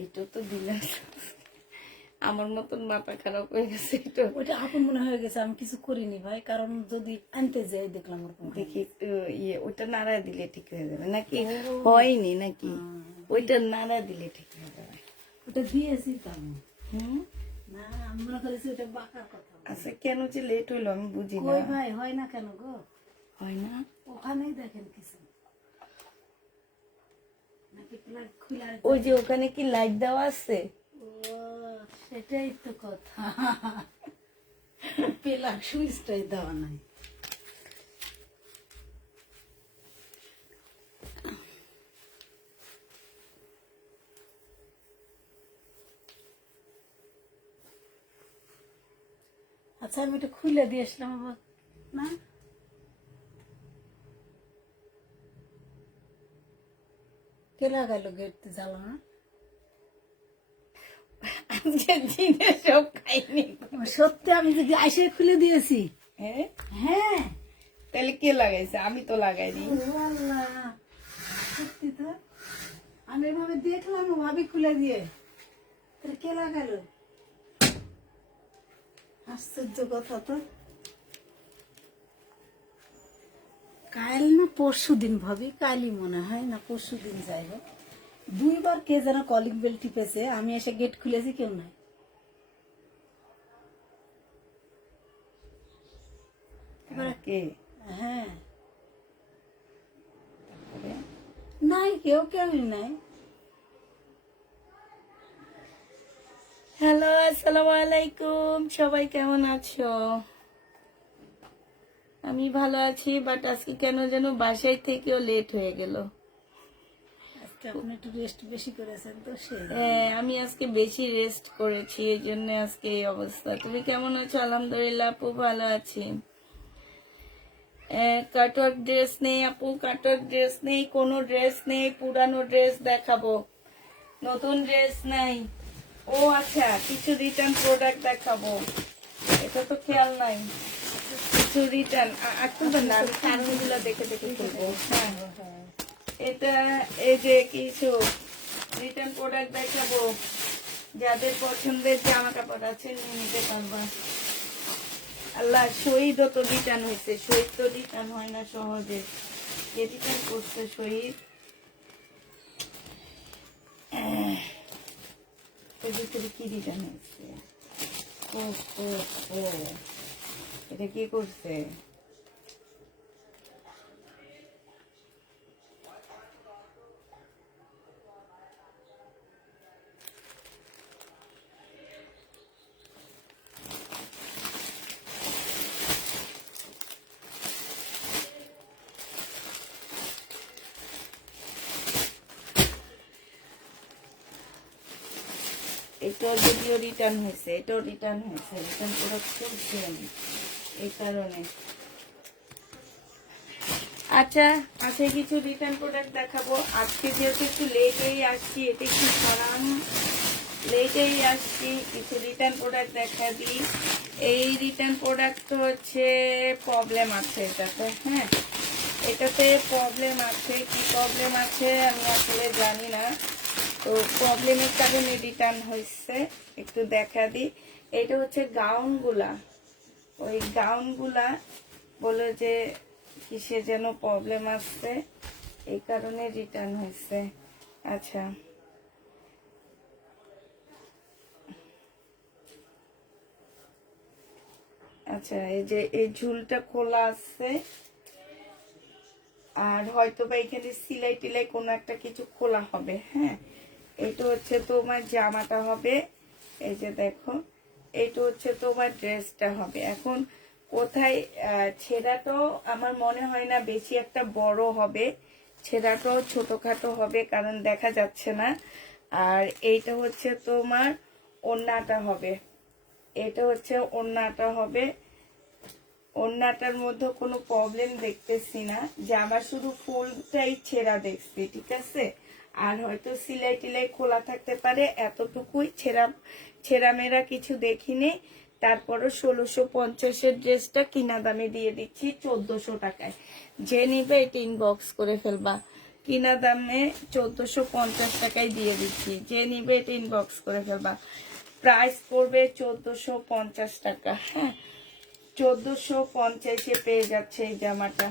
এটা তো দিলাম, আমার মতন মাথা খারাপ হয়ে গেছে। এটা ওইটা আপন মনে হয়ে গেছে, আমি কিছু করিনি ভাই, কারণ যদি আনতে যাই দেখলাম ওরকম। দেখি একটু ওইটা নাড়া দিলে ঠিক হয়ে যাবে নাকি? হয়নি নাকি? ওইটা নাড়া দিলে ঠিক হয়ে যাবে। ওটা দিয়েছি তো আমি। হুম, না আমি মনে করেছি ওটা বাঁকার কথা। আচ্ছা কেন যে লেট হইলো আমি বুঝি না। কই ভাই হয় না কেন গো? হয় না? ওখানেই দেখেন কিছু নাকি প্লাগ খুলে আর- ওই যে ওখানে কি লাইট দেওয়া আছে? ও সেটাই তো কথা। প্লাগ সুইচটাই দেওয়া নাই। আচ্ছা আমি এটা খুলে দিয়ে আসলাম আবার না, কে লাগাইলো গেট জ্বালা না? আজকে দিনে সব খাইনি। সত্যি আমি যদি আইসে খুলে দিয়েছি। হ্যাঁ, হ্যাঁ তাহলে কে লাগাইছে? আমি তো লাগাইনি। ও আল্লাহ, সত্যি তো আমি এভাবে দেখলাম ভাবি খুলে দিয়ে, তাহলে কে লাগালো? আশ্চর্য কথা তো। কাল না পরশু দিন ভাবি, কালই মনে হয়, না পরশু দিন, যাই হোক দুইবার কে যেন কলিং বেল টিপেছে, আমি এসে গেট খুলেছি, কেউ নাই। কে? হ্যাঁ নাই, কেউই নাই। হ্যালো, আসসালামু আলাইকুম, সবাই কেমন আছো? আমি ভালো আছি, বাট আজকে কেন যেন বাসায় থেকেও লেট হয়ে গেল। আজকে আপনি একটু রেস্ট বেশি করেছেন তো সেই। হ্যাঁ, আমি আজকে বেশি রেস্ট করেছি, এই জন্য আজকে এই অবস্থা। তুমি কেমন আছো? আলহামদুলিল্লাহ আপু ভালো আছি। কাটওয়ার্ক ড্রেস নেই আপু, কাটওয়ার্ক ড্রেস নেই, কোনো ড্রেস নেই, পুরানো ড্রেস দেখাবো, নতুন ড্রেস নাই। ও আচ্ছা, কিছু রিটার্ন প্রোডাক্ট দেখাবো, এটা তো খেয়াল নাই। কিছু রিটার্ন তুলবেন না, আমি কারণগুলো দেখে দেখে তুলবো। হ্যাঁ, এটা এই যে কিছু রিটার্ন প্রোডাক্ট দেখাবো, যাদের পছন্দের জামা কাপড় আছে নিয়ে নিতে পারবা। আল্লাহ, শহীদও তো রিটার্ন হয়েছে, শহীদ তো রিটার্ন হয় না সহজে। কে রিটার্ন করছে? শহীদ। এর ভিতরে কি রিটার্ন হয়েছে? ও ও ও, এটা কি করছে? এটাও যদিও রিটার্ন হয়েছে, এটাও রিটার্ন হয়েছে, রিটার্ন প্রোডাক্ট করছি আমি এই কারণে। আচ্ছা আচ্ছা, কিছু রিটার্ন প্রোডাক্ট দেখাবো আজকে, যেহেতু একটু লেটেই আসছি, এটা একটু সরান, লেটেই আসছি, কিছু রিটার্ন প্রোডাক্ট দেখা দিই। এই রিটার্ন প্রোডাক্ট হচ্ছে প্রবলেম আছে এটাতে। হ্যাঁ, এটাতে প্রবলেম আছে, কি প্রবলেম আছে আমি আসলে জানি না, তো প্রবলেমের কারণে রিটার্ন হয়েছে। একটু দেখা দিই, এটা হচ্ছে গাউনগুলা, ওই গাউনগুলা বলে যে কিসে যেন প্রবলেম আসছে, এই কারণে রিটার্ন হয়েছে। আচ্ছা আচ্ছা, এই যে এই ঝুলটা খোলা আছে, আর হয়তো বা এখানে সিলাই টিলাই কোনো একটা কিছু খোলা হবে। হ্যাঁ, এটা হচ্ছে তোমার জামাটা হবে, এই যে দেখো, এটা হচ্ছে তোমার ড্রেসটা হবে। এখন কোথায় ছেঁড়াটাও আমার মনে হয় না বেশি একটা বড় হবে, ছেঁড়াটাও ছোটখাটো হবে, কারণ দেখা যাচ্ছে না। আর এইটা হচ্ছে তোমার ওড়নাটা হবে, এটা হচ্ছে ওড়নাটা হবে। ওড়নাটার মধ্যে কোনো প্রবলেম দেখতেছি না, যে আমার শুধু ফুলটাই ছেঁড়া দেখছি, ঠিক আছে। আর হয়তো সিলাই টিলাই খোলা থাকতে পারে, এতটুকুই, ছেঁড়া মেরা কিছু দেখিনি। তারপরও 1650-এর ড্রেসটা কিনা দামে দিয়ে দিচ্ছি 1400 টাকায়। যে নিবে এটা ইনবক্স করে ফেলবা। কিনা দামে 1450 টাকায় দিয়ে দিচ্ছি। যে নিবে এটা ইনবক্স করে ফেলবা। প্রাইস পড়বে 1450 টাকা। হ্যাঁ, 1450-এ পেয়ে যাচ্ছে এই জামাটা।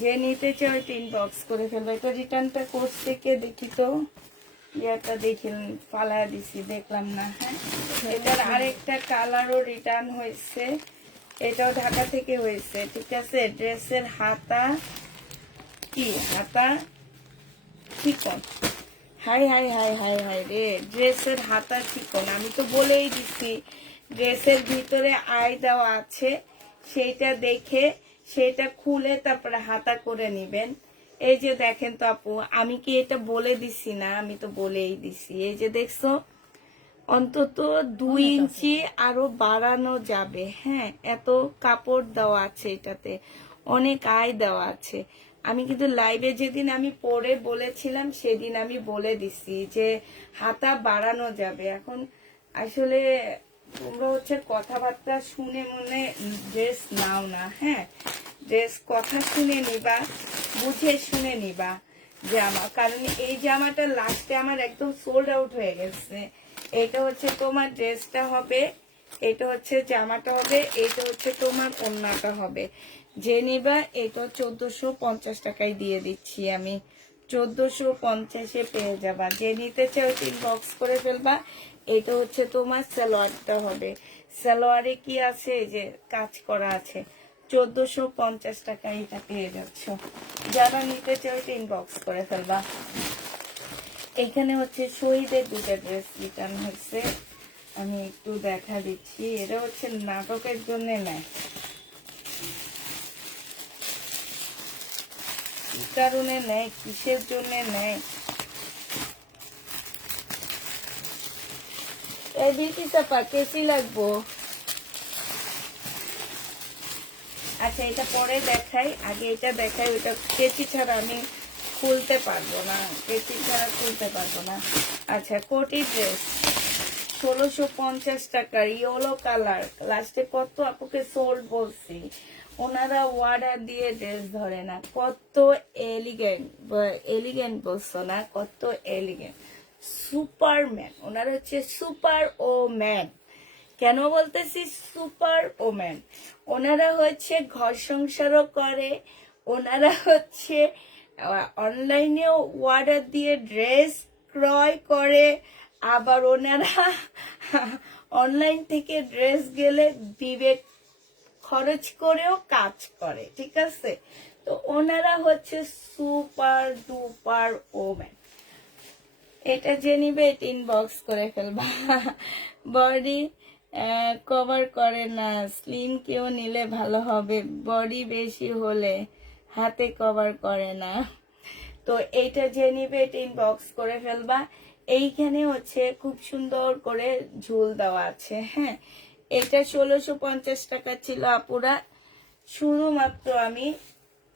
যে নিতে চাও এটা ইনবক্স করে ফেলবা। এটা রিটার্নটা করছে কে দেখি তো, ইয়াটা দেখিলেন ফালা দিছি, দেখলাম না। হ্যাঁ, এটার আরেকটা কালারও রিটার্ন হয়েছে, এটাও ঢাকা থেকে হয়েছে। ঠিক আছে, ড্রেসের হাতা কি, হাতা চিকন, high high high high high রে, ড্রেসের হাতা চিকন। আমি তো বলেই দিচ্ছি ড্রেসের ভিতরে আই দেওয়া আছে, সেইটা দেখে সেটা খুলে তারপরে হাতা করে নিবেন। এই যে দেখেন তো আপু, আমি কি এটা বলে দিছি না? আমি তো বলেই দিছি। এই যে দেখছো, অন্তত 2 ইঞ্চি আরো বাড়ানো যাবে। হ্যাঁ, এত কাপড় দেওয়া আছে, এটাতে অনেক আয় দেওয়া আছে। আমি কিন্তু লাইভে যেদিন আমি পরে বলেছিলাম সেদিন আমি বলে দিছি যে হাতা বাড়ানো যাবে। এখন আসলে তোমরা হচ্ছে কথাবার্তা শুনে মনে ড্রেস নাও না। হ্যাঁ, ড্রেস কথা শুনে নিবা, বুঝে শুনে নিবা জামা। কারণ এই জামাটা লাস্টে আমার একদম সোল্ড আউট হয়ে গেছে। এটা হচ্ছে তোমার ড্রেসটা হবে, এটা হচ্ছে জামাটা হবে, এটা হচ্ছে তোমার ওড়নাটা হবে। যে নিবা এটা 1450 টাকায় দিয়ে দিচ্ছি আমি। 1450-এ পেয়ে যাবা। যে নিতে চাও ইনবক্স করে ফেলবা। এটা হচ্ছে তোমার সালোয়ারটা হবে। সালোয়ারে কি আছে, এই যে কাজ করা আছে। 1450 টাকায় এটা পেয়ে যাচ্ছ। যারা নিতে চাও ইনবক্স করে ফেলবা। এখানে হচ্ছে শহীদের দুটা ড্রেস রিটার্ন হচ্ছে, আমি একটু দেখা দিচ্ছি। এটা হচ্ছে নাটকের জন্য নেয়, কি কারণে নেয়, কিসের জন্য নেয়। এই বিটি চাপা কেসি লাগবো। আচ্ছা, এটা পরে দেখাই, আগে এটা দেখাই। ওটা কেচি ছাড়া আমি খুলতে পারবো না, কেচি ছাড়া খুলতে পারবো না। আচ্ছা, কোটি ড্রেস 1650 টাকার, ইয়েলো কালার। লাস্টে কত আপুকে সোল্ড বলছি, ওনারা ওয়ার্ডার দিয়ে ড্রেস ধরে না। কত এলিগেন্ট, এলিগেন্ট বলছো না, কত এলিগেন্ট। সুপারম্যান, ওনারা হচ্ছে সুপার ও ম্যান। কেন বলতেছি সুপার ওম্যান? ওনারা হচ্ছে ঘর সংসারও করে, ওনারা হচ্ছে অনলাইনেও অর্ডার দিয়ে ড্রেস ক্রয় করে, আবার ওনারা অনলাইন থেকে ড্রেস গেলে বিবেক খরচ করেও কাজ করে। ঠিক আছে, তো ওনারা হচ্ছে সুপার ডুপার ওম্যান। এটা যে নিবে এটা ইনবক্স করে ফেলবা। বডি কভার করে না, স্লিম কেউ নিলে ভালো হবে। বডি বেশি হলে হাতে কভার করে না। তো এইটা যে নিবে এটা ইনবক্স করে ফেলবা। এইখানে হচ্ছে খুব সুন্দর করে ঝুল দেওয়া আছে। হ্যাঁ, এটা 1650 টাকা ছিল আপুরা। শুধুমাত্র আমি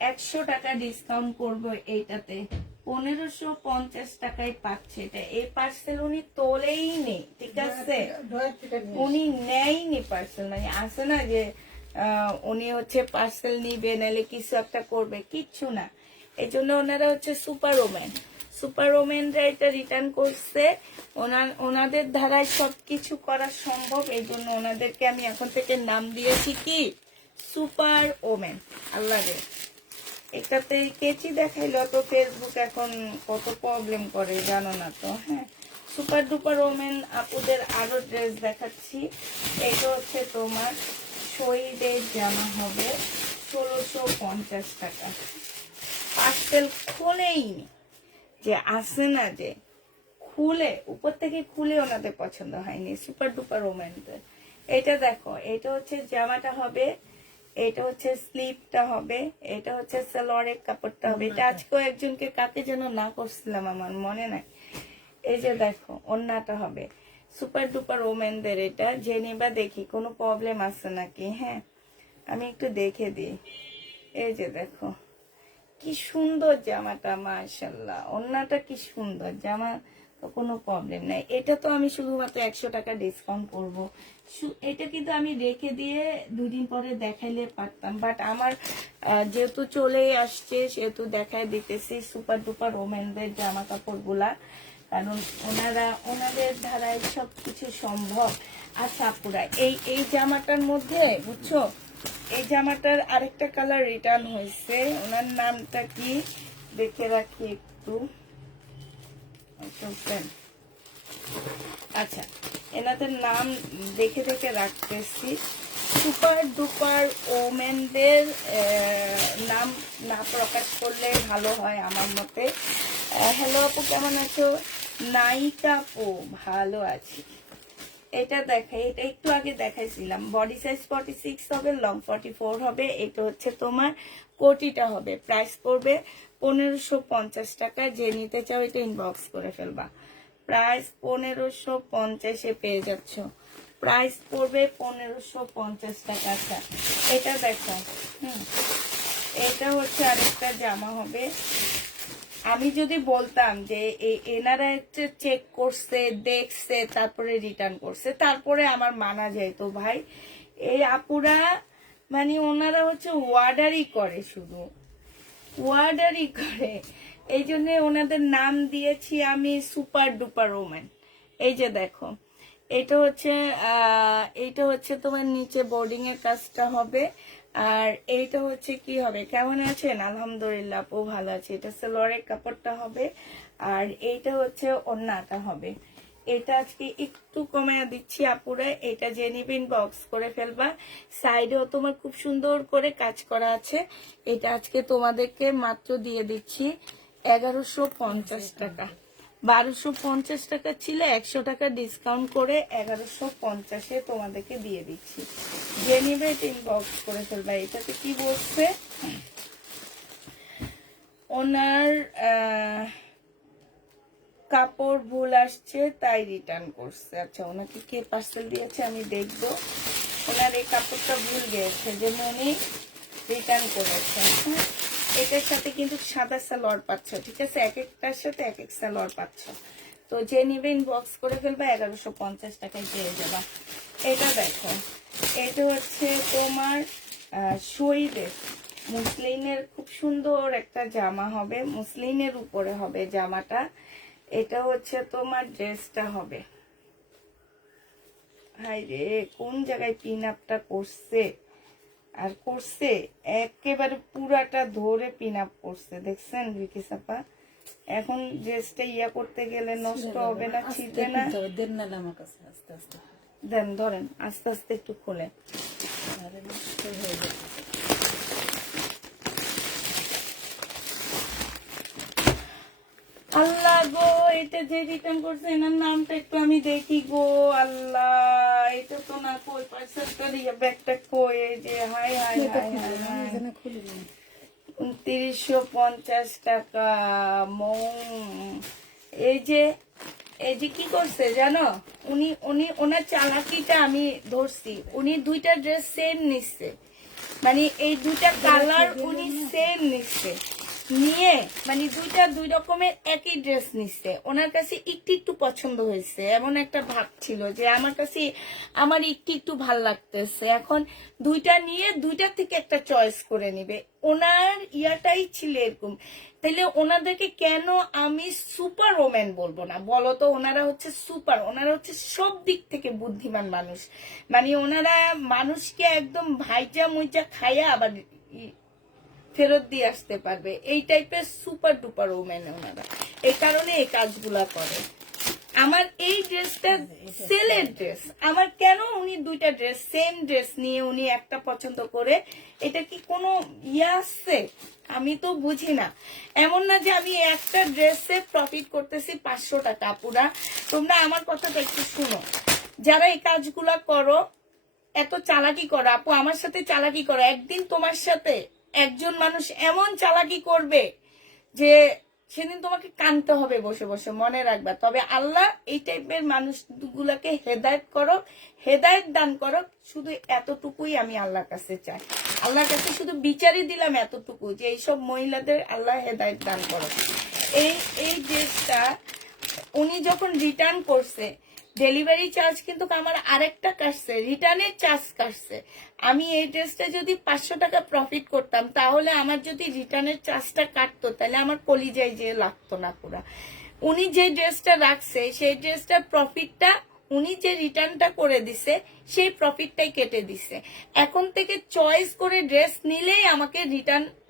100 টাকা ডিসকাউন্ট করবো এইটাতে, 1550 টাকায় পাচ্ছে এটা। এই পার্সেল উনি তোলেই নেই, ঠিক আছে, উনি নেয়নি পার্সেল। মানে আছে না যে উনি হচ্ছে পার্সেল নিবে নাহলে কিছু একটা করবে, কিচ্ছু না। এই জন্য ওনারা হচ্ছে সুপার ওম্যান। সুপার ওম্যানরা এটা রিটার্ন করছে। ওনাদের ধারায় সবকিছু করা সম্ভব, এই জন্য ওনাদেরকে আমি এখন থেকে নাম দিয়েছি কি, সুপার ওম্যান। আল্লাহ রে, এটাতে কেচি দেখাইলো তো ফেসবুক এখন কত প্রবলেম করে জানো না তো। হ্যাঁ, সুপার ডুপার ওমেন আপুদের আরো ড্রেস দেখাচ্ছি। এটা হচ্ছে তোমার শহীদের জামা হবে 1650 টাকা। পার্সেল খোলেই নি, যে আসে না যে খুলে উপর থেকে খুলে ওনাদের পছন্দ হয়নি সুপার ডুপার ওমেনদের। এটা দেখো, এটা হচ্ছে জামাটা হবে, এটা হচ্ছে স্লিপটা হবে, এটা হচ্ছে সালোয়ারের কাপড়টা হবে। এটা আজকেও একজনকে কাকে যেন না করছিলাম, আমার মনে নাই। এই যে দেখো ওন্নাটা হবে। সুপার ডুপার ওমেনদের এটা যে নেবা, দেখি কোনো প্রবলেম আছে নাকি। হ্যাঁ, আমি একটু দেখে দিই। এই যে দেখো কি সুন্দর জামাটা, মাশাআল্লাহ। ওন্নাটা কি সুন্দর জামা, তো কোনো প্রবলেম নাই। এটা তো আমি শুধুমাত্র 100 টাকা ডিসকাউন্ট করব। এটা কিন্তু আমি রেখে দিয়ে 2 দিন পরে দেখাইলে পারতাম, বাট আমার যেহেতু চলেই আসছে সেহেতু দেখাই দিতেছি সুপার ডুপার ওমেনদের জামা কাপড়গুলা, কারণ ওনাদের ধারায় সব কিছু সম্ভব। আচ্ছা আপুরা, এই জামাটার মধ্যে বুঝছো, এই জামাটার আরেকটা কালার রিটার্ন হয়েছে। ওনার নামটা কি দেখে রাখি একটু। আচ্ছা, এনাদের নাম দেখে দেখে রাখতেছি। সুপার ডুপার ওমেনদের নাম না প্রকাশ করলে ভালো হয় আমার মতে। হ্যালো আপু, কেমন আছো? নায়িকা আপু, ভালো আছি। এটা দেখাই, এটা একটু আগে দেখাইছিলাম। বডি সাইজ 46 হবে, লং 44 হবে। এটা হচ্ছে তোমার কোটিটা হবে। প্রাইস পড়বে 1550 টাকা। যে নিতে চাও এটা ইনবক্স করে ফেলবা। প্রাইস 1550-এ পেয়ে যাচ্ছ। প্রাইস পড়বে 1550 টাকা। আচ্ছা, এটা দেখো, এটা হচ্ছে আরেকটা জামা হবে। আমি যদি বলতাম যে এনারা হচ্ছে চেক করছে, দেখছে, তারপরে রিটার্ন করছে, তারপরে আমার মানা যায় তো ভাই। এই আপুরা মানে ওনারা হচ্ছে ওয়ার্ডারই করে, শুধু ওয়ার্ডারই করে। এই জন্য ওনাদের নাম দিয়েছি আমি সুপার ডুপার ওমেন। এই যে দেখো, এইটা হচ্ছে তোমার নিচে বোর্ডিং এর কাজটা হবে। আর এইটা হচ্ছে কি হবে, কেমন আছেন? আলহামদুলিল্লাহ আপু, ভালো আছে। এটা সালোয়ারের কাপড়টা হবে, আর এইটা হচ্ছে ওড়নাটা হবে। এটা আজকে একটু কমায়া দিচ্ছি আপুরা, এটা যে নিবেন বক্স করে ফেলবা। সাইডেও তোমার খুব সুন্দর করে কাজ করা আছে। এটা আজকে তোমাদেরকে মাত্র দিয়ে দিচ্ছি 1150 টাকা। 1250 টাকা ছিল, 100 টাকা ডিসকাউন্ট করে 1150-এ তোমাদেরকে দিয়ে দিচ্ছি। যে নিবে ইনবক্স করে ফেলবা। এটাতে কি বলছে, ওনার কাপড় ভুল আসছে তাই রিটার্ন করছে। আচ্ছা, ওনাকে কে পার্সেল দিয়েছে আমি দেখবো। ওনার এই কাপড়টা ভুল গিয়েছে, জন্য উনি রিটার্ন করেছে। এটার সাথে কিন্তু সাদা সালোয়ার পাচ্ছ, ঠিক আছে? এক একটার সাথে এক এক সালোয়ার পাচ্ছ। তো যে নিবে ইনবক্স করে ফেলবা, 1150 টাকায় পেয়ে যাবা। এটা দেখো, এটা হচ্ছে তোমার শহীদের মুসলিনের খুব সুন্দর একটা জামা হবে, মুসলিনের উপরে হবে জামাটা। এটা হচ্ছে তোমার ড্রেসটা হবে। হাই রে, কোন জায়গায় পিন আপটা করছে আর করছে, একেবারে পুরাটা ধরে পিন আপ করছে, দেখছেন বিকিসাপা? এখন ড্রেসটা ইয়া করতে গেলে নষ্ট হবে না, ছিঁড়বে না। দেন, ধরেন, আস্তে আস্তে একটু খোলে। আল্লাহ গো, এটা যে রিটার্ন করছে এনার নামটা একটু আমি দেখি গো। আল্লাহ, এটা তো না, কই পার্সেলটা ব্যাগটা কই? এই যে হাই হাই হাই হাই, 2950 টাকা। এই যে কি করছে জানো, ওনার চালাকিটা আমি ধরছি। উনি দুইটা ড্রেস সেম নিচ্ছে, মানে এই দুইটা কালার উনি সেম নিচ্ছে, নিয়ে মানে দুই রকমের একই ড্রেস নিচ্ছে। ওনার কাছে একটু একটু পছন্দ হয়েছে, এমন একটা ভাব ছিল যে আমার কাছে আমার একটু ভাল লাগতেছে। এখন দুইটা নিয়ে দুইটা থেকে একটা চয়েস করে নিবে, ওনার ইয়াটাই ছিল এরকম। তাহলে ওনাদেরকে কেন আমি সুপার ওমেন বলবো না বলো তো? ওনারা হচ্ছে সুপার, ওনারা হচ্ছে সব দিক থেকে বুদ্ধিমান মানুষ। মানে ওনারা মানুষকে একদম ভাইজা মুইজা খাইয়া আবার ফেরত দিয়ে আসতে পারবে, এই টাইপের সুপার ডুপার ওমেন ওনারা। এই কারণে এই কাজগুলা করে। আমার এই ড্রেসটা সেলের ড্রেস, আমার কেন উনি দুইটা ড্রেস সেম ড্রেস নিয়ে উনি একটা পছন্দ করে, এটা কি কোনো ইয়ে আসছে? আমি তো বুঝি না। এমন না যে আমি একটা ড্রেসে প্রফিট করতেছি 500 টাকা। আপুরা, তোমরা আমার কথাটা একটু শুনো। যারা এই কাজগুলা করো, এত চালাকি করো, আপু আমার সাথে চালাকি করো, একদিন তোমার সাথে একজন মানুষ এমন চালাকি করবে যে সেদিন তোমাকে কাঁদতে হবে বসে বসে, মনে রাখবা। তবে আল্লাহ এই টাইপের মানুষগুলাকে হেদায়েত করো, হেদায়েত দান করো। শুধু এতটুকুই আমি আল্লাহর কাছে চাই। আল্লাহর কাছে শুধু বিচারই দিলাম এতটুকু, যে এইসব মহিলাদের আল্লাহ হেদায়েত দান করো। এই ড্রেসটা উনি যখন রিটার্ন করছে ডেলিভারি চার্জ কিন্তু আমার আরেকটা কাটছে, রিটার্নের চার্জ কাটছে। আমি এই ড্রেসটা যদি 500 টাকা প্রফিট করতাম তাহলে আমার যদি রিটার্নের চার্জটা কাটতো তাহলে আমার কলিজায় যে লাগতো না পুরা। উনি যে ড্রেসটা রাখছে সেই ড্রেসটার প্রফিটটা উনি যে রিটার্নটা করে দিছে সেই প্রফিটটাই কেটে দিছে। এখন থেকে চয়েস করে ড্রেস নিলেই আমাকে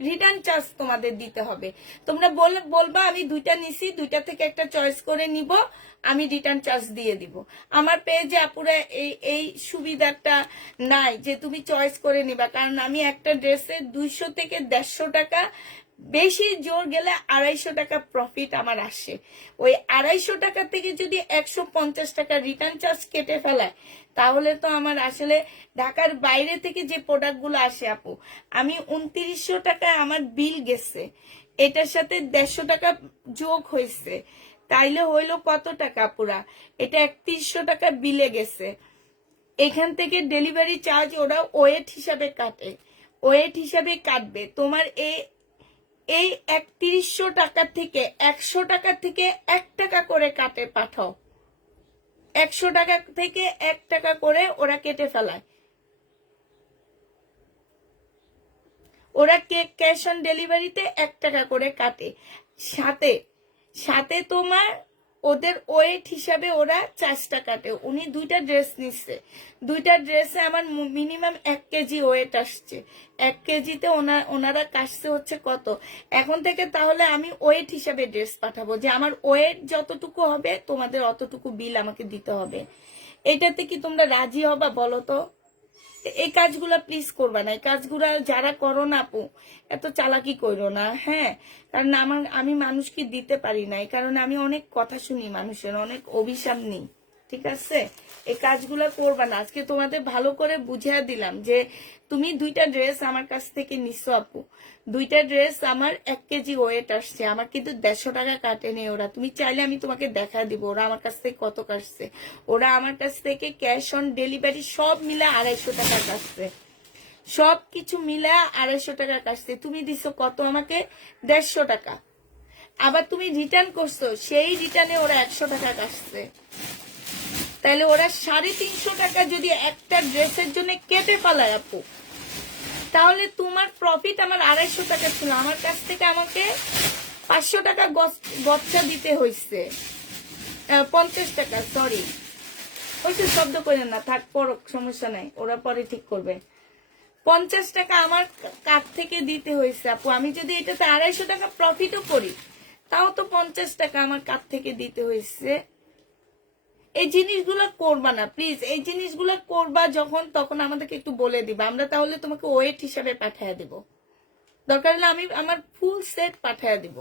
রিটার্ন চার্জ তোমাদের দিতে হবে। তোমরা বলবা আমি দুইটা নিছি, দুইটা থেকে একটা চয়েস করে নিব, আমি রিটার্ন চার্জ দিয়ে দিব। আমার পেজে আপুরা এই সুবিধাটা নাই যে তুমি চয়েস করে নিবা, কারণ আমি একটা ড্রেসে 200 থেকে 150 টাকা, বেশি জোর গেলে 250 টাকা প্রফিট আমার আসে। ওই 250 টাকা থেকে যদি 150 টাকা রিটার্ন চার্জ কেটে ফেলায় তাহলে তো আমার আসলে ঢাকার বাইরে থেকে যে প্রোডাক্ট গুলো আসে আপু, আমি 2900 টাকায় আমার বিল গেছে, এটার সাথে 150 টাকা যোগ হয়েছে, তাইলে হইলো কত টাকা পুরা? এটা 3100 টাকা বিলে গেছে। এখান থেকে ডেলিভারি চার্জ ওরা ওয়েট হিসাবে কাটে, ওয়েট হিসাবে কাটবে তোমার। এই 3100 টাকা থেকে 100 টাকা থেকে 1 টাকা করে কাটে পাঠাও, 100 টাকা থেকে 1 টাকা করে ওরা কেটে ফেলায়। ওরা ক্যাশ অন ডেলিভারিতে 1 টাকা করে কাটে, সাথে সাথে তোমার ওদের ওয়েট হিসাবে ওরা 4টা কাটে। উনি দুইটা ড্রেস নিচ্ছে, দুইটা ড্রেসে আমার মিনিমাম 1 কেজি ওয়েট আসছে। 1 কেজিতে ওনারা কাটছে হচ্ছে কত? এখন থেকে তাহলে আমি ওয়েট হিসাবে ড্রেস পাঠাবো, যে আমার ওয়েট যতটুকু হবে তোমাদের অতটুকু বিল আমাকে দিতে হবে। এটাতে কি তোমরা রাজি হবা বলো তো? এই কাজগুলা প্লিজ করবা না, এই কাজগুলা যারা করো না আপু এত চালাকি করো না, হ্যাঁ। কারণ আমি মানুষকে দিতে পারি না, এই কারণে আমি অনেক কথা শুনি মানুষের, অনেক অভিশাপ নিই, ঠিক আছে? এই কাজগুলা করবা না। আজকে তোমাদের ভালো করে বুঝিয়ে দিলাম যে তুমি দুইটা ড্রেস আমার কাছ থেকে নিছো আপু, দুইটা ড্রেস আমার 1 কেজি ওয়েট আসছে, আমার কিন্তু 150 টাকা কাটেনি ওরা। তুমি চাইলে আমি তোমাকে দেখা দিব ওরা আমার কাছ থেকে কত কাটছে। ওরা আমার কাছ থেকে ক্যাশ অন ডেলিভারি সব মিলে 250 টাকা কাটছে, সব কিছু মিলে 250 টাকা কাটছে। তুমি দিছো কত আমাকে? 150 টাকা। আবার তুমি রিটার্ন করছো, সেই রিটার্নে ওরা 100 টাকা কাটছে। তাহলে ওরা 350 টাকা যদি একটা ড্রেসের জন্য কেটে ফেলায় আপু, তাহলে তোমার প্রফিট আমার 250 টাকা ছিল, আমার কাছ থেকে আমাকে 500 টাকা গচ্চা দিতে হয়েছে, 50 টাকা, সরি হয়েছে, শব্দ করেন না, থাক পরক, সমস্যা নাই, ওরা পরে ঠিক করবে। 50 টাকা আমার কাছ থেকে দিতে হয়েছে আপু। আমি যদি এটাতে 250 টাকা প্রফিটও করি তাও তো 50 টাকা আমার কাছ থেকে দিতে হয়েছে। এই জিনিসগুলো করবা না প্লিজ, এই জিনিসগুলো করবা যখন তখন আমাদেরকে একটু বলে দিবা, আমরা তাহলে তোমাকে ওয়েট হিসাবে পাঠিয়ে দেব, দরকার হলে আমি আমার ফুল সেট পাঠিয়ে দিব।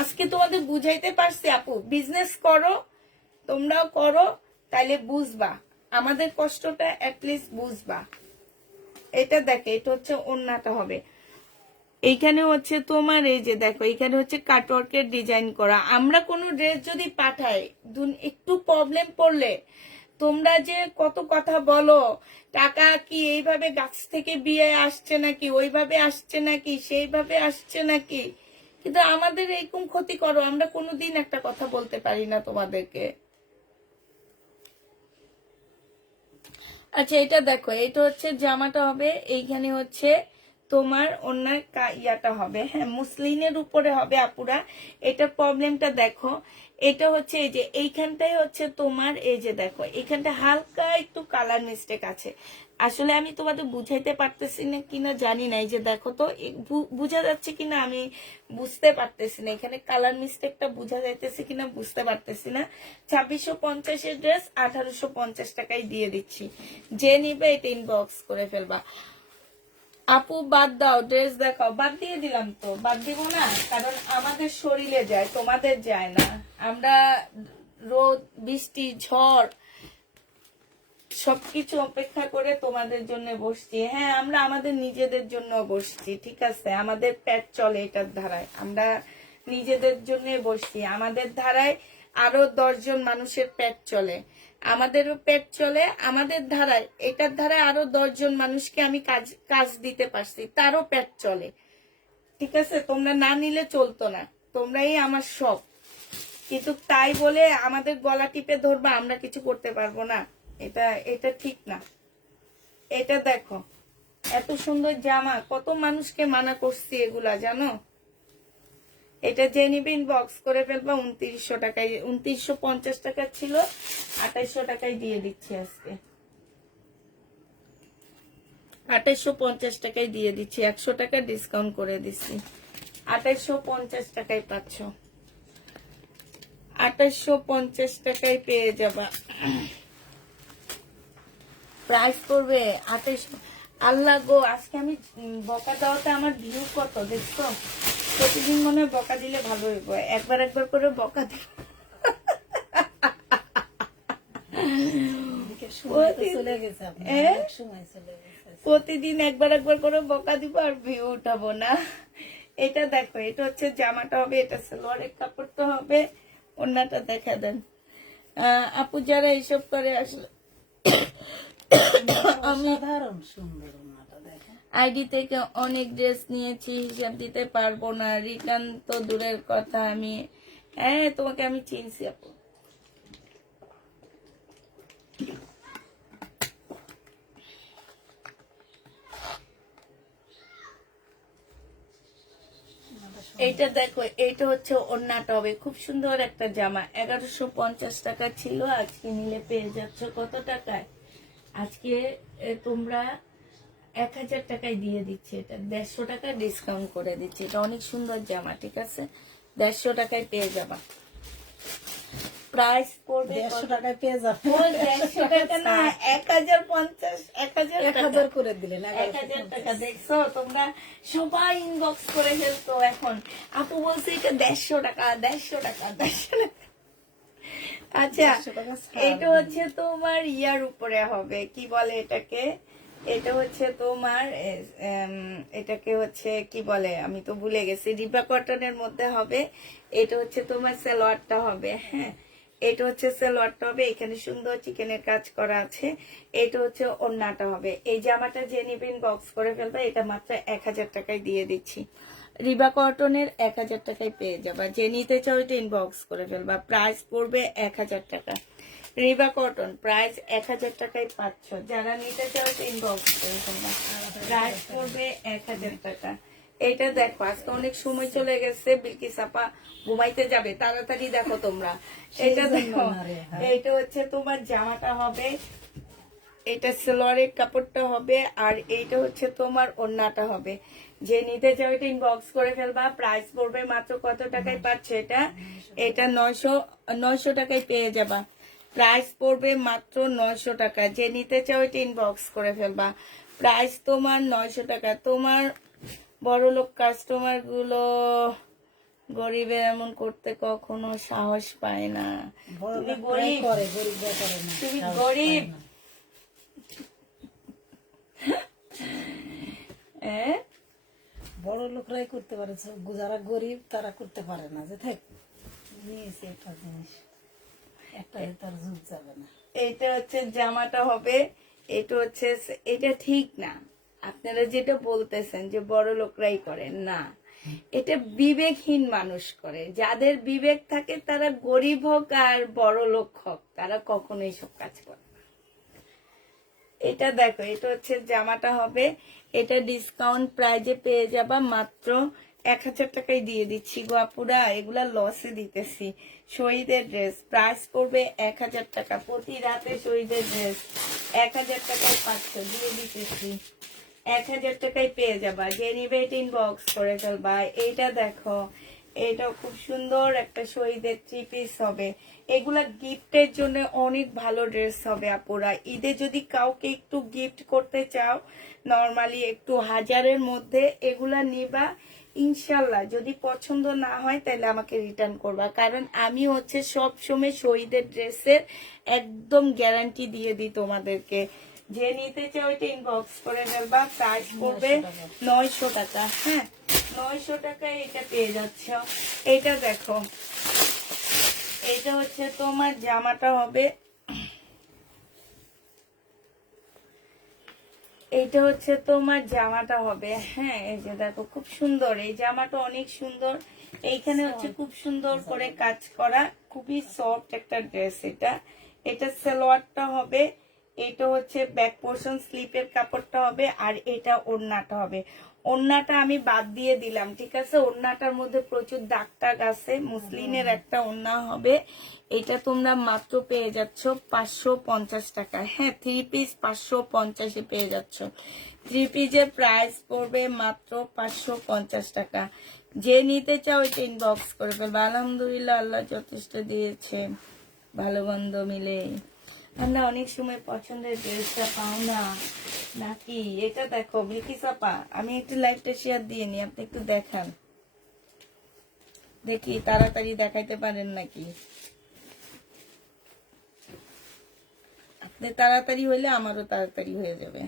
আজকে তোমাদের বুঝাইতে পারছি আপু, বিজনেস করো, তোমরাও করো, তাইলে বুঝবা আমাদের কষ্টটা, অ্যাটলিস্ট বুঝবা। এটা দেখে, এটা হচ্ছে ওড়নাটা হবে, এইখানে হচ্ছে তোমার এই যে দেখো এখানে হচ্ছে কাটওয়ার্কের ডিজাইন করা। আমরা কোনো ড্রেস যদি পাঠাই একটু প্রবলেম পড়লে তোমরা যে কত কথা বলো, টাকা কি এইভাবে গাছ থেকে বিয়ে আসছে নাকি, ওইভাবে আসছে নাকি, সেইভাবে আসছে নাকি, কিন্তু আমাদের এরকম ক্ষতি করো, আমরা কোনোদিন একটা কথা বলতে পারি না তোমাদেরকে। আচ্ছা এটা দেখো, এটা হচ্ছে জামাটা হবে, এইখানে হচ্ছে তোমার ওনার ইয়াটা হবে, হ্যাঁ মুসলিনের উপরে হবে আপুরা। এটা প্রবলেমটা দেখো, এটা হচ্ছে এই যে এইখানটাই হচ্ছে তোমার, এই যে দেখো এইখানটা হালকা একটু কালার মিস্টেক আছে। আসলে আমি তোমাদের বুঝাইতে পারতেছি না কিনা জানি না, এই যে দেখো তো বুঝা যাচ্ছে কিনা আমি বুঝতে পারতেছি না, এখানে কালার মিস্টেকটা বুঝা যাইতেছে কিনা বুঝতে পারতেছি না। 2650 ড্রেস 1850 টাকায় দিয়ে দিচ্ছি, যে নিবে এটা ইনবক্স করে ফেলবা। আপু বাদ দাও, ড্রেস দেখাও, বাদ দিয়ে দিলাম তো, বাদ দিব না, কারণ আমাদের শরীরে যায়, তোমাদের যায় না। আমরা রোদ বৃষ্টি ঝড় সবকিছু অপেক্ষা করে তোমাদের জন্য বসছি, হ্যাঁ আমরা আমাদের নিজেদের জন্য বসছি, ঠিক আছে, আমাদের পেট চলে এটার ধারায়, আমরা নিজেদের জন্য বসছি, আমাদের ধারায় আরো 10 জন মানুষের পেট চলে, আমাদেরও পেট চলে আমাদের ধারায়, এটার ধারায় আরো 10 জন মানুষকে আমি কাজ দিতে পারছি, তারও পেট চলে, ঠিক আছে, তোমরা না নিলে চলতো না। তোমরাই আমার সব, কিন্তু তাই বলে আমাদের গলা টিপে ধরবা, আমরা কিছু করতে পারবো না। এটা এটা ঠিক না। এটা দেখো এত সুন্দর জামা, কত মানুষকে মানা করছি এগুলা, জানো? এটা যে নিবে ইনবক্স করে ফেলবা 2900 টাকায়। 2950 টাকা ছিল, 2800 টাকায় দিয়ে দিচ্ছি আজকে। 2850 টাকায় দিয়ে দিচ্ছি, 100 টাকা ডিসকাউন্ট করে দিচ্ছি। 2850 টাকায় পাচ্ছ, 2850 টাকায় পেয়ে যাবা। প্রাইস করবে 2800। আল্লাহ গো, আজকে আমি বকা দেওয়াতে আমার ভিউ কত দেখছো? প্রতিদিন মনে হয় বকা দিলে ভালো হইব, একবার একবার করে বকা দিই। চলে গেছে আপনার, এ? অনেক সময় চলে গেছে। প্রতিদিন একবার একবার করে বকা দিব আর ভিউ উঠাবো না। এটা দেখো, এটা হচ্ছে জামাটা হবে, এটা সালোয়ারের কাপড়টা হবে, ওন্নাটা দেখা দেন। আপু যারা এইসব করে আসলে আমি অসাধারণ সুন্দর ওনাটা দেখেন। আইডি থেকে অনেক ড্রেস নিয়েছি, হিসাব দিতে পারবো না, রিটার্ন তো দূরের কথা। আমি হ্যাঁ, তোমাকে আমি চিনছি আপু। এইটা দেখো, এইটা হচ্ছে ওড়নাটা হবে, খুব সুন্দর একটা জামা। 1150 টাকা ছিল, আজকে নিলে পেয়ে যাচ্ছ কত টাকায়? আজকে তোমরা 1000 টাকায় দিয়ে দিচ্ছি। এটা 150 টাকা ডিসকাউন্ট করে দিচ্ছি। এটা অনেক সুন্দর জামা, ঠিক আছে? 150 টাকায় পেয়ে যাবা। প্রাইস পড়বে 150 টাকায় পেয়ে যাবে। 150 টাকা না, 1050, 1000 টাকা 1000 করে দিলেন, 1000 টাকা। দেখছো তোমরা সবাই ইনবক্স করে ফেলতো এখন। আপু বলছে এটা 150 টাকা, 150 টাকা, 150 টাকা। আচ্ছা, 150 টাকা ছাড় এটা হচ্ছে তোমার ইয়ার উপরে হবে, কি বলে এটাকে? এটা হচ্ছে তোমার এটাকে হচ্ছে কি বলে, আমি তো ভুলে গেছি। রিবা কটনের মধ্যে হবে। এটা হচ্ছে তোমার সালোয়ারটা হবে, হ্যাঁ, এটা হচ্ছে সালোয়ারটা হবে, এখানে সুন্দর চিকেনের কাজ করা আছে। এটা হচ্ছে ওড়নাটা হবে। এই জামাটা যে নিবেন বক্স করে ফেলবে, এটা মাত্র 1000 টাকায় দিয়ে দিচ্ছি। রিবা কটনের 1000 টাকায় পেয়ে যাবা। যে নিতে চাও এটা ইনবক্স করে ফেলবা। প্রাইস পড়বে 1000 টাকা। রিবা কটন প্রাইস 1000 টাকায় পাচ্ছ। যারা নিতে চাও এটা ইনবক্স করে ফেলবা। প্রাইস পড়বে 1000 টাকা। এটা দেখো, আজকে অনেক সময় চলে গেছে, বিলকিস আপা ঘুমাইতে যাবে, তাড়াতাড়ি দেখো তোমরা। এটা দেখো, এটা হচ্ছে তোমার জামাটা হবে, এটা সালোয়ারের কাপড়টা হবে, আর এইটা হচ্ছে তোমার ওড়নাটা হবে। যে নিতে চাও এটা ইনবক্স করে ফেলবা। প্রাইস পড়বে মাত্র কত টাকায় পাচ্ছে এটা? এটা 900 টাকায় পেয়ে যাবা। প্রাইস পড়বে মাত্র 900 টাকা। যে নিতে চাও এটা ইনবক্স করে ফেলবা। প্রাইস তোমার 900 টাকা। তোমার বড় লোক কাস্টমার গুলো গরিবের এমন করতে কখনো সাহস পায় না। তুমি গরিব, করে, গরিবরা করে না। তুমি সাহস গরিব। পায় না। হ্যাঁ, বড় লোকরাই করতে পারে, যারা গরিব তারা করতে পারে না। যে থাক, নিয়েছে একটা জিনিস, একটা তার যুগ যাবে না। এটা হচ্ছে জামাটা হবে, এটা হচ্ছে, এটা ঠিক না। আপনারা যেটা বলতেছেন যে বড় লোকরাই করে, না, এটা বিবেকহীন মানুষ করে। যাদের বিবেক থাকে তারা গরিব হোক আর বড় লোক হোক, তারা কখনোই সব কাজ করে না। এটা দেখো, এটা হচ্ছে জামাটা হবে, এটা ডিসকাউন্ট প্রাইজে পেয়ে যাবা মাত্র 1000 টাকায় দিয়ে দিচ্ছি গো আপুরা। এগুলা লসে দিতেছি। শহীদের ড্রেস প্রাইস করবে 1000 টাকা। প্রতি রাতে শহীদের ড্রেস 1000 টাকায় পাচ্ছ, দিয়ে দিতেছি। 1000 টাকায় পেয়ে যাবা। যে নিবে এটা ইনবক্স করে ফেলবা। এইটা দেখো, এটা খুব সুন্দর একটা শহীদের 3 পিস হবে। এগুলা গিফটের জন্য অনেক ভালো ড্রেস হবে আপুরা। ঈদে যদি কাউকে একটু গিফট করতে চাও, নরমালি একটু 1000-এর মধ্যে এগুলা নিবা। ইনশাল্লাহ যদি পছন্দ না হয় তাহলে আমাকে রিটার্ন করবা, কারণ আমি হচ্ছে সব সময় শহীদের ড্রেসের একদম গ্যারান্টি দিয়ে দিই তোমাদেরকে। যে নিতে চাও এটা ইনবক্স করে ফেলবা। প্রাইস পড়বে 900 টাকা। হ্যাঁ, 900 টাকায় এটা পেয়ে যাচ্ছ। এটা দেখো, এটা হচ্ছে তোমার জামাটা হবে, এইটা হচ্ছে তোমার জামাটা হবে, হ্যাঁ, এই যে দেখো খুব সুন্দর, এই জামাটা অনেক সুন্দর। এইখানে হচ্ছে খুব সুন্দর করে কাজ করা, খুবই সফট একটা ড্রেস। এটা সালোয়ারটা হবে, এটা হচ্ছে ব্যাক পোর্শন স্লিপের কাপড়টা হবে, আর এটা ওড়নাটা হবে। ওড়নাটা আমি বাদ দিয়ে দিলাম, ঠিক আছে? ওড়নাটার মধ্যে প্রচুর দাগ টাগ আছে। মুসলিনের একটা ওড়না হবে। এটা তোমরা মাত্র পেয়ে যাচ্ছ 550 টাকা। হ্যাঁ, 3 পিস 550-এ পেয়ে যাচ্ছ। 3 পিসের প্রাইস পড়বে মাত্র 550 টাকা। যে নিতে চাও এটা ইনবক্স করে ফেলবে। আলহামদুলিল্লাহ, আল্লাহ যথেষ্ট দিয়েছে, ভালো মন্দ মিলে। আমরা অনেক সময় পছন্দের ড্রেসটা পাও না নাকি? এটা দেখো বিলকিস আপা, আমি একটু লাইভটা শেয়ার দিয়ে নি, আপনি একটু দেখান, দেখি তাড়াতাড়ি দেখাইতে পারেন নাকি। আপনি তাড়াতাড়ি হইলে আমারও তাড়াতাড়ি হয়ে যাবে।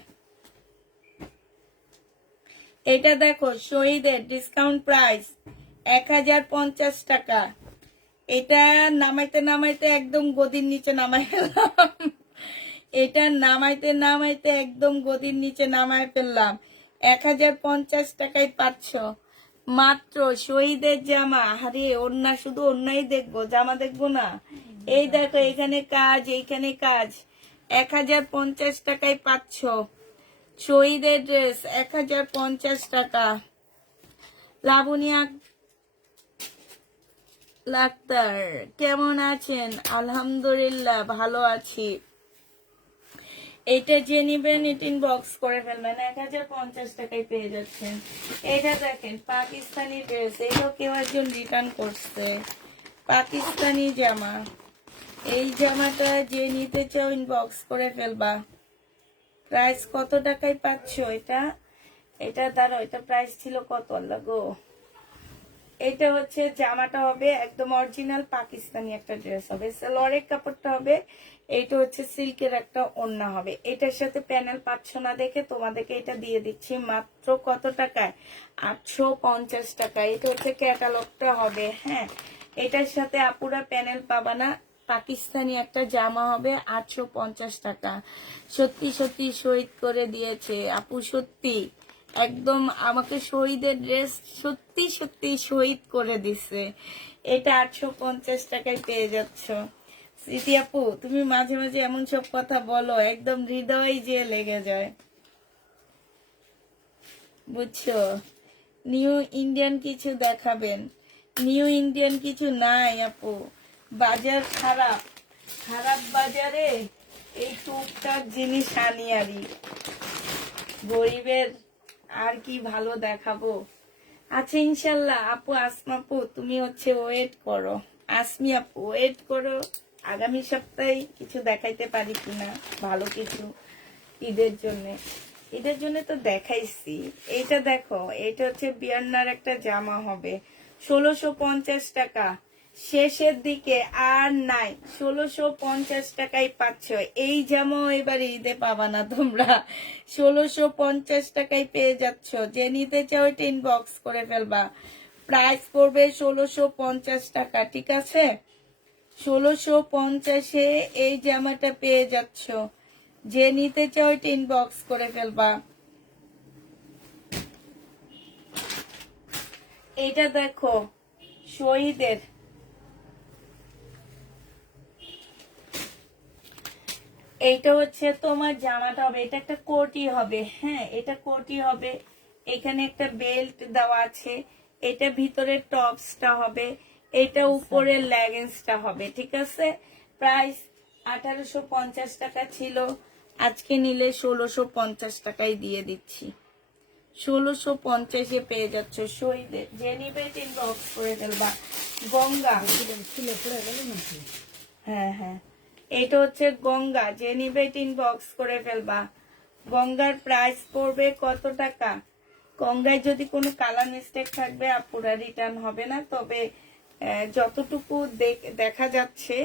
এটা দেখো শহীদের ডিসকাউন্ট প্রাইস 1050 টাকা। এটা নামাইতে নামাইতে একদম গদির নিচে নামাই ফেললাম। এটা নামাইতে নামাইতে একদম গদির নিচে নামাই ফেললাম। 1050 টাকায় পাচ্ছ মাত্র শহীদের জামা। আরে ওড়না, শুধু ওড়নাই দেখবো, জামা দেখবো না? এই দেখো এখানে কাজ, এইখানে কাজ। 1050 টাকায় পাচ্ছ শহীদের ড্রেস, 1050 টাকা। লাবণিয়া লাক্তার কেমন আছেন? আলহামদুলিল্লাহ ভালো আছি। এটা যে নিবেন এটা ইনবক্স করে ফেলবেন, 1050 টাকায় পেয়ে যাচ্ছেন। এটা দেখেন পাকিস্তানি ড্রেস, এটাও কেউ একজন রিটার্ন করছে। পাকিস্তানি জামা, এই জামাটা যে নিতে চাও ইনবক্স করে ফেলবা। প্রাইস কত টাকায় পাচ্ছ এটা দাঁড়াও, এটা প্রাইস ছিল কত আল্লাহ গো। এটা হচ্ছে জামাটা হবে একদম অরিজিনাল পাকিস্তানি একটা ড্রেস হবে, সালোয়ারের কাপড়টা হবে। এইটা হচ্ছে সিল্কের একটা ওড়না হবে। এটার সাথে প্যানেল পাচ্ছ না দেখে তোমাদেরকে এটা দিয়ে দিচ্ছি মাত্র কত টাকায়? 850 টাকা। এটা হচ্ছে ক্যাটালগটা হবে। হ্যাঁ, এটার সাথে আপুরা প্যানেল পাবা না, পাকিস্তানি একটা জামা হবে 850 টাকা। সত্যি সত্যি শহীদ করে দিয়েছে আপু, সত্যি একদম আমাকে শহীদের ড্রেস সত্যি সত্যি শহীদ করে দিছে। এটা 850 টাকায় পেয়ে যাচ্ছ। স্মৃতি আপু, তুমি মাঝে মাঝে এমন সব কথা বলো, একদম হৃদয় যে লেগে যায়, বুঝছো? নিউ ইন্ডিয়ান কিছু দেখাবেন? নিউ ইন্ডিয়ান কিছু নাই আপু, বাজার খারাপ। খারাপ বাজারে এই টুকটাক জিনিস আনি আরি, গরিবের আর কি ভালো দেখাবো। আচ্ছা ইনশাল্লাহ আপু, আসমা আপু তুমি হচ্ছে ওয়েট করো, আসমি আপু ওয়েট করো, আগামী সপ্তাহে কিছু দেখাইতে পারি কিনা ভালো কিছু ঈদের জন্য। ঈদের জন্য তো দেখাইছি। এইটা দেখো, এটা হচ্ছে বিয়ান্নার একটা জামা হবে 1650 টাকা। শেষের দিকে আর নাই, 1650 টাকায় পাচ্ছ এই জামা। এবারে ঈদে পাবা না তোমরা, 1650 টাকায় পেয়ে যাচ্ছ। যে নিতে চাও এটা ইনবক্স করে ফেলবা। প্রাইস পড়বে 1650 টাকা, ঠিক আছে? 1650-এ এই জামাটা পেয়ে যাচ্ছ। যে নিতে চাও এটা ইনবক্স করে ফেলবা। এটা দেখো শহীদের, এইটা হচ্ছে তোমার জামাটা হবে, এটা একটা কোটি হবে। হ্যাঁ, এটা কোটি হবে। এখানে একটা বেল্ট দেওয়া আছে। এটা ভিতরের টপসটা হবে, এটা উপরের লেগিংসটা হবে, ঠিক আছে? প্রাইস 1850 টাকা ছিল, আজকে নিলে 1650 টাকায় দিয়ে দিচ্ছি। 1650-এ পেয়ে যাচ্ছ শহীদের। যে নিবে ইনবক্স করে ফেলবা। গঙ্গা, হ্যাঁ হ্যাঁ, এটা হচ্ছে গঙ্গা। যে নিবে ইনবক্স করে ফেলবা। গঙ্গার প্রাইস পড়বে কত টাকা? গঙ্গায় যদি কোনো কালার মিস্টেক থাকবে আপুরা রিটার্ন হবে না, তবে যতটুকু দেখা যাচ্ছে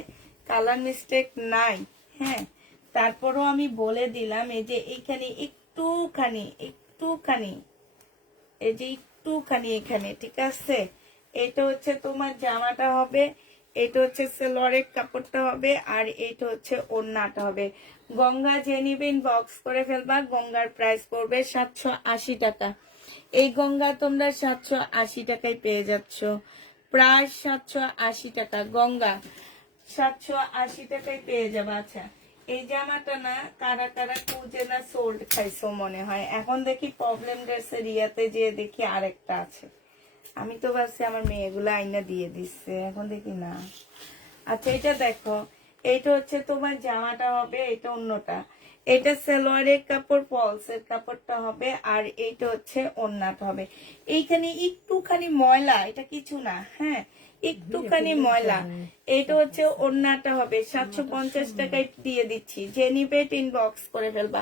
কালার মিস্টেক নাই। হ্যাঁ, তারপরও আমি বলে দিলাম, এই যে এইখানে একটুখানি এই যে একটুখানি এখানে, ঠিক আছে? এটা হচ্ছে তোমার জামাটা হবে, এটা হচ্ছে সালোয়ারের কাপড়টা হবে, আর এটা হচ্ছে ওড়নাটা হবে। গঙ্গা যে নিবেন বক্স করে ফেলবা। গঙ্গার প্রাইস পড়বে 780 টাকা। এই গঙ্গা তোমরা 780 টাকায় পেয়ে যাচ্ছ। প্রায় 780 টাকা। গঙ্গা 780 টাকায় পেয়ে যাবে। আচ্ছা, এই জামাটা না কারা কারা খুঁজে না সোল্ড খাইছো মনে হয়। এখন দেখি প্রবলেম ড্রেসের ইয়াতে যে দেখি আরেকটা আছে। আমি তো ভাবছি আমার মেয়েগুলো আইনা দিয়ে দিচ্ছে, এখন দেখি না। আচ্ছা, এটা দেখো, এইটা হচ্ছে তোমার জামাটা হবে, এটা অন্যটা। এটা সালোয়ারের কাপড়, পলসের কাপড়টা হবে, আর এইটা হচ্ছে ওড়নাটা হবে। এইখানে একটুখানি ময়লা, এটা কিছু না, হ্যাঁ, একটুখানি ময়লা। এটা হচ্ছে ওড়নাটা হবে। 750 টাকায় দিয়ে দিচ্ছি, যে নিবে ইনবক্স করে ফেলবা।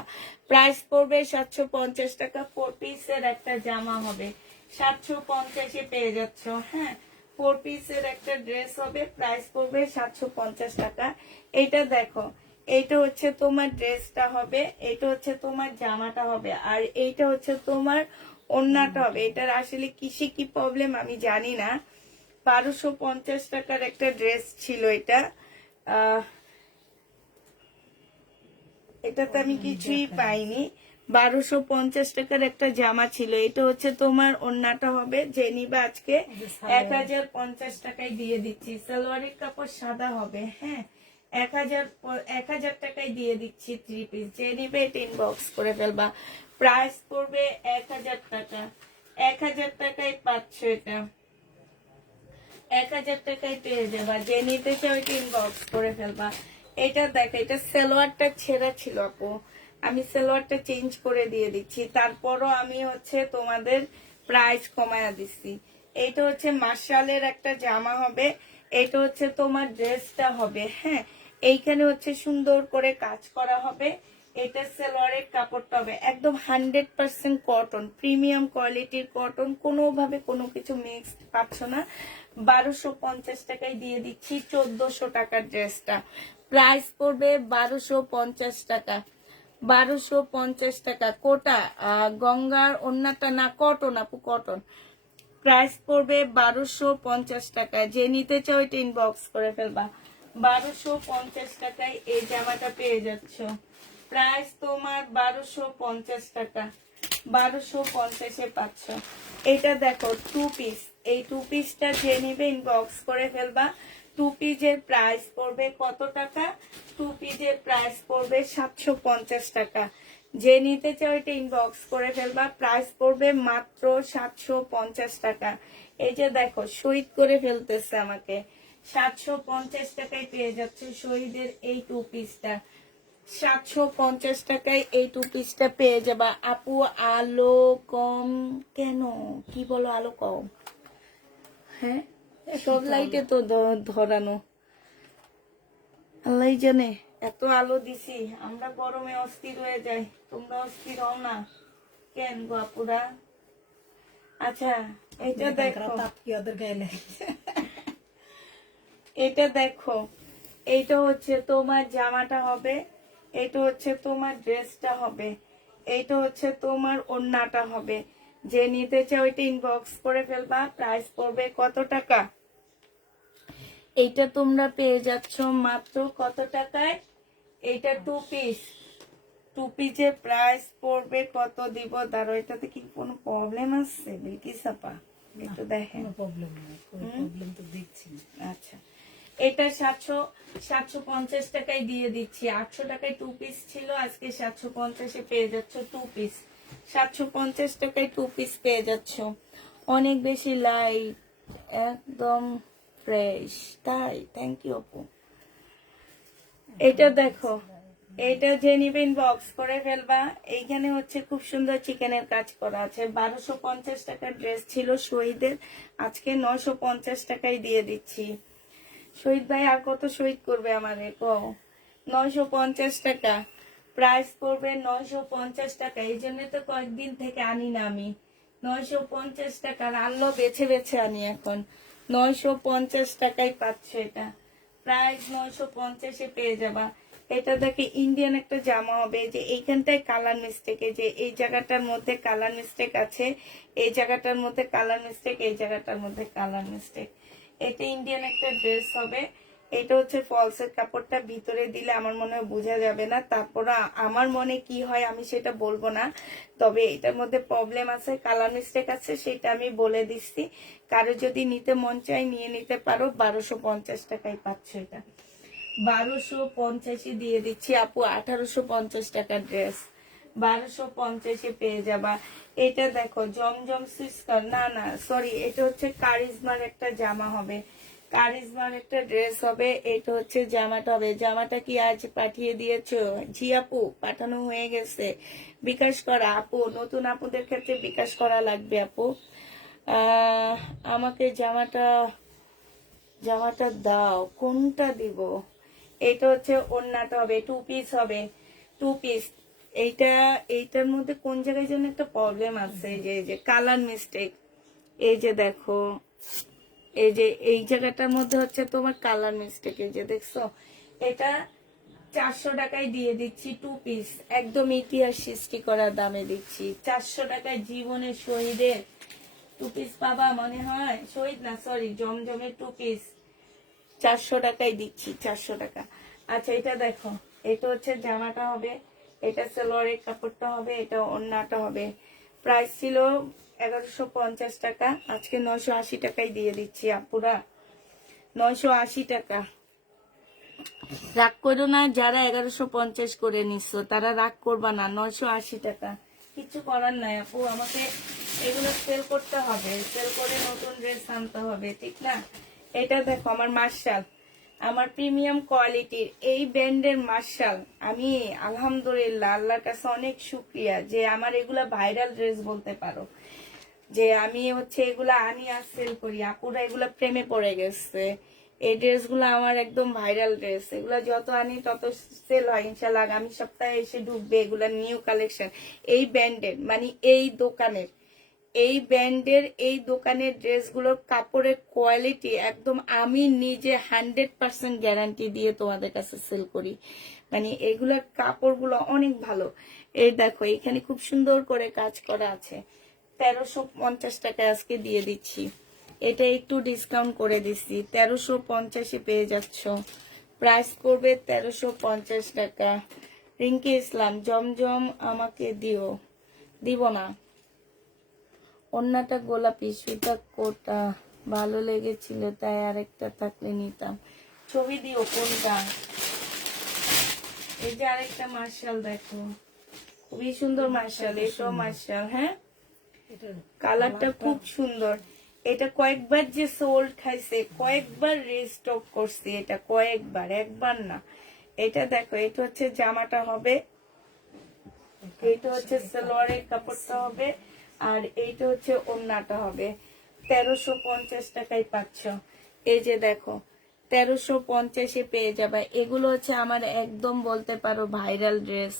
প্রাইস পড়বে 750 টাকা। 4 পিসের একটা জামা হবে, 750-এ পেয়ে যাচ্ছ। হ্যাঁ, 4 পিসের একটা ড্রেস হবে, প্রাইস পড়বে 750 টাকা। এটা দেখো, এইটা হচ্ছে তোমার ড্রেসটা হবে, এটা হচ্ছে তোমার জামাটা হবে, আর এইটা হচ্ছে তোমার ওড়নাটা হবে। এটার আসলে কিসে কি প্রবলেম আমি জানি না। 1250 টাকার একটা ড্রেস ছিল এটা। এটাতে আমি কিছুই পাইনি। 1250 টাকার একটা জামা ছিল। এটা হচ্ছে তোমার ওড়নাটা হবে, যে নিবে আজকে 1050 টাকায় দিয়ে দিচ্ছি। সালোয়ারের কাপড় সাদা হবে, হ্যাঁ, 1000 টাকায় দিয়ে দিচ্ছি 3 পিস। যে নিবে এটা ইনবক্স করে ফেলবা। প্রাইস পড়বে 1000 টাকা। 1000 টাকায় পাচ্ছ এটা, 1000 টাকায় পেয়ে যাবা। যে নিতে চাও এটা ইনবক্স করে ফেলবা। এটা দেখো, এটা সালোয়ারটা ছেঁড়া ছিল আপু, আমি সালোয়ারটা চেঞ্জ করে দিয়ে দিচ্ছি। তারপরও আমি হচ্ছে তোমাদের প্রাইস কমায়া দিচ্ছি। এইটা হচ্ছে মার্শালের একটা জামা হবে, এটা হচ্ছে তোমার ড্রেসটা হবে। হ্যাঁ, এইখানে হচ্ছে সুন্দর করে কাজ করা হবে। এটা সালোয়ারের কাপড়টা হবে একদম 100% কটন, প্রিমিয়াম কোয়ালিটির কটন, কোনোভাবে কোনো কিছু মিক্সড পাচ্ছ না। 1250 টাকায় দিয়ে দিচ্ছি 1400 টাকার ড্রেসটা। প্রাইস পড়বে 1250 টাকা। 1250 টাকা। কোটা গঙ্গার ওড়নাটা না, কটন আপু, কটন। প্রাইস পড়বে 1250 টাকা। যে নিতে চাও এটা ইনবক্স করে ফেলবা। 1250 টাকায় এই জামাটা পেয়ে যাচ্ছ। প্রাইস তোমার 1250 টাকা। 1250-এ পাচ্ছ। এটা দেখো 2 পিস, এই 2 পিসটা যে নিবে ইনবক্স করে ফেলবা। 2 পিসের প্রাইস পড়বে কত টাকা? 2 পিসের প্রাইস পড়বে 750 টাকা। যে নিতে চাও এটা ইনবক্স করে ফেলবা। প্রাইস পড়বে মাত্র 750 টাকা। এই যে দেখো, শহীদ করে ফেলতেছে আমাকে। 750 টাকায় পেয়ে যাচ্ছে শহীদের এই 2 পিসটা। 750 টাকায় এই 2 পিসটা পেয়ে যাবা। আপু আলো কম কেন? কি বলো, আলো কম? হ্যাঁ, সব লাইটে তো ধরানো, আল্লাহ জানে। এত আলো দিছি, আমরা গরমে অস্থির হয়ে যাই, তোমরা অস্থির হও না কেন গো আপুরা? আচ্ছা, এটা দেখো, এটা দেখো, এইটা হচ্ছে তোমার জামাটা হবে, এটা হচ্ছে তোমার ড্রেসটা হবে, এইটা হচ্ছে তোমার ওড়নাটা হবে। যে নিতে চাও ওইটা ইনবক্স করে ফেলবা। প্রাইস পড়বে কত টাকা? এইটা তোমরা পেয়ে যাচ্ছ মাত্র কত টাকায়? এইটা 2 পিস। 2 পিসের প্রাইস পড়বে কত দিব? দাঁড়ো, এটাতে কি কোনো প্রবলেম আছে বিলকিস আপা? একটু দেখেন। আচ্ছা, এটা 750 টাকায় দিয়ে দিচ্ছি। 800 টাকায় 2 পিস ছিল, আজকে 750-এ পেয়ে যাচ্ছ 2 পিস। 750 টাকায় 2 পিস পেয়ে যাচ্ছ। অনেক বেশি লাইট, একদম ফ্রেশ। তাই, থ্যাংক ইউ আপু। এটা দেখো, এটা যে নিবে ইনবক্স করে ফেলবা। এইখানে হচ্ছে খুব সুন্দর চিকেনের কাজ করা আছে। 1250 টাকার ড্রেস ছিল শহীদের, আজকে 950 টাকায় দিয়ে দিচ্ছি। শহীদ ভাই আর কত শহীদ করবে আমারে কো? 950 টাকা। প্রাইস পড়বে 950 টাকা। এই জন্য তো কয়েকদিন থেকে আনি না আমি। 950 টাকার আনলো, বেছে বেছে আনি এখন। 950 টাকায় পাচ্ছে এটা। প্রাইস 950-এ পেয়ে যাবা। এটা দেখে ইন্ডিয়ান একটা জামা হবে, যে এইখানটায় কালার মিস্টেক, যে এই জায়গাটার মধ্যে কালার মিস্টেক আছে, এই জায়গাটার মধ্যে কালার মিস্টেক, এই জায়গাটার মধ্যে কালার মিস্টেক। এটা ইন্ডিয়ান একটা ড্রেস হবে। এটা হচ্ছে ফলসের কাপড়টা, ভিতরে দিলে আমার মনে হয় বোঝা যাবে না, তারপরে আমার মনে কি হয় আমি সেটা বলবো না। তবে এটার মধ্যে প্রবলেম আছে, কালার মিস্টেক আছে, সেটা আমি বলে দিচ্ছি। কারো যদি নিতে মন চাই নিয়ে নিতে পারো। 1250 টাকায় পাচ্ছ এটা, 1250 দিয়ে দিচ্ছি আপু। 1850 টাকার ড্রেস 1250 পেয়ে যাবা। এটা দেখো জমজম সিস্টার, না না সরি, এটা হচ্ছে কারিজমার একটা জামা হবে, কারিজমার একটা ড্রেস হবে। এটা হচ্ছে জামাটা হবে। জামাটা কি আজ পাঠিয়ে দিয়েছো? জি আপু, পাঠানো হয়ে গেছে। বিকাশ করা আপু, নতুন আপুদের ক্ষেত্রে বিকাশ করা লাগবে আপু। আহ আমাকে জামাটা জামাটা দাও, কোনটা দিব? এটা হচ্ছে ওড়নাটা হবে, 2 পিস হবে, 2 পিস। এইটার মধ্যে কোন জায়গায় যেন একটা প্রবলেম আছে, যে কালার মিস্টেক। এই যে দেখো, এই জায়গাটার মধ্যে হচ্ছে তোমার কালার মিস্টেক। এই যে দেখছো, এটা 400 টাকায় দিয়ে দিচ্ছি 2 পিস, একদম ইতিহাস সৃষ্টি করা দামে দিচ্ছি 400 টাকায়। জীবনের শহীদের 2 পিস পাবা মনে হয়, শহীদ না সরি, জমজমের 2 পিস 400 টাকায় দিচ্ছি, 400 টাকা। আচ্ছা এটা দেখো, এটা হচ্ছে জামাটা হবে, এটা সালোয়ারের কাপড়টা হবে, এটা ওড়নাটা হবে। প্রাইস ছিল 1150 টাকা, আজকে 980 টাকায় দিয়ে দিচ্ছি আপুরা, 980 টাকা। রাগ করো না, যারা 1150 করে নিচ্ছ তারা রাগ করবা না, 980 টাকা। কিছু করার নাই আপু, আমাকে এগুলো সেল করতে হবে, সেল করে নতুন ড্রেস আনতে হবে, ঠিক না? এটা দেখো আমার মার্শাল, আমার প্রিমিয়াম কোয়ালিটির এই ব্র্যান্ডের মার্শাল। আমি আলহামদুলিল্লাহ আল্লাহর কাছে অনেক শুক্রিয়া যে আমার এগুলা ভাইরাল ড্রেস বলতে পারো, যে আমি হচ্ছে এগুলা আনি আর সেল করি। আপুরা এগুলা প্রেমে পড়ে গেছে, এই ড্রেসগুলো আমার একদম ভাইরাল ড্রেস। এগুলা যত আনি তত সেল হয় ইনশাল্লাহ। আগামী সপ্তাহে এসে ঢুকবে এগুলা নিউ কালেকশন, এই ব্র্যান্ডের, মানে এই দোকানের ড্রেসগুলোর কাপড়ের কোয়ালিটি একদম আমি নিজে 100% গ্যারান্টি দিয়ে তোমাদের কাছে সেল করি। মানে এগুলার কাপড়গুলো অনেক ভালো। এই দেখো এখানে খুব সুন্দর করে কাজ করা আছে, 1350 টাকায় আজকে দিয়ে দিচ্ছি। এটা একটু ডিসকাউন্ট করে দিচ্ছি, 1350 পেয়ে যাচ্ছ। প্রাইস করবে 1350 টাকা। রিঙ্কি ইসলাম, জমজম আমাকে দিব না। অন্যটা গোলাপি, সুতা কোটা ভালো লেগেছিল তাই আরেকটা থাকলে নিতাম। ছবি দিও কোনটা। এই যে আরেকটা মার্শাল দেখো, খুবই সুন্দর মার্শাল, এটাও মার্শাল। হ্যাঁ, কালারটা খুব সুন্দর। এটা কয়েকবার যে সোল্ড খাইছে, কয়েকবার রিস্টক করছি এটা, কয়েকবার, একবার না। এটা দেখো, এটা হচ্ছে জামাটা হবে, এইটা হচ্ছে সালোয়ারের কাপড়টা হবে, আর এইটা হচ্ছে ওড়নাটা হবে। 1350 টাকায় পাচ্ছ। এই যে দেখো 1350 পেয়ে যাবে। এগুলো হচ্ছে আমার একদম বলতে পারো ভাইরাল ড্রেস,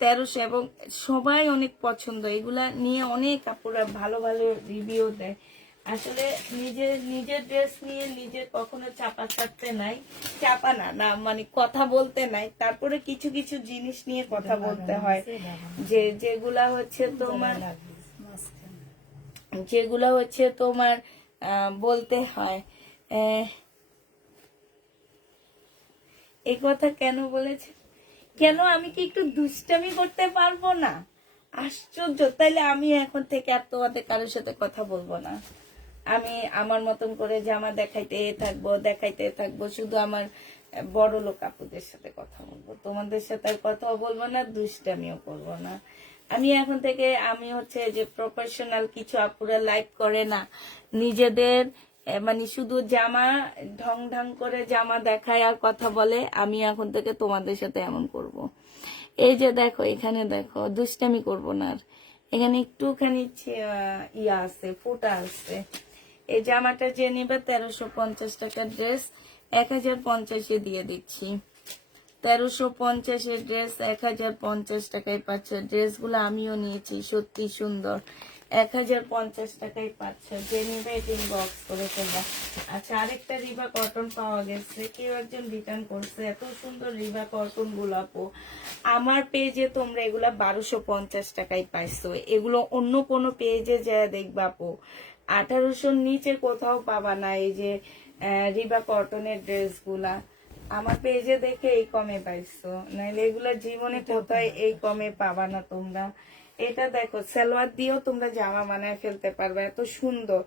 1300, এবং সবাই অনেক পছন্দ। এগুলা নিয়ে অনেক আপুরা ভালো ভালো রিভিউ দেয়। আসলে নিজের ড্রেস নিয়ে নিজের কখনো চাপা থাকতে নাই, চাপা না না মানে কথা বলতে নাই, তারপরে কিছু কিছু জিনিস নিয়ে কথা বলতে হয়, যেগুলা হচ্ছে তোমার বলতে হয়। এই কথা কেন বলেছে? কেন, আমি কি একটু দুষ্টামি করতে পারবো না? আশ্চর্য, তাইলে আমি এখন থেকে আর তোমাদের কারোর সাথে কথা বলবো না। আমি আমার মতন করে জামা দেখাইতে থাকবো, শুধু আমার বড় লোক আপুদের সাথে কথা বলবো, তোমাদের সাথে আর কথাও বলবো না, দুষ্টামিও করবো না। আমি এখন থেকে আমি হচ্ছে যে প্রফেশনাল কিছু আপুরা লাইভ করে না, নিজেদের মানে শুধু জামা ঢং ঢং করে জামা দেখায় আর কথা বলে, আমি এখন থেকে তোমাদের সাথে এমন করব। এই যে দেখো, এখানে দেখো, দুষ্টামি করবো না আর। এখানে একটুখানি ইয়া আছে, ফুটা আছে। এই জামাটা যে নিবে 1350 টাকার ড্রেস 1050 দিয়ে দিচ্ছি। 1350 ড্রেস 1050 টাকায় পাচ্ছে। ড্রেসগুলো আমিও নিয়েছি, সত্যি সুন্দর। 1050 টাকায় পাচ্ছে, যে নিবে ইনবক্স করে ফেলবা। আচ্ছা, আরেকটা রিবা কটন পাওয়া গেছে, কেউ একজন রিটার্ন করছে। এত সুন্দর রিবা কটন গুলাপো আমার পেজে, তোমরা এগুলা 1250 টাকায় পাইছো। এগুলো অন্য কোনো পেজে যা দেখবা আপু 1800 নিচে কোথাও পাবা না। এই যে রিবা কটনের ড্রেসগুলা আমার পেজে দেখে এই কমে পাইছো, নাহলে এগুলা জীবনে কোথায় এই কমে পাবা না তোমরা। এটা দেখো সালোয়ার দিয়েও তোমরা জামা বানায় ফেলতে পারবে, এত সুন্দর।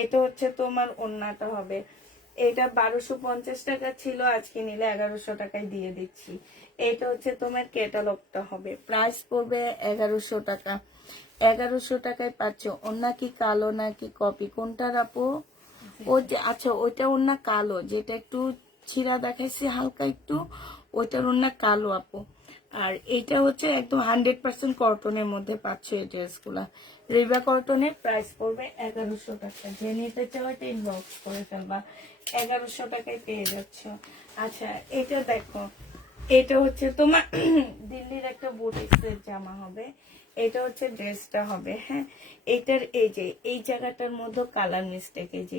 এটা হচ্ছে তোমার ওড়নাটা হবে, এটা 1250 টাকা ছিল, আজকে নিলে 1100 টাকায় দিয়ে দিচ্ছি। এটা হচ্ছে তোমার ক্যাটালগটা হবে, প্রাইস পড়বে 1100 টাকা। 1100 টাকায় পাচ্ছ। ওড়না কি কালো নাকি কপি কোনটার আপু? ও যে আচ্ছা ওইটা ওড়না কালো, যেটা একটু ছিঁড়া দেখাইছি হালকা একটু, ওইটার ওড়না কালো আপু। আর এটা হচ্ছে একদম 100% কটনের মধ্যে পাচ্ছ এই ড্রেসগুলা। রিবা কটনের প্রাইস পড়বে 1100 টাকা। যে নিতে চাও এটা ইনবক্স করে ফেলবা, 1100 টাকায় পেয়ে যাচ্ছ। আচ্ছা এটা দেখো, এটা হচ্ছে তোমার দিল্লির একটা বুটিক্সের জামা হবে। এটা হচ্ছে ড্রেসটা হবে, হ্যাঁ। এটার এই যে এই জায়গাটার মধ্যে কালার মিস্টেক, এই যে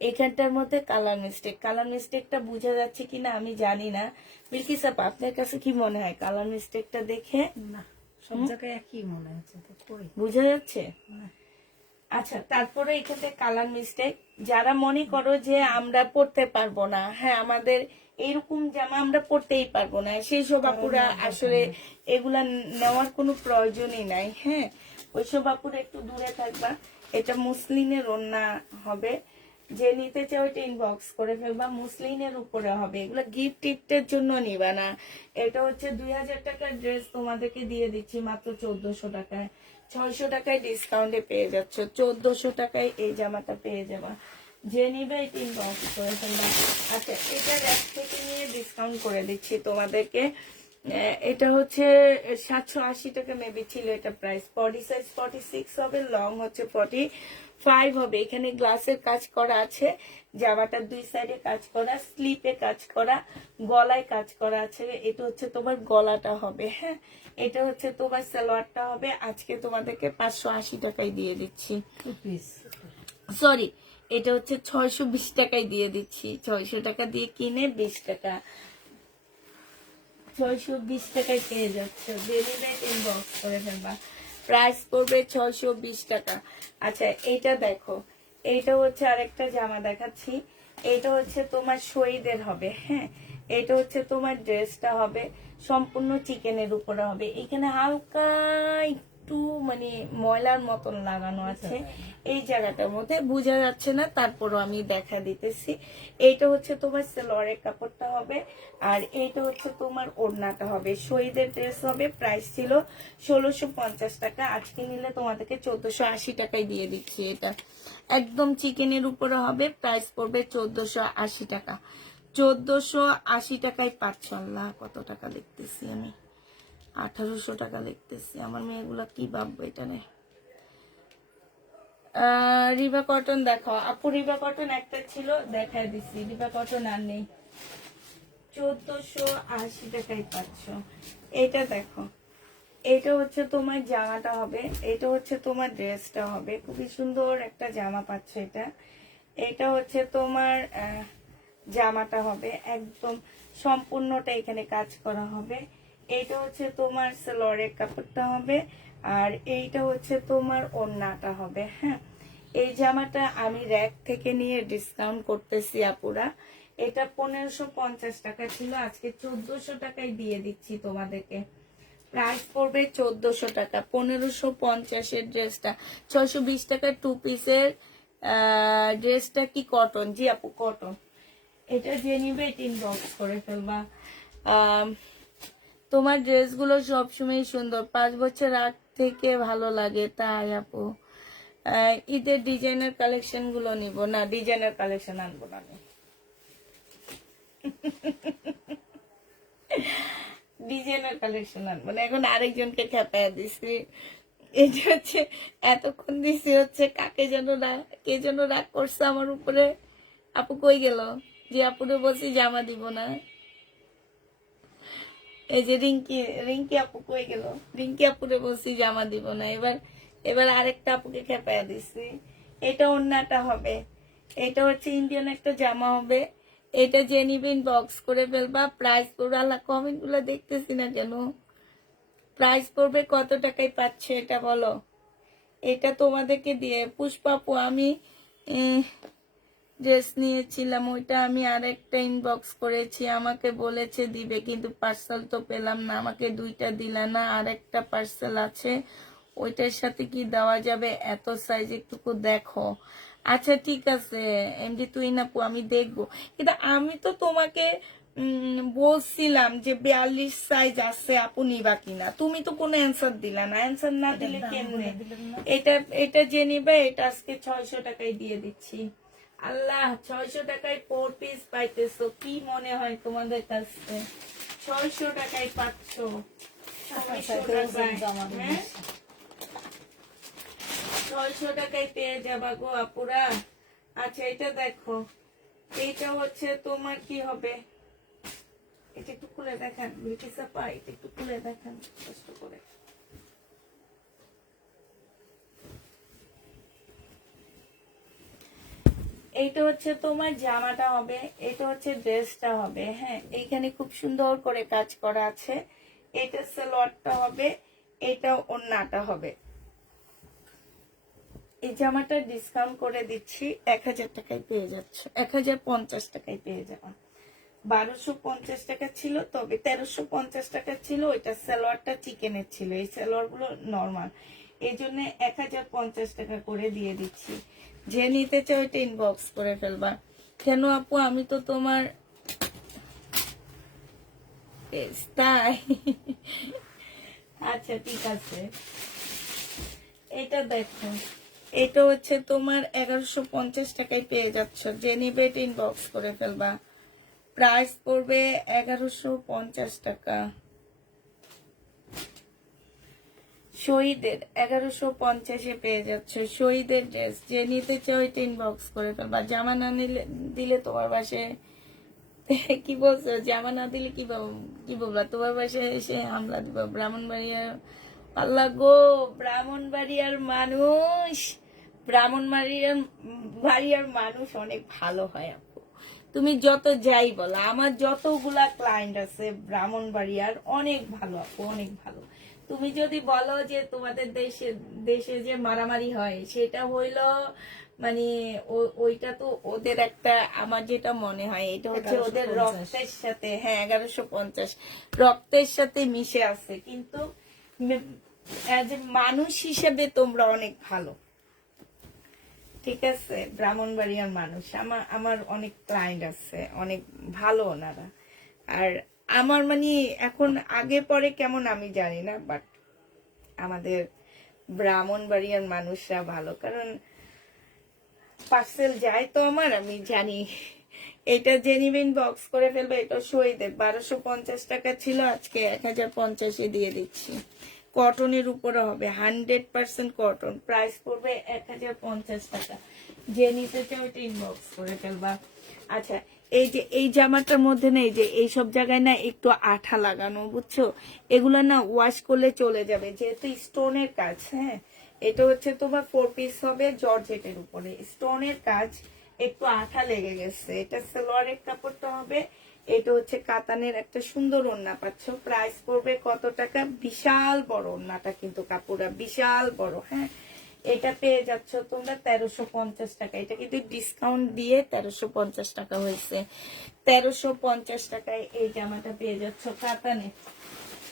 এখানটার মধ্যে কালার মিস্টেক। কালার মিস্টেকটা বোঝা যাচ্ছে কিনা আমি জানি না। বিলকিস আপা আপনার কাছে কি মনে হয় কালার মিস্টেকটা দেখে? না, সব জায়গায় একই মনে হচ্ছে তো, কই বোঝা যাচ্ছে? না। আচ্ছা তারপরে এখানে কালার মিস্টেক, যারা মনে করো যে আমরা পড়তে পারবো না, হ্যাঁ আমাদের এরকম জামা আমরা পড়তেই পারবো না, সেই সব আপুরা আসলে এগুলা নেওয়ার কোনো প্রয়োজনই নাই, হ্যাঁ। ওইসব আপুরা একটু দূরে থাকবা। এটা মুসলিনের ওড়না হবে, যে নিতে চাও এটা ইনবক্স করে ফেলবা। মুসলিনের উপরে হবে, এগুলো গিফট টিফটের জন্য নিবা না। এটা হচ্ছে 2000 টাকার ড্রেস, তোমাদেরকে দিয়ে দিচ্ছি মাত্র 1400 টাকায়। 600 টাকায় ডিসকাউন্টে পেয়ে যাচ্ছ, 1400 টাকায় এই জামাটা পেয়ে যাবা। যে নিবে এটা ইনবক্স করে ফেলবা। আচ্ছা এটা র্যাক থেকে নিয়ে ডিসকাউন্ট করে দিচ্ছি তোমাদেরকে। এটা হচ্ছে 780 টাকা মেবি ছিল এটা প্রাইস। বডি সাইজ 46 হবে, লং হচ্ছে 45 হবে। এখানে গ্লাসের কাজ করা আছে, জামাটার দুই সাইডে কাজ করা, স্লিপে কাজ করা, গলায় কাজ করা আছে। এটা হচ্ছে তোমার গলাটা হবে, হ্যাঁ। এটা হচ্ছে তোমার সালোয়ারটা হবে। আজকে তোমাদেরকে 580 টাকায় দিয়ে দিচ্ছি, সরি এটা হচ্ছে 620 টাকায় দিয়ে দিচ্ছি। 600 টাকা দিয়ে কিনে 20 টাকা, 620 টাকায় পেয়ে যাচ্ছে। ডেলিভারি ইনবক্স করে ফেলবা, প্রাইস পড়বে 620 টাকা। আচ্ছা এইটা দেখো, এইটা হচ্ছে আরেকটা জামা দেখাচ্ছি। এটা হচ্ছে তোমার শহীদের হবে, হ্যাঁ। এটা হচ্ছে তোমার ড্রেসটা হবে সম্পূর্ণ চিকেনের উপরে হবে। এখানে হালকা একটু মানে ময়লার মতন লাগানো আছে এই জায়গাটার মধ্যে, বোঝা যাচ্ছে না, তারপরও আমি দেখা দিতেছি। এইটা হচ্ছে তোমার সেলোয়ারের কাপড়টা হবে, আর এইটা হচ্ছে তোমার ওড়নাটা হবে। শহীদের ড্রেস হবে, প্রাইস ছিল 1650 টাকা, আজকে নিলে তোমাদেরকে 1480 টাকায় দিয়ে দিচ্ছি। এটা একদম চিকেনের উপরে হবে, প্রাইস পড়বে 1480 টাকা। 1480 টাকায় পাচ্ছ। আল্লাহ কত টাকা লিখতেছি আমি, 1800 টাকা লিখতেছি। আমার মেয়েগুলা কি ভাববে এটা নেই। রিবা কটন দেখাও আপু, রিবা কটন একটা ছিল দেখায় দিচ্ছি, রিবা কটন আর নেই। 1480 টাকায় পাচ্ছ। এটা দেখো, এটা হচ্ছে তোমার জামাটা হবে, এটা হচ্ছে তোমার ড্রেসটা হবে। খুবই সুন্দর একটা জামা পাচ্ছ এটা। এটা হচ্ছে তোমার জামাটা হবে, একদম সম্পূর্ণটা এখানে কাজ করা হবে। এইটা হচ্ছে তোমার সালোয়ারের কাপড়টা হবে, আর এইটা হচ্ছে তোমার ওড়নাটা হবে, হ্যাঁ। এই জামাটা আমি র্যাক থেকে নিয়ে ডিসকাউন্ট করতেছি আপুরা। এটা 1550 টাকা ছিল, আজকে 1400 টাকায় দিয়ে দিচ্ছি তোমাদেরকে। প্রাইস পড়বে 1400 টাকা। 1550-এর ড্রেসটা 620 টাকা। 2 পিসের ড্রেসটা কি কটন? জি আপু কটন। এটা যে নিবে এটা ইনবক্স করে ফেলবা। তোমার ড্রেসগুলো সবসময় সুন্দর, 5 বছর আগ থেকে ভালো লাগে তাই আপু। ঈদের ডিজাইনার কালেকশন গুলো নিব না, ডিজাইনার কালেকশন আনবো না আমি। ডিজাইনার কালেকশন আনবো না, এখন আরেকজনকে খেপায় দিছি। এটা হচ্ছে এতক্ষণ দিছি হচ্ছে কাকে যেন কে যেন রাগ করছে আমার উপরে। আপু কই গেল? যে আপুরে বলছি জামা দিব না। এই যে রিঙ্কি, রিঙ্কি আপু কই গেল? রিঙ্কি আপুরে বলছি জামা দিব না, এবার এবার আরেকটা আপুকে খেপায়া দিছি। এটা ওড়নাটা হবে, এটা হচ্ছে ইন্ডিয়ান একটা জামা হবে। এটা যে নিবেন বক্স করে ফেলবা। প্রাইস পড়বে, আল্লাহ কমেন্ট গুলো দেখতেছি না কেন। প্রাইস পড়বে কত টাকায় পাচ্ছে এটা বলো। এটা তোমাদেরকে দিয়ে পুষ্পাপু আমি ড্রেস নিয়েছিলাম, ওইটা আমি আরেকটা ইনবক্স করেছি, আমাকে বলেছে দিবে, কিন্তু পার্সেল তো পেলাম না। আমাকে দুইটা দিলা না, আরেকটা পার্সেল আছে, ওইটার সাথে কি দেওয়া যাবে? এত সাইজ একটুকু দেখো। আচ্ছা ঠিক আছে এমডি তুই না আপু, আমি দেখবো। কিন্তু আমি তো তোমাকে বলছিলাম যে 42 সাইজ আছে আপু, নিবা কিনা? তুমি তো কোনো অ্যান্সার দিলা না। অ্যান্সার না দিলে কেমনে? এটা এটা যে নিবে এটা আজকে 600 টাকায় দিয়ে দিচ্ছি। আল্লাহ, 600 টাকায় 4 পিস পাইতেছো, কি মনে হয় তোমাদের কাছে? 600 টাকায় পাচ্ছ, 600 টাকায়, হ্যাঁ 600 টাকায় পেয়ে যাবা গো আপুরা। আচ্ছা এটা দেখো, এইটা হচ্ছে তোমার কি হবে, এটা একটু খুলে দেখান বিটিসাপা, এটা একটু খুলে দেখান কষ্ট করে। এইটা হচ্ছে তোমার জামাটা হবে, এটা হচ্ছে ড্রেসটা হবে। হ্যাঁ, এইখানে খুব সুন্দর করে কাজ করা আছে। এটা সালোয়ারটা হবে, এটা ওড়নাটা হবে। এই জামাটা ডিসকাউন্ট করে দিচ্ছি, 1000 টাকায় পেয়ে যাচ্ছ, 1050 টাকায় পেয়ে যাবা। 1250 টাকা ছিল, তবে 1350 টাকা ছিল, ওইটা সালোয়ারটা চিকেনের ছিল, এই সালোয়ার গুলো নর্মাল, এই জন্য 1050 টাকা করে দিয়ে দিচ্ছি। যে নিতে চাও ওইটা ইনবক্স করে ফেলবা। কেন আপু, আমি তো তোমার তাই? আচ্ছা ঠিক আছে, এটা দেখো, এটা হচ্ছে তোমার 1150 টাকায় পেয়ে যাচ্ছ, যে নিবে এটা ইনবক্স করে ফেলবা। প্রাইস পড়বে 1150 টাকা। শহীদের 1150-এ পেয়ে যাচ্ছে, শহীদের ড্রেস, যে নিতে চাও এটা ইনবক্স করে ফেলবা। জামা না নিলে দিলে তোমার বাসায় কি বলছো, জামা না দিলে কি বলবা, তোমার বাসায় এসে হামলা দিবা। ব্রাহ্মণবাড়িয়ার, আল্লাহ গো, ব্রাহ্মণবাড়িয়ার মানুষ, ব্রাহ্মণবাড়িয়ার মানুষ অনেক ভালো হয় আপু। তুমি যত যাই বলো, আমার যতগুলা ক্লায়েন্ট আছে ব্রাহ্মণবাড়িয়ার, অনেক ভালো আপু, অনেক ভালো। তুমি যদি বলো যে তোমাদের দেশে দেশে যে মারামারি হয়, সেটা হইলো মানে ওইটা তো ওদের একটা, আমার যেটা মনে হয় এটা হচ্ছে ওদের 1150 রক্তের সাথে, হ্যাঁ 1150 রক্তের সাথে মিশে আছে। কিন্তু অ্যাজ এ মানুষ হিসেবে তোমরা অনেক ভালো, ঠিক আছে? ব্রাহ্মণবাড়িয়ার মানুষ, আমার অনেক ক্লায়েন্ট আছে, অনেক ভালো ওনারা। আর আমার মানে এখন আগে পরে কেমন আমি জানি না, বাট আমাদের ব্রাহ্মণবাড়িয়ার মানুষরা ভালো, কারণ পার্সেল যায় তো আমার, আমি জানি। এটা জেনিভিন বক্স করে ফেলবে, এটা শহীদের 1250 টাকা ছিল, আজকে 1050-এ দিয়ে দিচ্ছি। কটনের উপরে হবে, 100% কটন, প্রাইস পড়বে 1050 টাকা। যে নিতে চাও এটা ইনবক্স করে ফেলবা। আচ্ছা, এই যে এই জামাটার মধ্যে না, এই যে এইসব জায়গায় না একটু আঠা লাগানো, বুঝছো? এগুলো না ওয়াশ করলে চলে যাবে, যেহেতু স্টোনের কাজ। হ্যাঁ, এটা হচ্ছে তোমার 4 পিস হবে, জর্জেটের উপরে স্টোনের কাজ, একটু আঠা লেগে গেছে। এটা সালোয়ারের কাপড়টা হবে, এটা হচ্ছে কাতানের একটা সুন্দর ওড়না পাচ্ছ। প্রাইস পড়বে কত টাকা? বিশাল বড় ওড়নাটা, কিন্তু কাপড়টা বিশাল বড়। হ্যাঁ, এটা পেয়ে যাচ্ছ তোমরা 1350 টাকা। এটা কিন্তু ডিসকাউন্ট দিয়ে 1350 টাকা হয়েছে। 1350 টাকায় এই জামাটা পেয়ে যাচ্ছ কাতানে।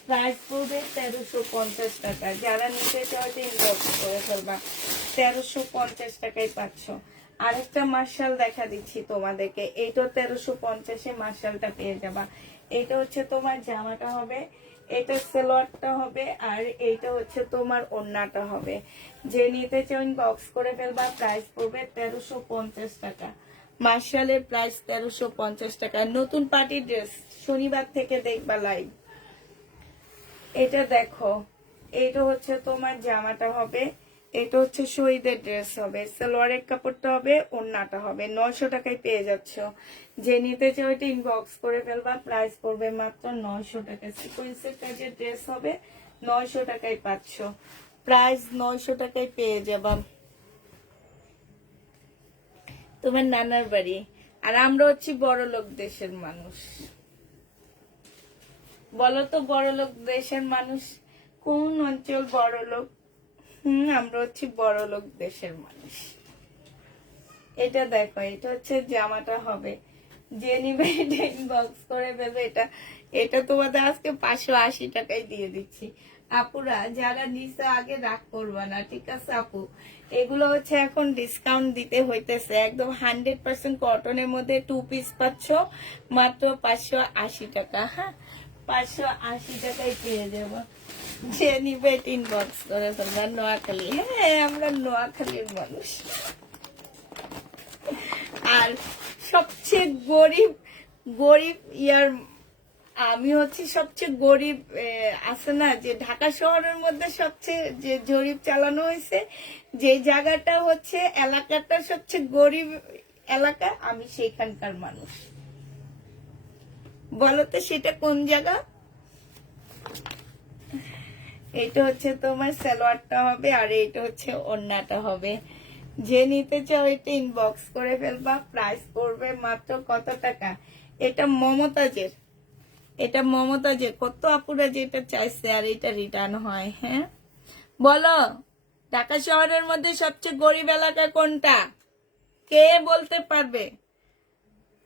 প্রাইস পড়বে 1350 টাকা। যারা নিতে চাও ইনবক্স করে ফেলবা, 1350 টাকায় পাচ্ছ। আরেকটা মার্শাল দেখা দিচ্ছি তোমাদেরকে, এইটা 1350-এ মার্শালটা পেয়ে যাবা। এটা হচ্ছে তোমার জামাটা হবে, এটা সালোয়ারটা হবে, আর এইটা হচ্ছে তোমার ওড়নাটা হবে। যে নিতে চাও ইনবক্স করে ফেলবা। প্রাইস পড়বে 1350 টাকা। মার্শালের প্রাইস 1350 টাকা। নতুন পার্টি ড্রেস, শনিবার থেকে দেখবা লাইভ। এটা দেখো, এটা হচ্ছে তোমার জামাটা হবে, এটা হচ্ছে শহীদের ড্রেস হবে, সালোয়ারের কাপড়টা হবে, ওড়নাটা হবে। 900 টাকায় পেয়ে যাচ্ছ। যে নিতে চাও এটা ইনবক্স করে ফেলবা। প্রাইস পড়বে মাত্র 900 টাকা। সিকোয়েন্সের কাজের ড্রেস হবে, 900 টাকায় পাচ্ছ। প্রাইস 900 টাকায় পেয়ে যাবা। তোমার নানার বাড়ি। আর আমরা হচ্ছি বড় লোক দেশের মানুষ। বলো তো, বড় লোক দেশের মানুষ কোন অঞ্চল বড় লোক? আমরা হচ্ছি বড় লোক দেশের মানুষ। এটা দেখো, এটা হচ্ছে জামাটা হবে, যে নিবে এটা ইনবক্স করে ফেলবে। এটা এটা তোমাদের আজকে 580 টাকায় দিয়ে দিচ্ছি আপুরা। যারা নিচে আগে রাগ করবা না, ঠিক আছে আপু? এগুলো হচ্ছে এখন ডিসকাউন্ট দিতে হইতেছে, একদম 100% কটনের মধ্যে 2 পিস পাচ্ছ মাত্র 580 টাকা। হ্যাঁ, 580 টাকায় পেয়ে যাবো। যে নিবে ইনবক্স করে ফেলবে। নোয়াখালী, হ্যাঁ আমরা নোয়াখালীর মানুষ। আর সবচেয়ে গরিব গরিব ইয়ার আমি হচ্ছে সবচেয়ে গরিব। আছে না যে ঢাকা শহরের মধ্যে সবচেয়ে যে জরিপ চালানো হয়েছে, যে জায়গাটা হচ্ছে এলাকাটা সবচেয়ে গরিব এলাকা, আমি সেইখানকার মানুষ। বলতো সেটা কোন জায়গা? এটা হচ্ছে তোমার সালোয়ারটা হবে, আর এটা হচ্ছে ওড়নাটা হবে। যে নিতে চাও এটা ইনবক্স করে ফেলবা। প্রাইস পড়বে মাত্র কত টাকা? এটা মমতাজের, এটা মমতাজের। কত আপুরা যেটা চাইছে, আর এটা রিটার্ন হয়। হ্যাঁ বলো, ঢাকা শহরের মধ্যে সবচেয়ে গরিব এলাকা কোনটা? কে বলতে পারবে?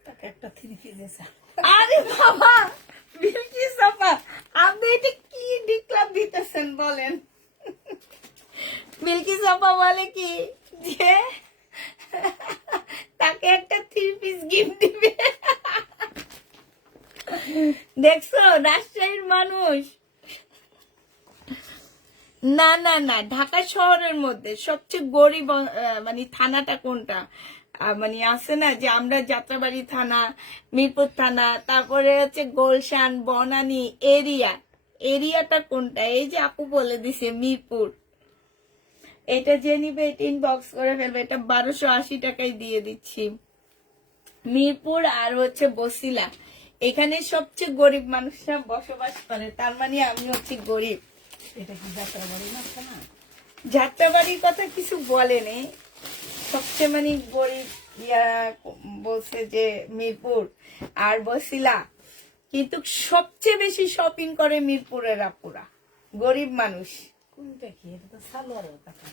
তাকে একটা 3 পিস। আরে বাবা, বিলকিস আপা, আপনি এটা কি ডিক্লাব দিতেছেন বলেন? বিলকিস আপা বলে কি যে তাকে একটা 3 পিস গিফট দিবে। দেখছো রাজশাহীর মানুষ। না না না, ঢাকা শহরের মধ্যে সবচেয়ে গরিব মানে থানাটা কোনটা? মানে আছে না যে আমরা যাত্রাবাড়ি থানা, মিরপুর থানা, তারপরে হচ্ছে গুলশান, বনানী এরিয়া, এরিয়াটা কোনটা? এই যে আপু বলে দিছে মিরপুর। এটা যে নিবে এটা ইনবক্স করে ফেলবে। এটা 1280 টাকায় দিয়ে দিচ্ছি। মিরপুর আর হচ্ছে বসিলা, এখানে সবচেয়ে গরিব মানুষরা বসবাস করে, তার মানে আমি হচ্ছে গরিব। এটা কি যাত্রাবাড়ি না? না, যাত্রাবাড়ির কথা কিছু বলেনি, সবচেয়ে মানে গরিব ইয়া বলছে যে মিরপুর আর বসিলা, কিন্তু সবচেয়ে বেশি শপিং করে মিরপুরের আপুরা, গরিব মানুষ। কোনটা কি? এটা তো সালোয়ারের কথা।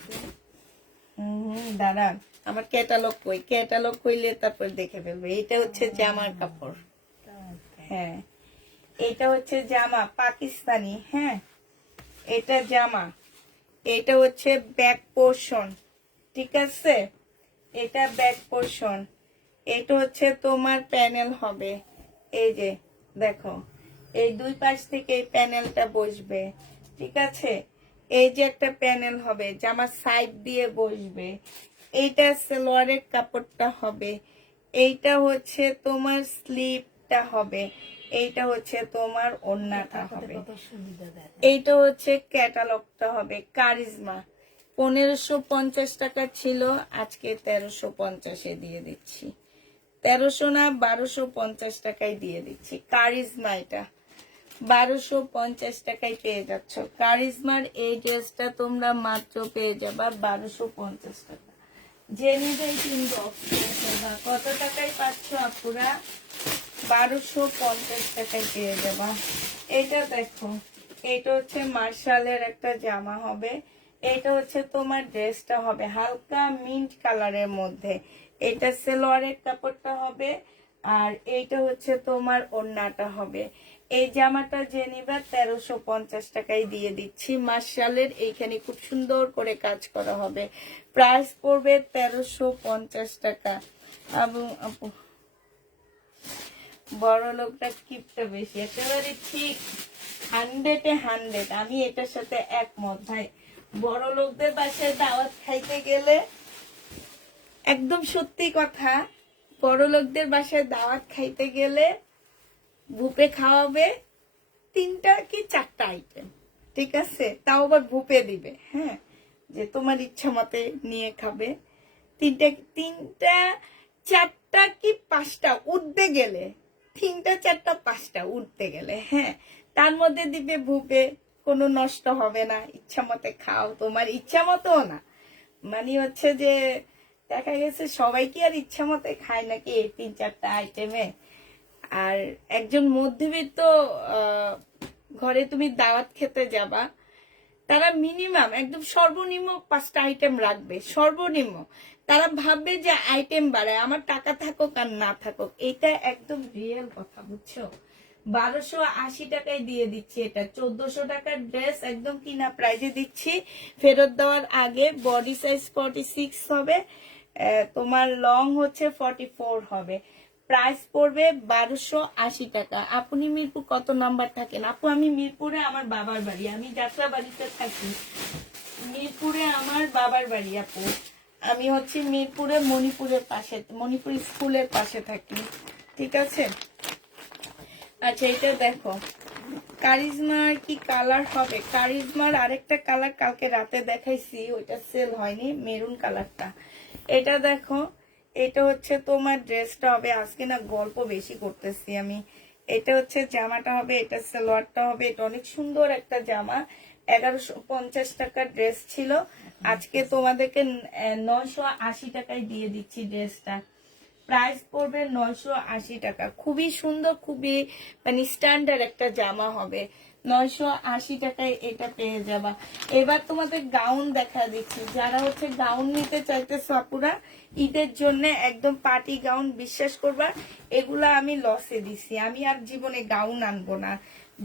দাঁড়ান, আমার ক্যাটালগ কই, ক্যাটালগ কইলে তারপর দেখে ফেলবে। এটা হচ্ছে জামার কাপড়। হ্যাঁ, এটা হচ্ছে জামা পাকিস্তানি। হ্যাঁ, এটা জামা, এটা হচ্ছে ব্যাক পোর্শন, ঠিক আছে? এটা ব্যাক পোর্শন। এটা হচ্ছে তোমার প্যানেল হবে, এই যে দেখো, এই দুই পাশ থেকে এই প্যানেলটা বসবে, ঠিক আছে? এই যে একটা প্যানেল হবে, জামার সাইড দিয়ে বসবে। এইটা সালোয়ারের কাপড়টা হবে, এইটা হচ্ছে তোমার স্লিপটা হবে, এইটা হচ্ছে তোমার ওড়নাটা হবে, কত সুবিধা দেয়। এইটা হচ্ছে ক্যাটালগটা হবে। কারিজমা 1550 টাকা ছিল, আজকে 1350-এ দিয়ে দিচ্ছি। 1300 না, 1250 টাকায় দিয়ে দিচ্ছি। কারিজমা এটা 1250 টাকায় পেয়ে যাচ্ছ। কারিজমার এই ড্রেসটা তোমরা মাত্র পেয়ে যাবা 1250 টাকা। যে নিবে ইনবক্স করে ফেলবা। কত টাকায় পাচ্ছ আপুরা? 1250 টাকায় পেয়ে যাবা। এটা দেখো, এটা হচ্ছে মার্শালের একটা জামা হবে, এটা হচ্ছে তোমার ড্রেসটা হবে হালকা মিন্ট কালারের মধ্যে। এটা সালোয়ারের কাপড়টা হবে, আর এইটা হচ্ছে তোমার ওড়নাটা হবে। এই জামাটা যে নিবা 1350 টাকায় দিয়ে দিচ্ছি। মার্শালের এইখানে খুব সুন্দর করে কাজ করা হবে। প্রাইস পড়বে 1350 টাকা। আপু বড় লোকটা কিপটা বেশি, একেবারে ঠিক 100-এ 100। আমি এটার সাথে একমত ভাই। বড় লোকদের বাসায় দাওয়াত খাইতে গেলে, একদম সত্যি কথা, বড় লোকদের বাসায় দাওয়াত খাইতে গেলে বুপে খাওয়াবে 3টা কি 4টা আইটেম, ঠিক আছে? তাও আবার বুপে দিবে। হ্যাঁ, যে তোমার ইচ্ছা মতে নিয়ে খাবে। 3টা 4টা কি 5টা উঠতে গেলে, 3টা 4টা 5টা উঠতে গেলে। হ্যাঁ, তার মধ্যে দিবে বুপে, কোনো নষ্ট হবে না, ইচ্ছা মতে খাও, তোমার ইচ্ছা মতো না। মানে হচ্ছে যে দেখা গেছে সবাই কি আর ইচ্ছা মতে খায় নাকি এই 3-4টা আইটেমে? আর একজন মধ্যবিত্ত ঘরে তুমি দাওয়াত খেতে যাবা, তারা মিনিমাম একদম সর্বনিম্ন 5টা আইটেম রাখবে, সর্বনিম্ন। তারা ভাববে যে আইটেম বাড়ায়, আমার টাকা থাকুক আর না থাকুক। এটা একদম রিয়েল কথা, বুঝছো? 1280 টাকায় দিয়ে দিচ্ছি এটা। 1400 টাকার ড্রেস একদম কিনা প্রাইজে দিচ্ছি। ফেরত দেওয়ার আগে বডি সাইজ 46 হবে, তোমার লং হচ্ছে 44 হবে। প্রাইস পড়বে 1280 টাকা। আপনি মিরপুর কত নাম্বার থাকেন? আপু আমি মিরপুরে আমার বাবার বাড়ি, আমি যাত্রা বাড়িতে থাকি। মিরপুরে আমার বাবার বাড়ি আপু। আমি হচ্ছে মিরপুরে মণিপুরের পাশে, মণিপুর স্কুলের পাশে থাকি। ঠিক আছে। আচ্ছা এটা দেখো, কারিজমার কি কালার হবে? কারিজমার আরেকটা কালার কালকে রাতে দেখাইছি, ওইটা সেল হয়নি, মেরুন কালারটা। এটা দেখো, এটা হচ্ছে তোমার ড্রেসটা হবে। আজকে না গল্প বেশি করতেছি আমি। এটা হচ্ছে জামাটা হবে, এটা সালোয়ারটা হবে। এটা অনেক সুন্দর একটা জামা। 1150 টাকার ড্রেস ছিল, আজকে তোমাদেরকে 980 টাকায় দিয়ে দিচ্ছি ড্রেসটা। প্রাইস পড়বে 980 টাকা। খুবই সুন্দর, খুবই মানে স্ট্যান্ডার্ড একটা জামা হবে। 980 টাকায় এটা পেয়ে যাবা। এবার তোমাদের গাউন দেখা দিচ্ছি। যারা হচ্ছে গাউন নিতে চাইতেছো আপুরা, ঈদের জন্য একদম পার্টি গাউন, বিশ্বাস করবা এগুলা আমি লসে দিছি। আমি আর জীবনে গাউন আনবো না।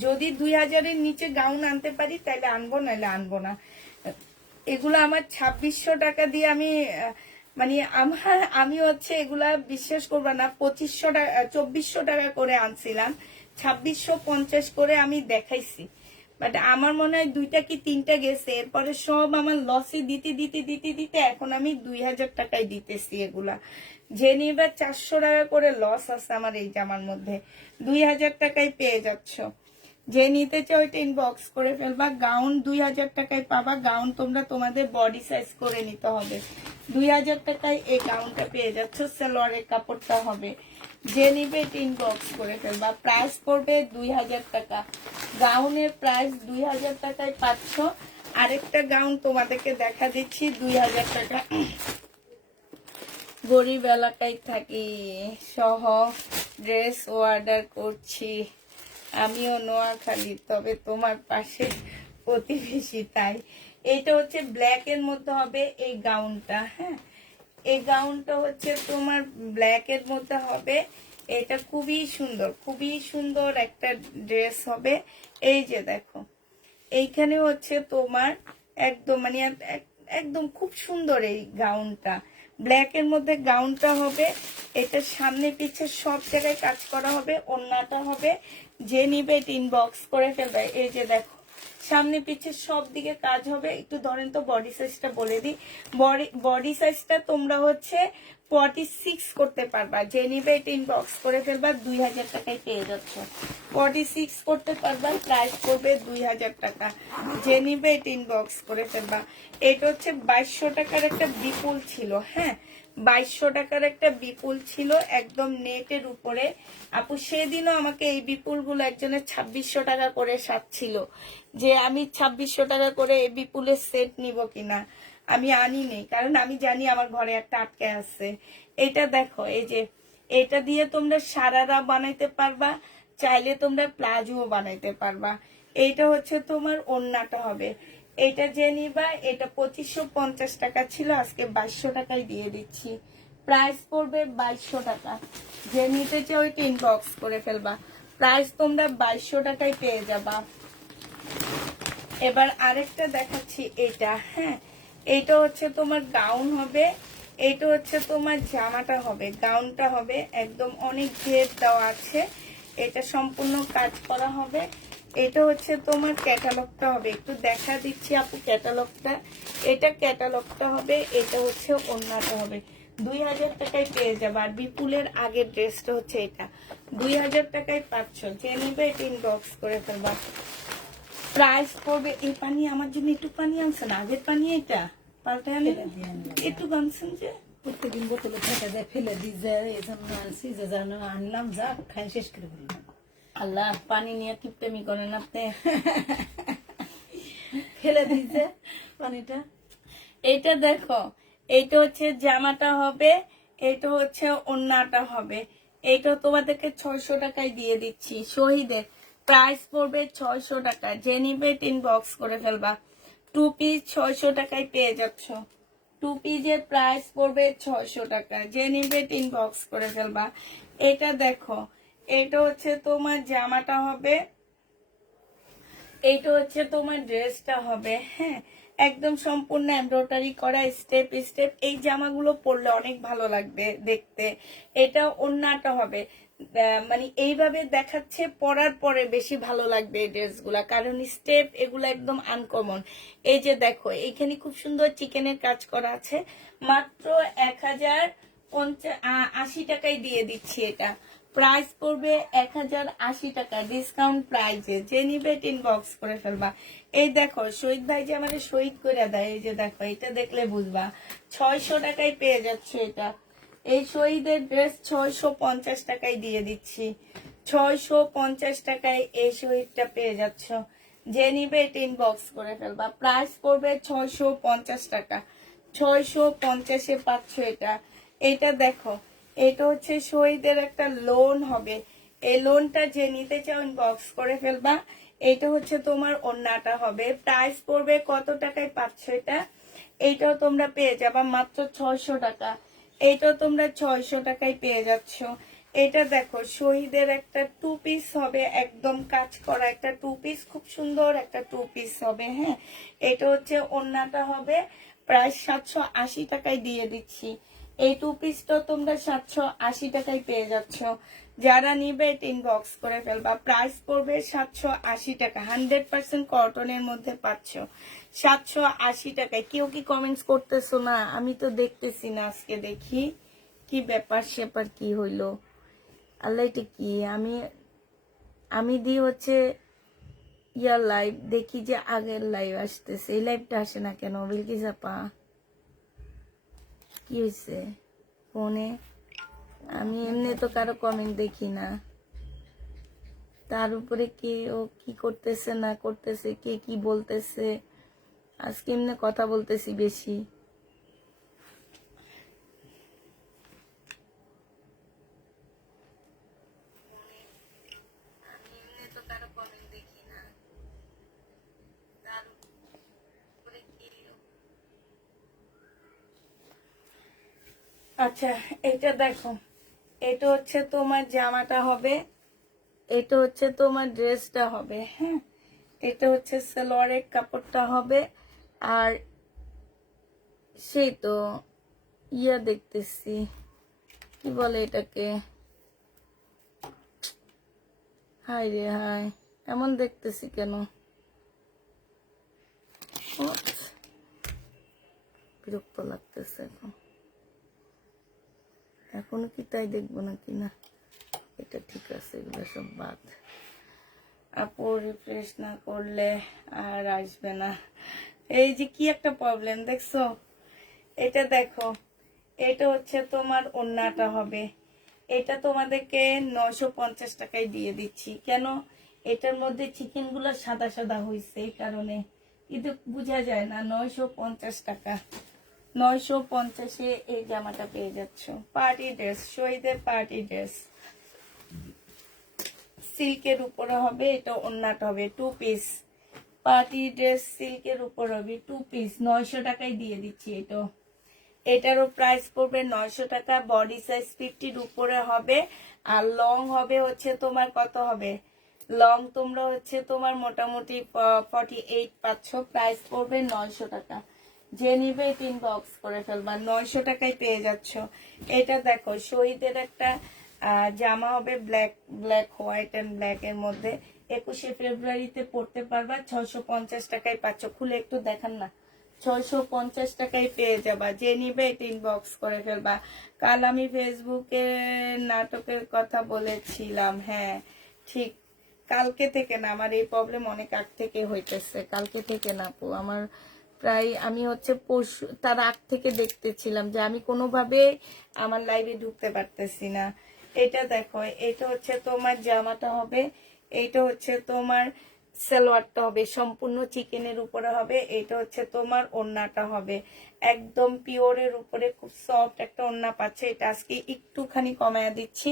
যদি 2000-এর নিচে গাউন আনতে পারি তাহলে আনবো, নাহলে আনবো না। এগুলো আমার 2600 টাকা দিয়ে আমি মানে আমি হচ্ছে এগুলা বিশ্বাস করবা না, 2500 টাকা 2400 টাকা করে আনছিলাম, 2650 করে আমি দেখাইছি। বাট আমার মনে হয় 2টা কি 3টা গেছে। এরপরে সব আমার লসে দিতে দিতে দিতে দিতে এখন আমি 2000 টাকায় দিতেছি এগুলা। যে নিবে 400 টাকা করে লস আছে আমার এই জামার মধ্যে। 2000 টাকায় পেয়ে যাচ্ছ। যে নিতে চাও ওইটা ইনবক্স করে ফেলবা। গাউন 2000 টাকায় পাবা। গাউন তোমরা তোমাদের বডি সাইজ করে নিতে হবে। 2000 টাকায় এই গাউনটা পেয়ে যাচ্ছ। সালোয়ারের কাপড়টা হবে। যে নিবে এটা ইনবক্স করে ফেলবা। প্রাইস পড়বে 2000 টাকা। গাউনের প্রাইস 2000 টাকায় পাচ্ছ। আরেকটা গাউন তোমাদেরকে দেখা দিচ্ছি 2000 টাকা। গরিব এলাকায় থাকি সহ ড্রেস অর্ডার করছি। আমিও নোয়াখালী, তবে তোমার পাশে প্রতিবেশী, তাই। এটা হচ্ছে ব্ল্যাক এর মধ্যে হবে এই গাউনটা। হ্যাঁ, এই গাউনটা হচ্ছে তোমার ব্ল্যাক এর মধ্যে হবে। এটা খুবই সুন্দর, খুবই সুন্দর একটা ড্রেস হবে। এই যে দেখো, এইখানে হচ্ছে তোমার একদম মানে একদম খুব সুন্দর এই গাউনটা। ব্ল্যাক এর মধ্যে গাউনটা হবে। এটা সামনে পিছে সব জায়গায় কাজ করা হবে। ওড়নাটা হবে। যে নিবে এটা ইনবক্স করে ফেলবে। এই যে দেখো, সামনে পিছে সব দিকে কাজ হবে। একটু ধরেন তো বডি সাইজটা বলে দিই। বডি সাইজটা তোমরা হচ্ছে 46 করতে পারবা। যে নিবে এটা ইনবক্স করে ফেলবা। 2000 টাকায় পেয়ে যাচ্ছ। 46 করতে পারবা। প্রাইস করবে 2000 টাকা। যে নিবে এটা ইনবক্স করে ফেলবা। এটা হচ্ছে 2200 টাকার একটা বিপুল ছিল। হ্যাঁ, 2200 টাকার একটা বিপুল ছিল একদম নেটের উপরে। আপু সেদিনও আমাকে এই বিপুল গুলো একজনের 2600 টাকা করে সাজছিল, যে আমি 2600 টাকা করে এই বিপুলের সেট নিব কিনা। আমি আনিনি, কারণ আমি জানি আমার ঘরে একটা আটকে আছে। এটা দেখো, এই যে এটা দিয়ে তোমরা সারারা বানাইতে পারবা, চাইলে তোমরা প্লাজোও বানাইতে পারবা। এইটা হচ্ছে তোমার ওড়নাটা হবে। এটা যে নিবা, এটা 2550 টাকা ছিল, আজকে 2200 টাকায় দিয়ে দিচ্ছি। প্রাইস পড়বে 2200 টাকা। যে নিতে চাও ওইটা ইনবক্স করে ফেলবা। প্রাইস তোমরা 2200 টাকায় পেয়ে যাবা। এবার আরেকটা দেখাচ্ছি এটা। হ্যাঁ, এটা হচ্ছে তোমার গাউন হবে। এটা হচ্ছে তোমার জামাটা হবে। গাউনটা হবে একদম অনেক ঘের দেওয়া আছে। এটা সম্পূর্ণ কাজ করা হবে। এটা হচ্ছে তোমার ক্যাটালগটা হবে। একটু দেখা দিচ্ছি আপু ক্যাটালগটা। এটা ক্যাটালগটা হবে। এটা হচ্ছে ওড়নাটা হবে। 2000 টাকায় পেয়ে যাবে। আর বিপুলের আগের ড্রেসটা হচ্ছে এটা। 2000 টাকায় পাচ্ছ। যে নিবে এটা ইনবক্স করে ফেলবা। প্রাইস পড়বে। এই পানি আমার জন্য একটু পানি আনছেন, আগের পানি এটা পাল্টে আনি একটু আনছেন যে প্রত্যেকদিন বোতলে থেকে যায়, ফেলে দিই যায়, এই জন্য আনছি, যে জন্য আনলাম, যা খাই শেষ করে বললাম। আল্লাহ, পানি নিয়ে কিপটেমি করেন আপনি। ফেলে দিয়েছে পানিটা। এটা দেখো, এইটা হচ্ছে জামাটা হবে। এটা হচ্ছে ওড়নাটা হবে। এইটা তোমাদেরকে 600 টাকায় দিয়ে দিচ্ছি। শহীদের প্রাইস পড়বে 600 টাকা। যে নিবে ইনবক্স করে ফেলবা। টু পিস 600 টাকায় পেয়ে যাচ্ছ। টু পিসের প্রাইস পড়বে 600 টাকা। যে নিবে ইনবক্স করে ফেলবা। এটা দেখো, এটা হচ্ছে তোমার জামাটা হবে, এইটা হচ্ছে তোমার ড্রেসটা হবে। হ্যাঁ, একদম সম্পূর্ণ এমব্রয়ডারি করা স্টেপ স্টেপ। এই জামাগুলো পরলে অনেক ভালো লাগবে দেখতে। এটা ওড়নাটা হবে, মানে এইভাবে দেখাচ্ছে, পরার পরে বেশি ভালো লাগবে এই ড্রেসগুলা, কারণ স্টেপ এগুলো একদম আনকমন। এই যে দেখো, এইখানে খুব সুন্দর চিকেনের কাজ করা আছে। মাত্র 1080 টাকায় দিয়ে দিচ্ছি। এটা প্রাইস পড়বে 1080 টাকা ডিসকাউন্ট প্রাইজে। যে নিবে ইনবক্স করে ফেলবা। এই দেখো, শহীদ ভাই যে আমাদের শহীদ করে দেয়, এই যে দেখো, এটা দেখলে বুঝবা 600 টাকায় পেয়ে যাচ্ছে এটা। এই শহীদের ড্রেস 650 টাকায় দিয়ে দিচ্ছি। 650 টাকায় এই শহীদটা পেয়ে যাচ্ছ। যে নিবে ইনবক্স করে ফেলবা। প্রাইস পড়বে 650 টাকা। 650-এ পাচ্ছ এটা। এটা দেখো, এটা হচ্ছে শহীদের একটা লোন হবে। এই লোনটা যে নিতে চাও ইনবক্স করে ফেলবা। এটা হচ্ছে তোমার ওড়নাটা হবে। প্রাইস পড়বে কত টাকায় পাচ্ছ এটা? এইটাও তোমরা পেয়ে যাবা মাত্র 600 টাকা। এইটাও তোমরা 600 টাকায় পেয়ে যাচ্ছ। এটা দেখো, শহীদের একটা টু পিস হবে, একদম কাজ করা একটা টু পিস, খুব সুন্দর একটা টু পিস হবে। হ্যাঁ, এটা হচ্ছে ওড়নাটা হবে। প্রায় 780 টাকায় দিয়ে দিচ্ছি। এই টু পিসটা তোমরা 780 টাকায় পেয়ে যাচ্ছ। যারা নিবে ইনবক্স করে ফেলবা। প্রাইস পড়বে 780 টাকা। 100% কটনের মধ্যে পাচ্ছ 780 টাকায়। কেউ কি কমেন্টস করতেছো না? আমি তো দেখতেছি না আজকে। দেখি কি ব্যাপার সেপার কি হইলো। আল্লাহ, এটা কি? আমি দি হচ্ছে ইয়ার লাইভ দেখি যে আগের লাইভ আসতেছে, এই লাইভটা আসে না কেন? বিলকিস আপা, কি হয়েছে ফোনে? আমি এমনি তো কারো কমেন্ট দেখি না, তার উপরে কে ও কি করতেছে না করতেছে, কে কি বলতেছে। আজকে এমনি কথা বলতেছি বেশি। আচ্ছা, এটা দেখো, এটা হচ্ছে তোমার জামাটা হবে, এটা হচ্ছে তোমার ড্রেসটা হবে। হ্যাঁ, এটা হচ্ছে সালোয়ারের কাপড়টা হবে। আর সেই তো ইয়া দেখতেছি, কি বলে এটাকে, হাই রে হাই, এমন দেখতেছি কেন? বিরক্ত লাগতেছে এখন। এখনো কি তাই দেখবো নাকি? না, এটা ঠিক আছে, এগুলো সব বাদ। আপু রিফ্রেশ না করলে আর আসবে না। এই যে কি একটা প্রবলেম দেখছো? এটা দেখো, এটা হচ্ছে তোমার ওড়নাটা হবে। এটা তোমাদেরকে 950 টাকায় দিয়ে দিচ্ছি। কেন? এটার মধ্যে চিকেন গুলো সাদা সাদা হয়েছে, এই কারণে, কিন্তু বোঝা যায় না। 950 টাকা। 950-এ এই জামাটা পেয়ে যাচ্ছ। পার্টি ড্রেস, শহীদের পার্টি ড্রেস, সিল্কের উপরে হবে। এটা ওড়নাটা হবে টু পিস। পার্টি ড্রেস সিল্কের উপর হবে টু পিস, 900 টাকায় দিয়ে দিচ্ছি। এটারও প্রাইস পড়বে 900 টাকা। বডি সাইজ 50-র উপরে হবে। আর লং হবে হচ্ছে তোমার কত হবে? লং তোমরা হচ্ছে তোমার মোটামুটি 48 পাচ্ছ। প্রাইস পড়বে 900 টাকা। যে নিবে ইনবক্স করে ফেলবা। 900 টাকায় পেয়ে যাচ্ছ। এটা দেখো, শহীদের একটা জামা হবে, black black white and black এর মধ্যে। 21শে ফেব্রুয়ারিতে পড়তে পারবা। 650 টাকায় পাচ্ছ। খুলে একটু দেখান না। 650 টাকায় পেয়ে যাবা। যে নিবে ইনবক্স করে ফেলবা। কাল আমি ফেসবুকে নাটকের কথা বলেছিলাম। হ্যাঁ ঠিক, কালকে থেকে না, আমার এই প্রবলেম অনেক আগ থেকে হইতেছে। কালকে থেকে না আপু, আমার প্রায় আমি হচ্ছে পরশু তার আগ থেকে দেখতেছিলাম যে আমি কোনোভাবে আমার লাইভে ঢুকতে পারতেছি না। এটা দেখো, এটা হচ্ছে তোমার জামাটা হবে। এইটা হচ্ছে তোমার সালোয়ারটা হবে, সম্পূর্ণ চিকেনের উপরে হবে। এটা হচ্ছে তোমার ওড়নাটা হবে, একদম পিওরের উপরে খুব সফট একটা ওড়না পাচ্ছে। এটা আজকে একটুখানি কমায়া দিচ্ছি।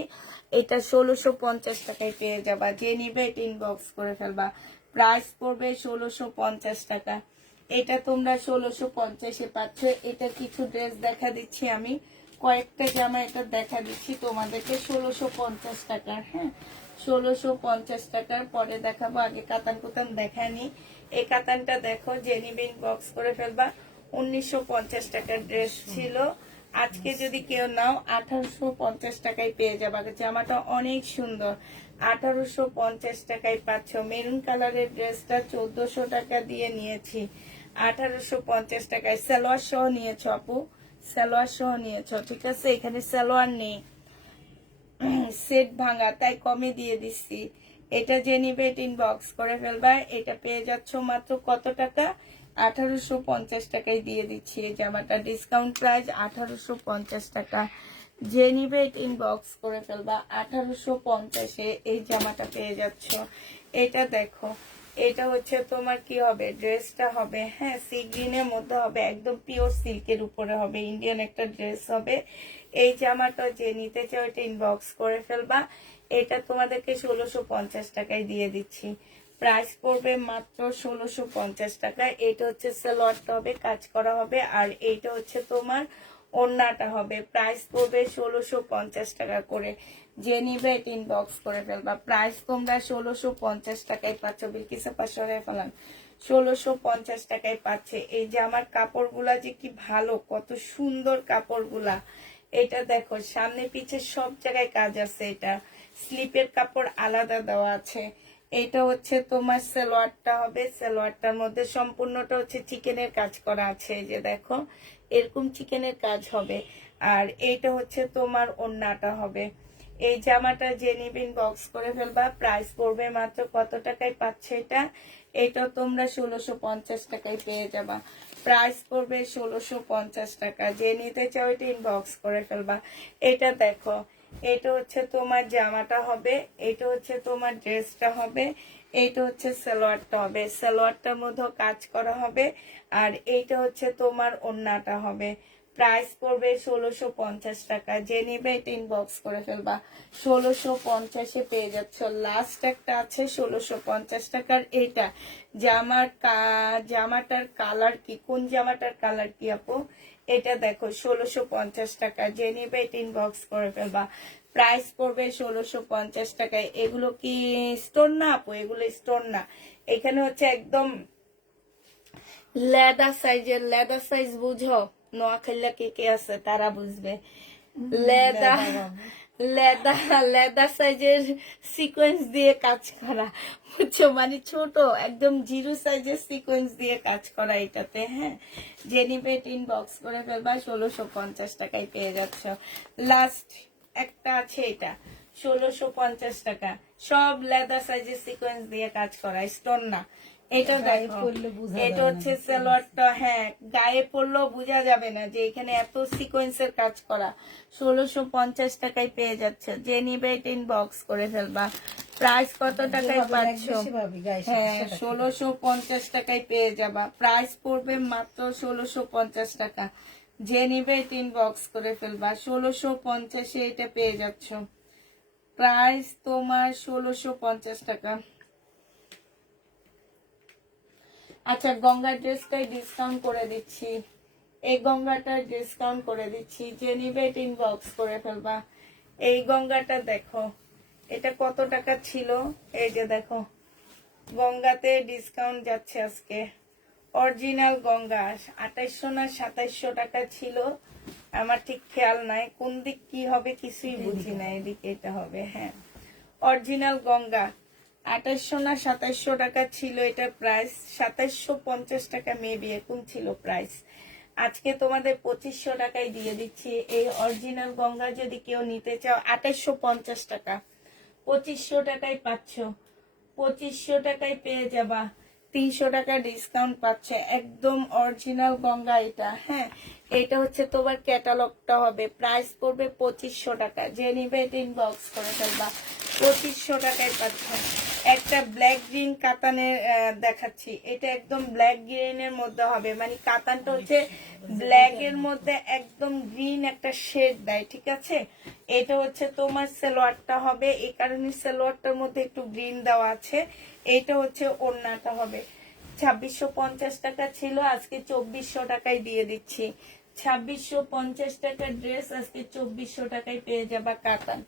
এটা 1650 টাকায় পেয়ে যাবা। যে নিবে এটা ইনবক্স করে ফেলবা। প্রাইস পড়বে 1650 টাকা। এটা তোমরা 1650-এ পাচ্ছ। এটা কিছু ড্রেস দেখা দিচ্ছি আমি, কয়েকটা জামা এটা দেখা দিচ্ছি তোমাদেরকে 1650 টাকার। হ্যাঁ, 1650 টাকার। পরে দেখাবো, আগে কাতান কুতান দেখানি। এই কাতানটা দেখো, জেনিবিন বক্স করে ফেলবা। 1950 টাকার ড্রেস ছিল, আজকে যদি কেউ নাও 1850 টাকায় পেয়ে যাবা। জামাটা অনেক সুন্দর, 1850 টাকায় পাচ্ছ। মেরুন কালারের ড্রেসটা 1400 টাকা দিয়ে নিয়েছি, 1850 টাকায়। সালোয়ার সহ নিয়েছ আপু, সালোয়ার সহ নিয়েছ, ঠিক আছে। এখানে সালোয়ার নেই, সেট ভাঙা, তাই কমে দিয়ে দিচ্ছি। এটা যে নিবে ইনবক্স করে ফেলবা। এটা পেয়ে যাচ্ছ মাত্র কত টাকা? 1850 টাকায় দিয়ে দিচ্ছি এই জামাটা, ডিসকাউন্ট প্রাইস 1850 টাকা। যে নিবে ইনবক্স করে ফেলবা, 1850-এ এই জামাটা পেয়ে যাচ্ছ। এটা দেখো, এটা হচ্ছে তোমার কি হবে, ড্রেসটা হবে, হ্যাঁ, সি গ্রিনের মধ্যে হবে, একদম পিওর সিল্কের উপরে হবে, ইন্ডিয়ান একটা ড্রেস হবে। এই জামাটা যে নিতে চাও এটা ইনবক্স করে ফেলবা। এটা তোমাদেরকে 1650 টাকায় দিয়ে দিচ্ছি, প্রাইস পড়বে মাত্র 1650 টাকা। এটা হচ্ছে সালোয়ারটা হবে, কাজ করা হবে, আর এইটা হচ্ছে তোমার ওড়নাটা হবে। প্রাইস পড়বে 1650 টাকা করে। যে নিবে এটা ইনবক্স করে ফেলবা। প্রাইস তোমরা 1650 টাকায় পাচ্ছ। বিলকিসা পাশরে ফেলান, 1650 টাকায় পাচ্ছে। এই যে আমার কাপড়গুলা যে কি ভালো, কত সুন্দর কাপড়গুলা। এটা দেখো, সামনে পিছে সব জায়গায় কাজ আছে। এটা স্লিপের কাপড় আলাদা দেওয়া আছে। এটা হচ্ছে তোমার সালোয়ারটা হবে, সালোয়ারটার মধ্যে সম্পূর্ণটা হচ্ছে চিকেনের কাজ করা আছে। এই যে দেখো, এরকম চিকেনের কাজ হবে। আর এইটা হচ্ছে তোমার ওড়নাটা হবে। এই জামাটা যে নিবিন বক্স করে ফেলবা। প্রাইস পড়বে মাত্র কত টাকায় পাচ্ছে এটা? এটা তোমরা 1650 টাকায় পেয়ে যাবা। প্রাইস পড়বে 1650 টাকা। যে নিতে চাও এটা ইনবক্স করে ফেলবা। এটা দেখো, এটা হচ্ছে তোমার জামাটা হবে, এটা হচ্ছে তোমার ড্রেসটা হবে, এইটা হচ্ছে সালোয়ারটা হবে, সালোয়ারটার মধ্যে কাজ করা হবে, আর এইটা হচ্ছে তোমার ওড়নাটা হবে। প্রাইস পড়বে 1650 টাকা। যে নিবে এটা ইনবক্স করে ফেলবা। 1650-এ পেয়ে যাচ্ছ। লাস্ট একটা আছে 1650 টাকার। এইটা জামাটার কালার কি, কোন জামাটার কালার কি আপু? এটা দেখো, 1650 টাকা। যে নিবে এটা ইনবক্স করে ফেলবা। প্রাইস পড়বে 1650 টাকায়। এগুলো কি স্টোন না আপু? এগুলো স্টোন না, এখানে হচ্ছে একদম লেদা সাইজের। লেদা সাইজ বুঝো? নোয়াখালীরা কে কে আছে তারা বুঝবে। লেদা লেদা লেদা সাইজের সিকোয়েন্স দিয়ে কাজ করা, বুঝছো? মানে ছোট একদম জিরো সাইজের সিকোয়েন্স দিয়ে কাজ করা এটাতে। হ্যাঁ, যে নিবে ইনবক্স করে ফেলবা। 1650 টাকায় পেয়ে যাচ্ছ। লাস্ট একটা আছে, এটা 1650 টাকা। সব লেদা সাইজের সিকোয়েন্স দিয়ে কাজ করা, স্টোন না। এটা দেখো, এটা হচ্ছে সালোয়ারটা। হ্যাঁ, গায়ে পড়লেও বোঝা যাবে না যে এখানে এত সিকোয়েন্সের কাজ করা। 1650 টাকায় পেয়ে যাচ্ছে। যে নিবে এটা ইনবক্স করে ফেলবা। প্রাইস কত টাকায় পাচ্ছ? হ্যাঁ, 1650 টাকায় পেয়ে যাবা। প্রাইস পড়বে মাত্র 1650 টাকা। যে নিবে এটা ইনবক্স করে ফেলবা। 1650-এ এটা পেয়ে যাচ্ছ। প্রাইস তোমার 1650 টাকা। আচ্ছা, গঙ্গা ড্রেসটাই ডিসকাউন্ট করে দিচ্ছি, এই গঙ্গাটা ডিসকাউন্ট করে দিচ্ছি। যে নিবে এটা ইনবক্স করে ফেলবা। এই গঙ্গাটা দেখো, এটা কত টাকা ছিল? এই যে দেখো, গঙ্গাতে ডিসকাউন্ট যাচ্ছে আজকে। অরিজিনাল গঙ্গা 2800 না 2700 টাকা ছিল, আমার ঠিক খেয়াল নাই কোন দিক কি হবে, কিছুই বুঝি না। এদিকে এটা হবে, হ্যাঁ, অরিজিনাল গঙ্গা 2800 না 2700 টাকা ছিল এটা প্রাইস। 2750 টাকা মেবি এরকম ছিল প্রাইস। আজকে তোমাদের 2500 টাকায় দিয়ে দিচ্ছি। এই অরিজিনাল গঙ্গা যদি কেউ নিতে চাও 2850 টাকা, 2500 টাকায় পাচ্ছ। 2500 টাকায় পেয়ে যাবা। 300 টাকা ডিসকাউন্ট পাচ্ছে। একদম অরিজিনাল গঙ্গা এটা। হ্যাঁ, এটা হচ্ছে তোমার ক্যাটালগটা হবে। প্রাইস পড়বে 2500 টাকা। যে নিবে এটা ইনবক্স করে ফেলবা। 2500 টাকায় পাচ্ছে। একটা ব্ল্যাক গ্রিন কাতানের দেখাচ্ছি। এটা একদম ব্ল্যাক গ্রিনের মধ্যে হবে, মানে কাতানটা হচ্ছে ব্ল্যাক এর মধ্যে একদম গ্রিন একটা শেড দেয়, ঠিক আছে। এটা হচ্ছে তোমার সালোয়ারটা হবে, এই কারণে সালোয়ারটার মধ্যে একটু গ্রিন দেওয়া আছে। এটা হচ্ছে ওড়নাটা হবে। 2650 টাকা ছিল, আজকে 2400 টাকায় দিয়ে দিচ্ছি। 2650 টাকার ড্রেস আজকে 2400 টাকায় পেয়ে যাবা কাতান।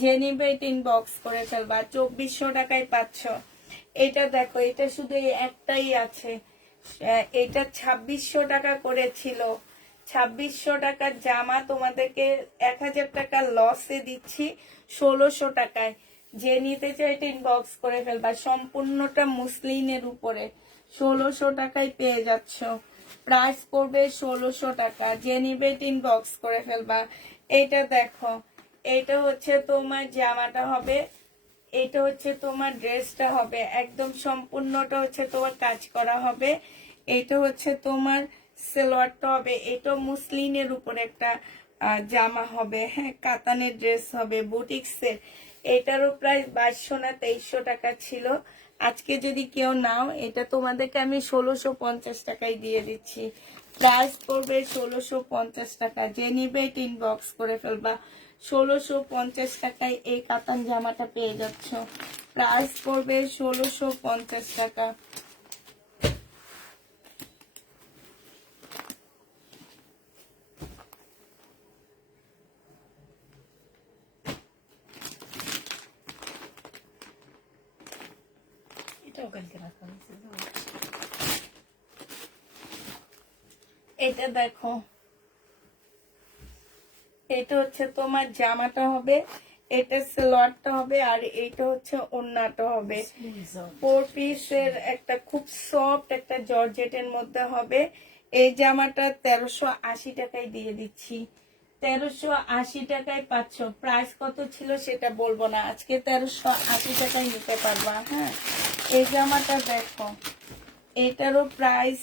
যে নিবে এটা ইনবক্স করে ফেলবা, 2400 টাকায় পাচ্ছ। এটা দেখো, এটা শুধু এই একটাই আছে। এটা 2600 টাকা করেছিল। 2600 টাকার জামা তোমাদেরকে 1000 টাকা লসে দিচ্ছি 1600 টাকায়। যে নিতে চাই এটা ইনবক্স করে ফেলবা, সম্পূর্ণটা মুসলিনের উপরে 1600 টাকায় পেয়ে যাচ্ছ। প্রাইস পড়বে 1600 টাকা। যে নিবে এটা ইনবক্স করে ফেলবা। এইটা দেখো, এটা হচ্ছে তোমার জামাটা হবে, এটা হচ্ছে তোমার ড্রেসটা হবে, একদম সম্পূর্ণটা হচ্ছে তোমার কাজ করা হবে। এটা হচ্ছে তোমার সালোয়ারটা হবে, এটা মুসলিনের উপর একটা জামা হবে, হ্যাঁ কাতানের ড্রেস হবে বুটিক্সের। এটারও প্রাইস 2200 না 2300 টাকা ছিল। আজকে যদি কেউ নাও, এটা তোমাদেরকে আমি 1650 টাকায় দিয়ে দিচ্ছি। প্রাইস পড়বে 1650 টাকা। যে নিবে এটা ইনবক্স করে ফেলবা, 1650 টাকায় এই কাতান জামাটা পেয়ে যাচ্ছ। প্রাইস পড়বে 1650 টাকা। এটাও কালকে রাখা হয়েছে। এটা দেখো, এটা হচ্ছে তোমার জামাটা হবে, এটা সালোয়ারটা হবে, আর এটা হচ্ছে ওড়নাটা হবে। 4 পিসের একটা খুব সফট একটা জর্জেটের মধ্যে হবে। এই জামাটা 1380 টাকায় দিয়ে দিচ্ছি। 1380 টাকায় পাচ্ছ। প্রাইস কত ছিল সেটা বলবো না, আজকে 1380 টাকায় নিতে পারবা। হ্যাঁ, এই জামাটা দেখো, এটারও প্রাইস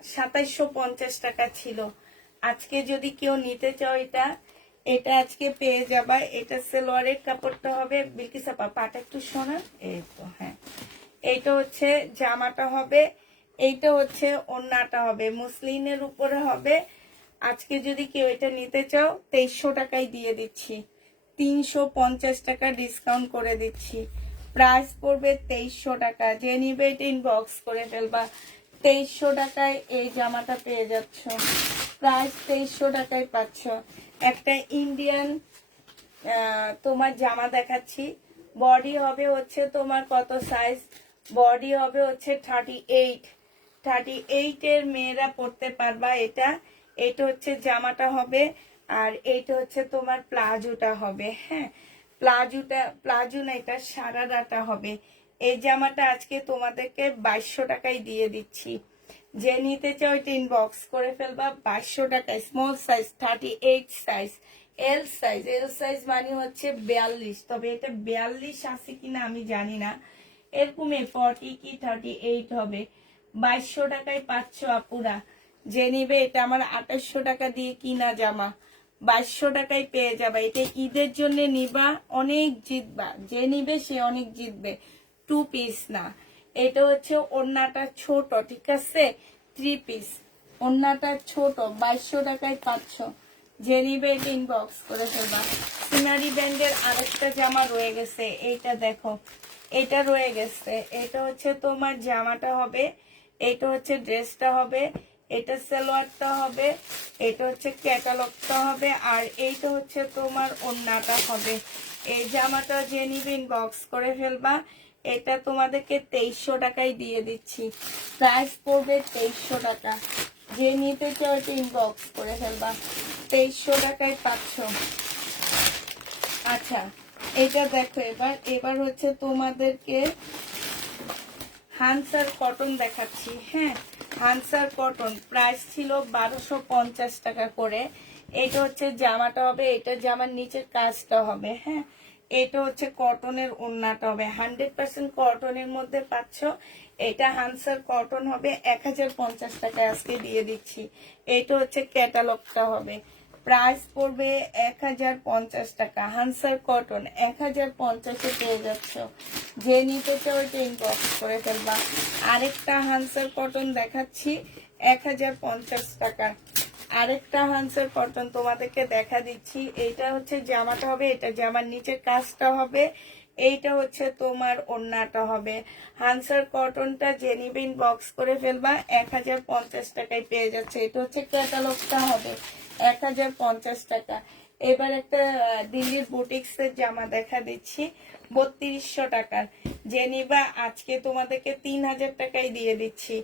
2750 টাকা ছিল। আজকে যদি কেউ নিতে চাও, এটা এটা আজকে পেয়ে যাবা। এটা সালোয়ারের কাপড়টা হবে, বিলকিসাপা পাটা একটু শোনা, এই তো হ্যাঁ, এইটা হচ্ছে জামাটা হবে, এইটা হচ্ছে ওড়নাটা হবে, মুসলিনের উপরে হবে। আজকে যদি কেউ এটা নিতে চাও 2300 টাকায় দিয়ে দিচ্ছি, 350 টাকা ডিসকাউন্ট করে দিচ্ছি। প্রাইস পড়বে 2300 টাকা। যে নিবে এটা ইনবক্স করে ফেলবা। 2300 টাকায় এই জামাটা পেয়ে যাচ্ছ। প্রাইস 2300 টাকায় পাচ্ছ। একটা ইন্ডিয়ান তোমার জামা দেখাচ্ছি। বডি হবে হচ্ছে তোমার কত সাইজ, বডি হবে হচ্ছে 38। 38 এর মেয়েরা পড়তে পারবা। এটা এটা হচ্ছে জামাটা হবে, আর এইটা হচ্ছে তোমার প্লাজোটা হবে। হ্যাঁ, প্লাজো না, এটা সারারাটা হবে। এই জামাটা আজকে তোমাদেরকে 2200 টাকায় দিয়ে দিচ্ছি। যে নিতে চাও এটা ইনবক্স করে ফেলবা, 2200 টাকায়। Small size 38 size, L size, L size মানে হচ্ছে 42, তবে এটা 42 আছে কিনা আমি জানি না, এরকমই 40 কি 38 হবে। 2200 টাকায় পাচ্ছ আপুরা। যে নিবে, এটা আমার 2800 টাকা দিয়ে কিনা জামা, 2200 টাকায় পেয়ে যাবা। এটা ঈদের জন্য নিবা, অনেক জিতবা। যে নিবে সে অনেক জিতবে। 2 পিস না, এটা হচ্ছে ওড়নাটা ছোট, ঠিক আছে, 3 পিস। ওড়নাটা ছোট, 2200 টাকায় পাচ্ছ। যে নিবে এটা ইনবক্স করে ফেলবা। সিনারি ব্যান্ডের আরেকটা জামা রয়ে গেছে, এইটা দেখো, এটা রয়ে গেছে। এটা হচ্ছে তোমার জামাটা হবে, এটা হচ্ছে ড্রেসটা হবে, এটা সালোয়ারটা হবে, এটা হচ্ছে ক্যাটালগটা হবে, আর এইটা হচ্ছে তোমার ওড়নাটা হবে। এই জামাটা যে নিবে ইনবক্স করে ফেলবা। এটা তোমাদেরকে 2300 টাকায় দিয়ে দিচ্ছি। প্রাইস পড়বে 2300 টাকা। যে নিতে চাও এটা ইনবক্স করে ফেলবা, 2300 টাকায় পাচ্ছ। আচ্ছা, এটা দেখো, এবার হচ্ছে তোমাদেরকে হানসার কটন দেখাচ্ছি। হ্যাঁ, হানসার কটন প্রাইস ছিল 1250 টাকা করে। এটা হচ্ছে জামাটা হবে, এটা জামার নিচের কাজটা হবে। হ্যাঁ, এটা হচ্ছে কটনের ওড়নাটা হবে, 100% কটনের মধ্যে পাচ্ছ। এটা হানসার কটন হবে, 1050 টাকায় আজকে দিয়ে দিচ্ছি। এটা হচ্ছে ক্যাটালগটা হবে। প্রাইস পড়বে 1050 টাকা। হানসার কটন 1050-এ পেয়ে যাচ্ছ। যে নিতে চাও এটা ইনবক্স করে ফেলবা। আরেকটা হানসার কটন দেখাচ্ছি 1050 টাকা। আরেকটা হানসার কটন তোমাদেরকে দেখা দিচ্ছি। এটা হচ্ছে জামাটা হবে, এটা জামার নিচের কাজটা হবে, এইটা হচ্ছে তোমার ওড়নাটা হবে। হানসার কটনটা যে নিবেন বক্স করে ফেলবা, 1050 টাকায় পেয়ে যাচ্ছে। এটা হচ্ছে ক্যাটালগটা হবে 1050 টাকা। এবার একটা দিল্লির বুটিক্সের জামা দেখা দিচ্ছি 3200 টাকার। যে নিবা আজকে তোমাদেরকে 3000 টাকায় দিয়ে দিচ্ছি।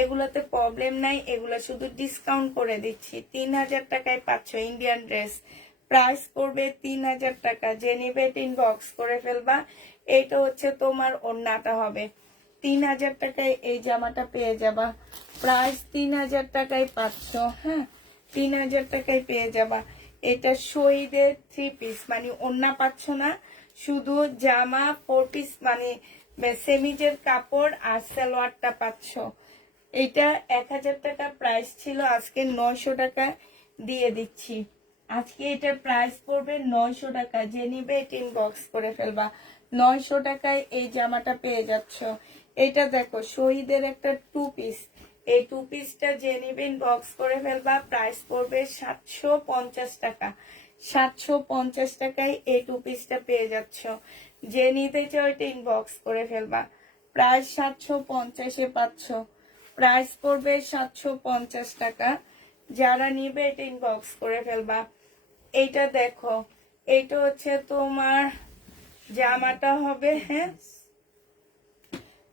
এগুলোতে প্রবলেম নাই, এগুলো শুধু ডিসকাউন্ট করে দিচ্ছি। 3000 টাকায় পাচ্ছ ইন্ডিয়ান ড্রেস। প্রাইস পড়বে 3000 টাকা। যে নিবে ইনবক্স করে ফেলবা। এইটা হচ্ছে তোমার ওড়নাটা হবে। 3000 টাকায় এই জামাটা পেয়ে যাবা। প্রাইস 3000 টাকায় পাচ্ছ। হ্যাঁ, 3000 টাকায় পেয়ে যাবা। এটা শহীদের 3 পিস, মানে ওড়না পাচ্ছ না, শুধু জামা 4 পিস, মানে সেমিজের কাপড় আর সালোয়ারটা পাচ্ছ। এটা 1000 টাকা প্রাইস ছিল, আজকে 900 টাকা দিয়ে দিচ্ছি। আজকে এটার প্রাইস পড়বে 900 টাকা। যে নিবে এটা ইনবক্স করে ফেলবা। 900 টাকায় এই জামাটা পেয়ে যাচ্ছ। এটা দেখো শহীদের একটা 2 পিস। এই 2 পিসটা যে নিবে ইনবক্স করে ফেলবা। প্রাইস পড়বে 750 টাকা। 750 টাকায় এই 2 পিসটা পেয়ে যাচ্ছ। যে নিতে চাও এটা ইনবক্স করে ফেলবা। প্রাইস 750-এ পাচ্ছ। প্রাইস পড়বে 750 টাকা। যারা নিবে এটা ইনবক্স করে ফেলবা। এইটা দেখো, এইটা হচ্ছে তোমার জামাটা হবে, হ্যাঁ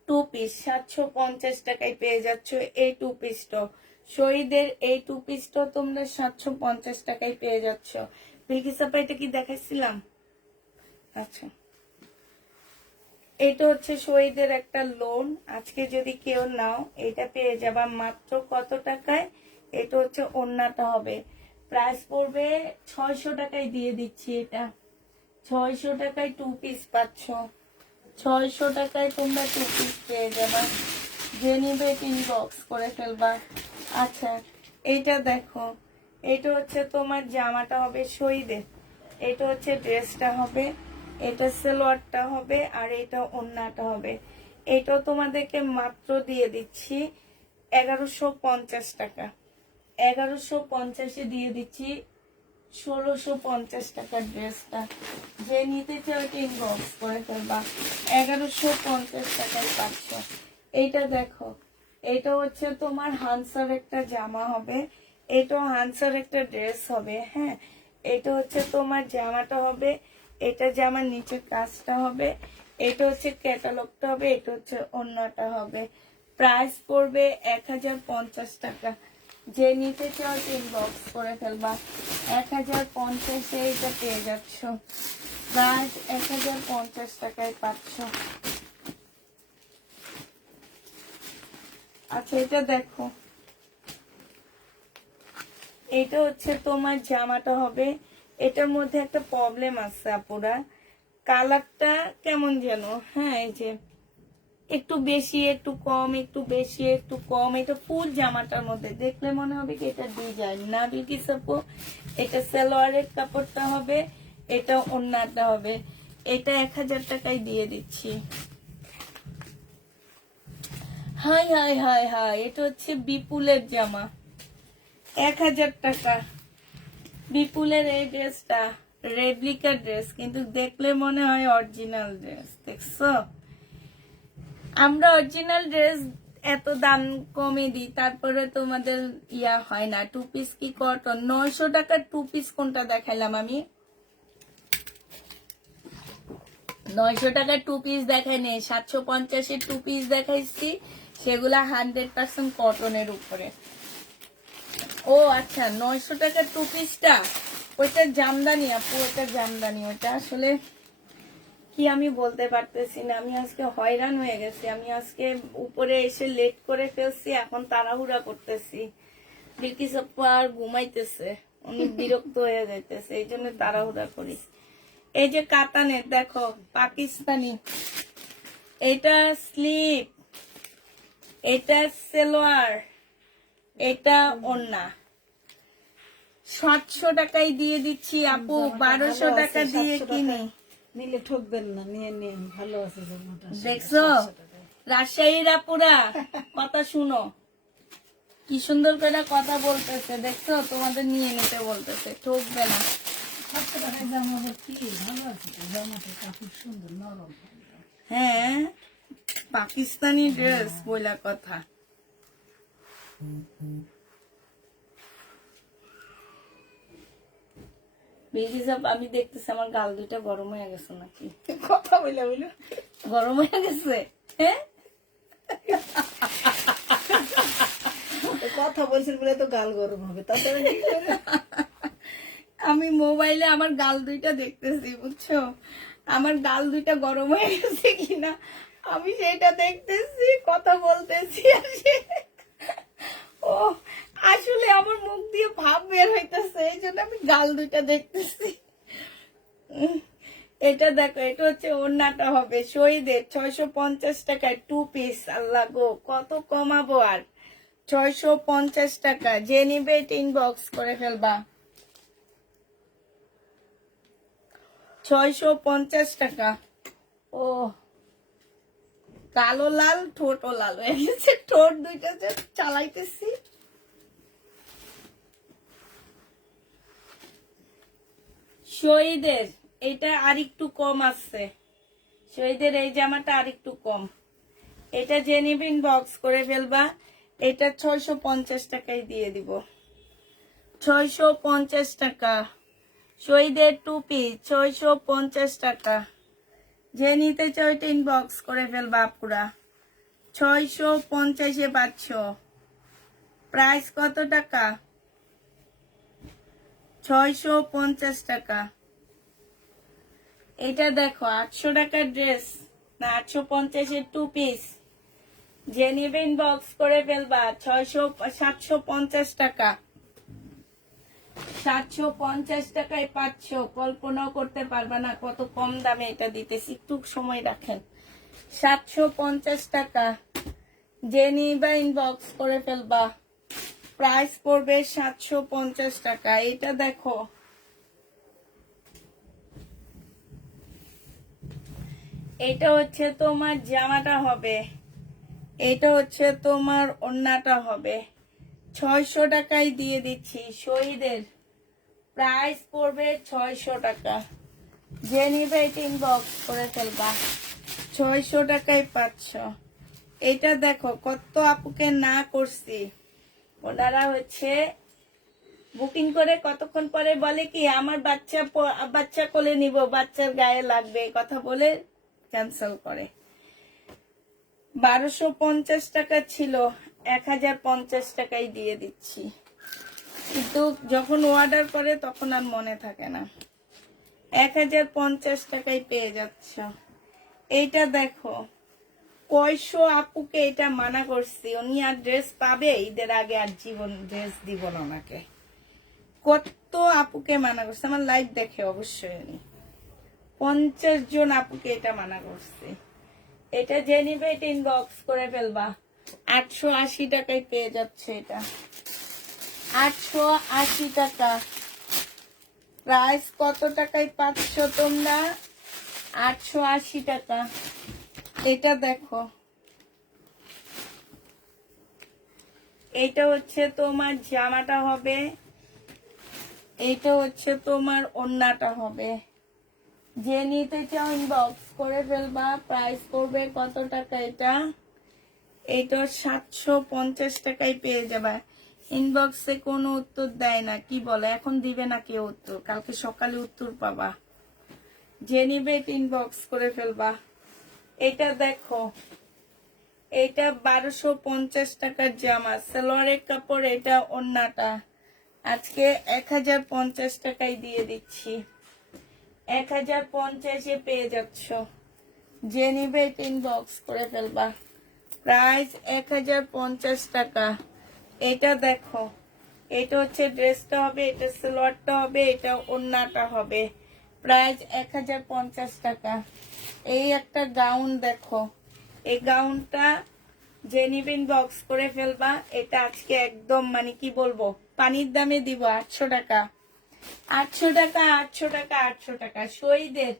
2 পিস 750 টাকায় পেয়ে যাচ্ছ। এই 2 পিসটা শহীদের, এই 2 পিসটা তোমরা 750 টাকায় পেয়ে যাচ্ছ। বিলকিসাপা এটা কি দেখাইছিলাম? আচ্ছা, এটা হচ্ছে শহীদের একটা লোন। আজকে যদি কেউ নাও এটা পেয়ে যাবা মাত্র কত টাকায়? এটা হচ্ছে ওড়নাটা হবে। প্রাইস পড়বে 600 টাকায় দিয়ে দিচ্ছি। এটা 600 টাকায় 2 পিস পাচ্ছ। 600 টাকায় তোমরা 2 পিস পেয়ে যাবা। যে নিবে ইনবক্স করে ফেলবা। আচ্ছা, এইটা দেখো, এটা হচ্ছে তোমার জামাটা হবে শহীদের। এটা হচ্ছে ড্রেসটা হবে, এটা সালোয়ারটা হবে, আর এটা ওড়নাটা হবে। এটাও তোমাদেরকে মাত্র দিয়ে দিচ্ছি 1150 টাকা। 1150-এ দিয়ে দিচ্ছি 1650 টাকার ড্রেসটা। যে নিতে চাও ইনবক্স করে ফেলবা। 1150 টাকায় পাচ্ছ। এইটা দেখো, এটা হচ্ছে তোমার হানসার একটা জামা হবে। এটাও হানসার একটা ড্রেস হবে। হ্যাঁ, এটা হচ্ছে তোমার জামাটা হবে, এটা জামার নিচে কাজটা হবে, এটা হচ্ছে ক্যাটালগটা হবে, এটা হচ্ছে ওড়নাটা হবে। প্রাইস পড়বে 1050 টাকা। যে নিতে চাও ইনবক্স করে ফেলবা। 1050-এ এটা পেয়ে যাচ্ছ। প্রাইস 1050 টাকায় পাচ্ছ। আচ্ছা, এটা দেখো, এটা হচ্ছে তোমার জামাটা হবে। এটার মধ্যে একটা প্রবলেম আছে আপুরা, কালারটা কেমন যেন, হ্যাঁ এই যে একটু বেশি একটু কম, একটু বেশি একটু কম। এটা ফুল জামাটার মধ্যে দেখলে মনে হবে কি এটা ডিজাইন না। বিলকিস আপু, এটা সালোয়ারের কাপড়টা হবে, এটা ওড়নাটা হবে। এটা 1000 টাকায় দিয়ে দিচ্ছি। হাই হাই হাই হাই, এটা হচ্ছে বিপুলের জামা, 1000 টাকা। বিপুলের এই ড্রেসটা রেপ্লিকা ড্রেস, কিন্তু দেখলে মনে হয় অরিজিনাল ড্রেস। দেখছো, আমরা অরিজিনাল ড্রেস এত দাম কমে দিই, তারপরে তোমাদের ইয়া হয় না। 2 পিস কি কটন? 900 টাকার 2 পিস কোনটা দেখাইলাম আমি? 900 টাকার 2 পিস দেখাই নেই, 750-এর 2 পিস দেখাইছি, সেগুলা 100% কটনের উপরে। ও আচ্ছা, 900 টাকার 2 পিসটা ওইটা জামদানি আপু, ওইটা জামদানি। ওইটা আসলে কি আমি বলতে পারতেছি না। আমি আজকে হয়রান হয়ে গেছি। আমি আজকে উপরে এসে লেট করে ফেলছি, এখন তাড়াহুড়া করতেছি। বিলকিস আপু আর ঘুমাইতেছে, উনি বিরক্ত হয়ে যাইতেছে, এই জন্য তাড়াহুড়া করি। এই যে কাতানের দেখো পাকিস্তানি, এটা স্লিপ, এটা সালোয়ার, এটা ওড়না। 700 টাকায় দিয়ে দিচ্ছি আপু, 1200 টাকা দিয়ে কিনি। নিলে ঠকবেন না, নিয়ে নিন, ভালো আছে জামাটা। দেখছো রাজশাহীর আপুরা, কথা শুনো কি সুন্দর করে কথা বলতেছে। দেখছো, তোমাদের নিয়ে নিতে বলতেছে, ঠকবে না। 500 টাকায় জামা আবার কি ভালো আছে তো, জামাটা কাপড় সুন্দর নরম। হ্যাঁ, পাকিস্তানি ড্রেস বইলা কথা। বেরিয়ে যাব, আমি দেখতেছি আমার গাল দুইটা গরম হয়ে গেছে নাকি, কথা বলে বলে গরম হয়ে গেছে। হ্যাঁ, কথা বলছেন বলে তো গাল গরম হবে, তাছাড়া কি করে? আমি মোবাইলে আমার গাল দুইটা দেখতেছি, বুঝছো, আমার গাল দুইটা গরম হয়ে গেছে কিনা আমি সেটা দেখতেছি, কথা বলতেছি আর ও আসলে আমার মুখ দিয়ে ভাব বের হইতেছে, এই জন্য আমি গাল দুইটা দেখতেছি। এটা দেখো, এটা হচ্ছে ওড়নাটা হবে শহীদের 650 টাকায় 2 পিস। আল্লাহ গো, কত কমাবো আর, 650 টাকা। যে নিবে ইনবক্স করে ফেলবা। 650 টাকা। ও কালো লাল, ঠোঁটও লাল হয়ে গেছে, ঠোঁট দুইটা যে চালাইতেছি। শহীদের এটা আর একটু কম আছে, শহীদের এই জামাটা আর একটু কম। এটা যে নিবে ইনবক্স করে ফেলবা। এটা 650 টাকায় দিয়ে দিব, 650 টাকা। শহীদের 2 পিস 650 টাকা। যে নিতে চাও এটা ইনবক্স করে ফেলবা আপুরা। 650-এ পাচ্ছ। প্রাইস কত টাকা? 650 টাকা। এটা দেখো 800 টাকার ড্রেস না, 850-এর 2 পিস। যে নিবে ইনবক্স করে ফেলবা। 750 টাকা, 750 টাকায় পাচ্ছ। কল্পনাও করতে পারবা না কত কম দামে এটা দিতেছি, একটু সময় রাখেন। 750 টাকা। যে নিবা ইনবক্স করে ফেলবা। প্রাইস পড়বে 750 টাকা। এটা দেখো, এটা হচ্ছে তোমার জামাটা হবে, এটা হচ্ছে তোমার ওড়নাটা হবে। 600 টাকায় দিয়ে দিচ্ছি শহীদের। প্রাইস পড়বে 600 টাকা। যে নিবে এটা ইনবক্স করে ফেলবা। 600 টাকায় পাচ্ছ। এটা দেখো, কত আপুকে না করছি, ওনারা হচ্ছে বুকিং করে কতক্ষণ পরে বলে কি আমার বাচ্চা কোলে নিব, বাচ্চার গায়ে লাগবে, এই কথা বলে ক্যান্সেল করে। 1250 টাকা ছিল, 1050 টাকায় দিয়ে দিচ্ছি। কিন্তু যখন অর্ডার করে তখন আর মনে থাকে না। 1050 টাকায় পেয়ে যাচ্ছ। এইটা দেখো, কয়শো আপুকে এটা মানা করছি, উনি আর ড্রেস পাবে ঈদের আগে, আর জীবন ড্রেস দিব না ওনাকে। কত আপুকে মানা করছে, আমার লাইভ দেখে অবশ্যই উনি 50 জন আপুকে এটা মানা করছে। এটা যে নিবে এটা ইনবক্স করে ফেলবা। 880 টাকায় পেয়ে যাচ্ছে এটা, 880 টাকা। প্রাইস কত টাকায় পাচ্ছ তোমরা? 880 টাকা। এটা দেখো, এটা হচ্ছে তোমার জামাটা হবে, এটা হচ্ছে তোমার ওড়নাটা হবে। যে নিতে চাও ইনবক্স করে ফেলবা। প্রাইস পড়বে কত টাকা এটা? এটা 750 টাকায় পেয়ে যাবা। ইনবক্সে কোনো উত্তর দেয় না, কি বলে এখন দিবে না কেউ উত্তর, কালকে সকালে উত্তর পাবা। যে নিবে এটা ইনবক্স করে ফেলবা। এটা দেখো, এটা 1250 টাকার জামা, সালোয়ারের কাপড়, এটা ওড়নাটা। আজকে 1050 টাকায় দিয়ে দিচ্ছি, 1050-এ পেয়ে যাচ্ছ। যে নিবে এটা ইনবক্স করে ফেলবা। প্রাইস 1050 টাকা। এটা দেখো, এটা হচ্ছে ড্রেসটা হবে, এটা সালোয়ারটা হবে, এটা ওড়নাটা হবে। প্রাইস 1050 টাকা। এই একটা গাউন দেখো, এই গাউনটা যে নিবে ইনবক্স করে ফেলবা। এটা আজকে একদম মানে কি বলবো, পানির দামে দিব। 800 টাকা, 800 টাকা, 800 টাকা, 800 টাকা। শহীদের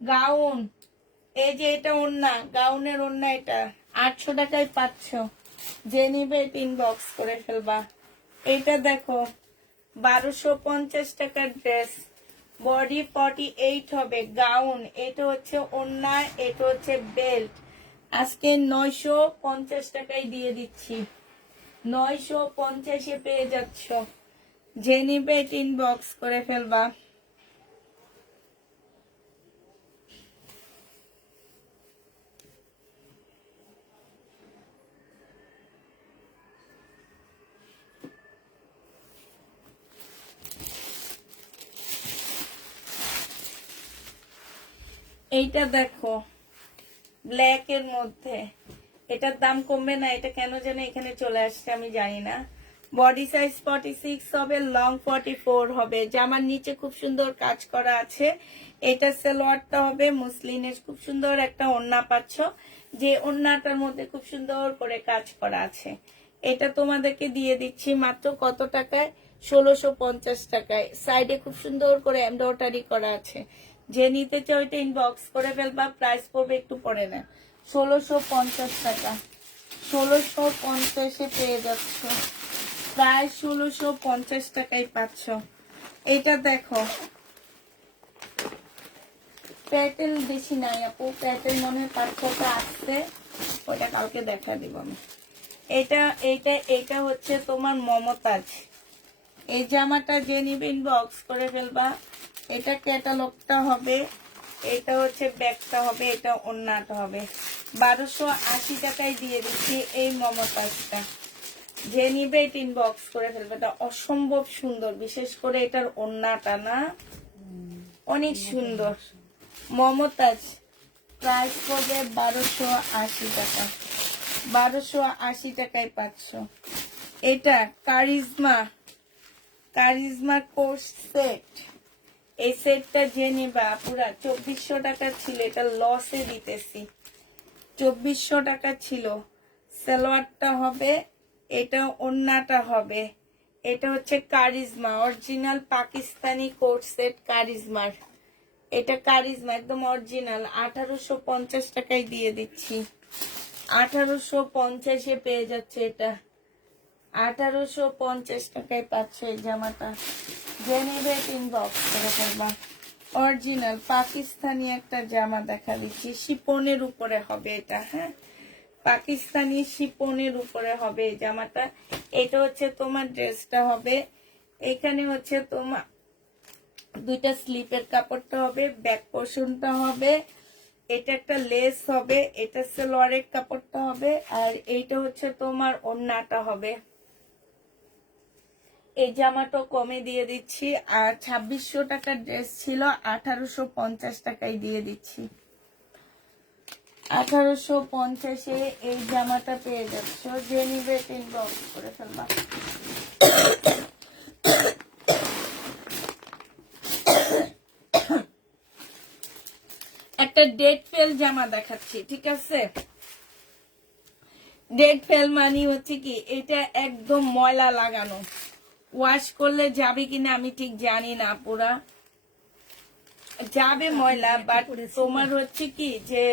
গাউন, এই যে এটা ওড়না, গাউনের ওড়না, এটা 800 টাকায় পাচ্ছ। যে নিবে এটা ইনবক্স করে ফেলবা। এটা দেখো 1250 টাকার ড্রেস, বডি 48 হবে, গাউন। এটা হচ্ছে ওড়না, এটা হচ্ছে বেল্ট। আজকে 950 টাকায় দিয়ে দিচ্ছি, 950-এ পেয়ে যাচ্ছ। যে নিবে ইনবক্স করে ফেলবা। এইটা দেখো ব্ল্যাক এর মধ্যে, এটার দাম কমবে না, এটা কেন যেন এখানে চলে আসছে আমি জানি না। বডি সাইজ 46 হবে, লং 44 হবে। জামার নিচে খুব সুন্দর কাজ করা আছে। এটা সালোয়ারটা হবে মুসলিনের, খুব সুন্দর একটা ওড়না পাচ্ছ, যে ওড়নাটার মধ্যে খুব সুন্দর করে কাজ করা আছে। এটা তোমাদেরকে দিয়ে দিচ্ছি মাত্র কত টাকায়? 1650 টাকায়। সাইডে খুব সুন্দর করে এমব্রয়ডারি করা আছে। যে নিতে চাও এটা ইনবক্স করে ফেলবা। প্রাইস পড়বে একটু পরে না, 1650 টাকা। 1650-এ পেয়ে যাচ্ছ, প্রায় 1650 টাকায় পাচ্ছ। এটা দেখো প্যাটেল বেশি নাই আপু, প্যাটেল মনে হয় পার্থক্য আসছে, ওটা কালকে দেখা দিব আমি। এটা হচ্ছে তোমার মমতাজ। এই জামাটা যে নিবে ইনবক্স করে ফেলবা। এটা ক্যাটালগটা হবে, এটা হচ্ছে ব্যাগটা হবে, এটা ওড়নাটা হবে। 1280 টাকায় দিয়ে দিচ্ছি এই মমতাজটা। যে নিবে এটা ইনবক্স করে ফেলবে। এটা অসম্ভব সুন্দর, বিশেষ করে এটার ওড়নাটা না অনেক সুন্দর। মমতাজ প্রাইস পড়বে 1280 টাকা, 1280 টাকায় পাচ্ছ। এটা কারিজমা কোর্স সেট। এই সেটটা যে নিবা পুরা 2400 টাকা ছিল, এটা লসে দিতেছি, 2400 টাকা ছিল। সালোয়ারটা হবে, এটা ওড়নাটা হবে। এটা হচ্ছে Charizma original Pakistani coat set কারিজমার। এটা কারিজমা একদম অরিজিনাল। 1850 টাকায় দিয়ে দিচ্ছি, 1850-এ পেয়ে যাচ্ছে এটা। 1850 টাকায় পাচ্ছ এই জামাটা। যে নেবে ইনবক্স করে ফেলবা। অরিজিনাল পাকিস্তানি একটা জামা দেখা দিচ্ছি, শিপনের উপরে হবে এটা। হ্যাঁ, পাকিস্তানি শিপনের উপরে হবে এই জামাটা। এটা হচ্ছে তোমার ড্রেসটা হবে। এখানে হচ্ছে তোমার দুইটা স্লিপের কাপড়টা হবে, ব্যাক পোর্শনটা হবে, এটা একটা লেস হবে, এটা সালোয়ারের কাপড়টা হবে, আর এইটা হচ্ছে তোমার ওড়নাটা হবে। এই জামাটা কমে দিয়ে দিচ্ছি। আর 2600 টাকার ড্রেস ছিল, 1850 টাকায় দিয়ে দিচ্ছি। 1850-এ এই জামাটা পেয়ে যাচ্ছ। যে নিবে ইনবক্স করে ফেলবা। একটা ডেট ফেল জামা দেখাচ্ছি, ঠিক আছে? ডেট ফেল মানে হচ্ছে কি, এটা একদম ময়লা লাগানো, ওয়াশ করলে যাবে কিনা আমি ঠিক জানি না, পুরা যাবে ময়লা, বাট তোমার হচ্ছে কি যে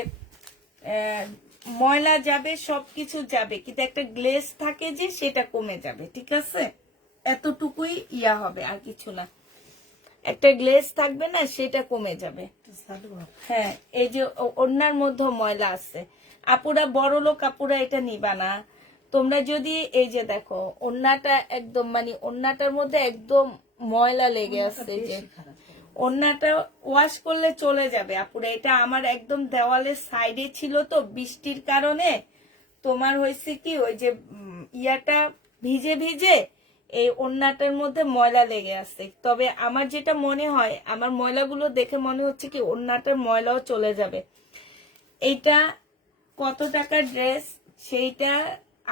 ময়লা যাবে, সবকিছু যাবে, কিন্তু একটা গ্লেজ থাকে যে সেটা কমে যাবে, ঠিক আছে? এতটুকুই ইয়া হবে, আর কিছু না। একটা গ্লেজ থাকবে না, সেটা কমে যাবে। হ্যাঁ, এই যে ওড়নার মধ্যে ময়লা আছে, আপুরা বড় লোক আপুরা এটা নিবা না। তোমরা যদি এই যে দেখো ওড়নাটা একদম মানে ওড়নাটার মধ্যে একদম ময়লা লেগে আছে, যে ওড়নাটা ওয়াশ করলে চলে যাবে আপুরা। এটা আমার একদম দেওয়ালের সাইডে ছিল, তো বৃষ্টির কারণে তোমার হয়েছে কি ওই যে ইয়াটা ভিজে ভিজে এই ওড়নাটার মধ্যে ময়লা লেগে আছে। তবে আমার যেটা মনে হয়, আমার ময়লাগুলো দেখে মনে হচ্ছে কি ওড়নাটার ময়লাও চলে যাবে। এটা কত টাকার ড্রেস সেইটা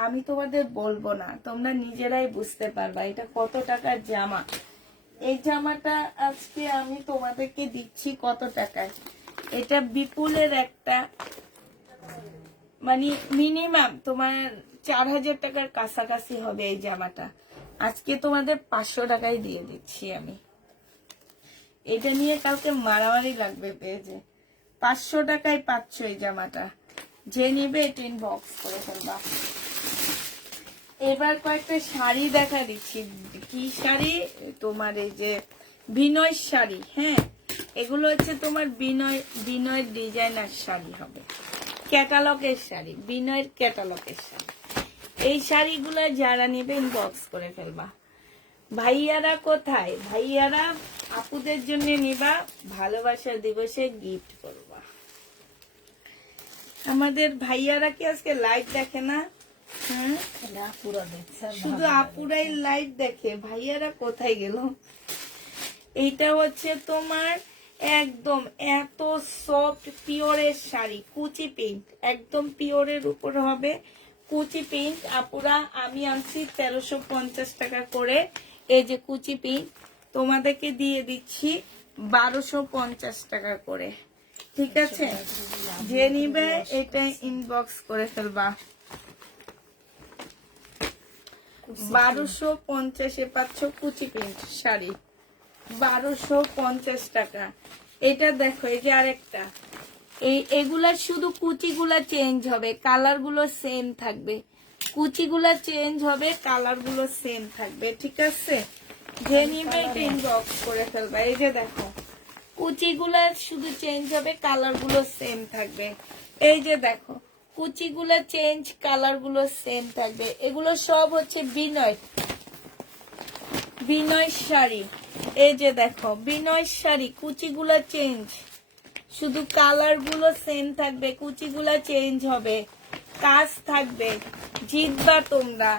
আমি তোমাদের বলবো না, তোমরা নিজেরাই বুঝতে পারবা এটা কত টাকার জামা। এই জামাটা আজকে আমি তোমাদেরকে দিচ্ছি কত টাকায়। এটা বিপুলের একটা মানে মিনিমাম তোমার 4000 টাকার কাছাকাছি হবে এই জামাটা। আজকে তোমাদের 500 টাকায় দিয়ে দিচ্ছি আমি। এটা নিয়ে কালকে মারামারি লাগবে পেজে। 500 টাকায় পাচ্ছ এই জামাটা। যে নিবে এটা ইনবক্স করে ফেলবা। এবার কয়েকটা শাড়ি দেখা দিচ্ছি। কি শাড়ি? তোমার এই যে বিনয় শাড়ি, হ্যাঁ এগুলো হচ্ছে তোমার বিনয় ডিজাইনার শাড়ি হবে, ক্যাটালগের শাড়ি, বিনয়ের ক্যাটালগের শাড়ি। এই শাড়িগুলো যারা নেবে ইনবক্স করে ফেলবা। ভাইয়ারা কোথায়? ভাইয়ারা আপুদের জন্য নিবা, ভালোবাসার দিবসে গিফট করবা। আমাদের ভাইয়ারা কি আজকে লাইভ দেখে না? হ্যাঁ, পুরো দেখছে, শুধু আপুরাই লাইভ দেখে, ভাইয়ারা কোথায় গেল? এইটা হচ্ছে তোমার একদম এত সফট পিওরের শাড়ি, কুচি পিঙ্ক, একদম পিওরের উপর হবে কুচি পিঙ্ক। আপুরা আমি আনছি 1350 টাকা করে। এই যে কুচি পিঙ্ক তোমাদেরকে দিয়ে দিচ্ছি 1250 টাকা করে, ঠিক আছে? যে নিবে এটা ইনবক্স করে ফেলবা। 1250-এ পাচ্ছ কুচি পিঙ্ক শাড়ি, 1250 টাকা। এটা দেখো, এই যে আরেকটা, এগুলা শুধু কুচিগুলা চেঞ্জ হবে, কালার গুলো সেম থাকবে। কুচিগুলা চেঞ্জ হবে, কালার গুলো সেম থাকবে, ঠিক আছে? যে নিবে এটা ইনবক্স করে ফেলবা। এই যে দেখো, কুচিগুলা শুধু চেঞ্জ হবে, কালার গুলো সেম থাকবে। এই যে দেখো, কুচিগুলা চেঞ্জ, কালার গুলো সেম থাকবে। এগুলো সব হচ্ছে বিনয় শাড়ি। এই যে দেখো, বিনয় শাড়ি, কুচিগুলা চেঞ্জ, শুধু কালার গুলো সেম থাকবে, কুচিগুলা চেঞ্জ হবে, কাজ থাকবে। জিতবা তোমরা,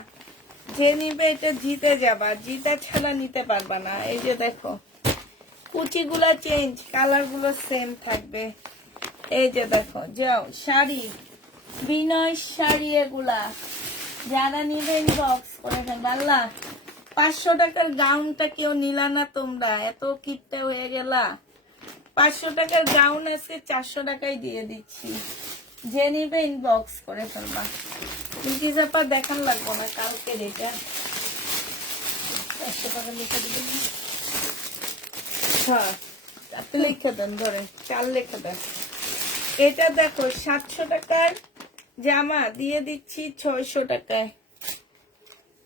যে নিবে এটা জিতে যাবা, জিতা ছাড়া নিতে পারবা না। এই যে দেখো, কুচিগুলা চেঞ্জ, কালার গুলো সেম থাকবে। এই যে দেখো, যাও শাড়ি, বিনয় শাড়ি, এগুলা যারা নিবে ইনবক্স করে ফেলবা। আল্লাহ, 500 টাকার গাউনটা কেউ নিলা না তোমরা, এত কিপটা হয়ে গেলা। 500 টাকার গাউন আজকে 400 টাকায় দিয়ে দিচ্ছি, যে নিবে ইনবক্স করে ফেলবা। কি জাপা দেখান লাগবো না, কালকে এটা 100 টাকা লিখে দিবেন। হ্যাঁ, আপনি লিখে দেন, ধরে 4 লিখে দেন। এটা দেখো 700 টাকার জামা দিয়ে দিচ্ছি 600 টাকায়,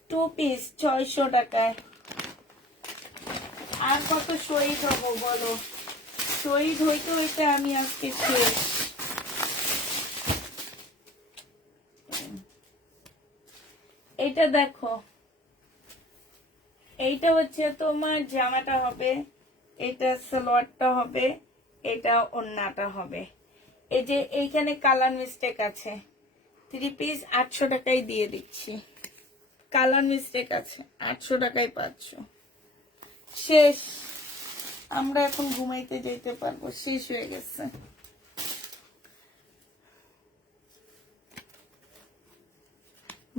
2 পিস 600 টাকায়। আর কত শহীদ হবো বলো? শহীদ হইতে হইতে আমি আজকে শেষ। এইটা দেখো, এইটা হচ্ছে তোমার জামাটা হবে, এটা সালোয়ারটা হবে, এটা ওড়নাটা হবে। এই যে এইখানে কালার মিস্টেক আছে, 3 পিস 800 টাকায় দিয়ে দিচ্ছি। কালার মিস্টেক আছে, 800 টাকায় পাচ্ছ। শেষ, আমরা এখন ঘুমাইতে যেতে পারবো, শেষ হয়ে গেছে।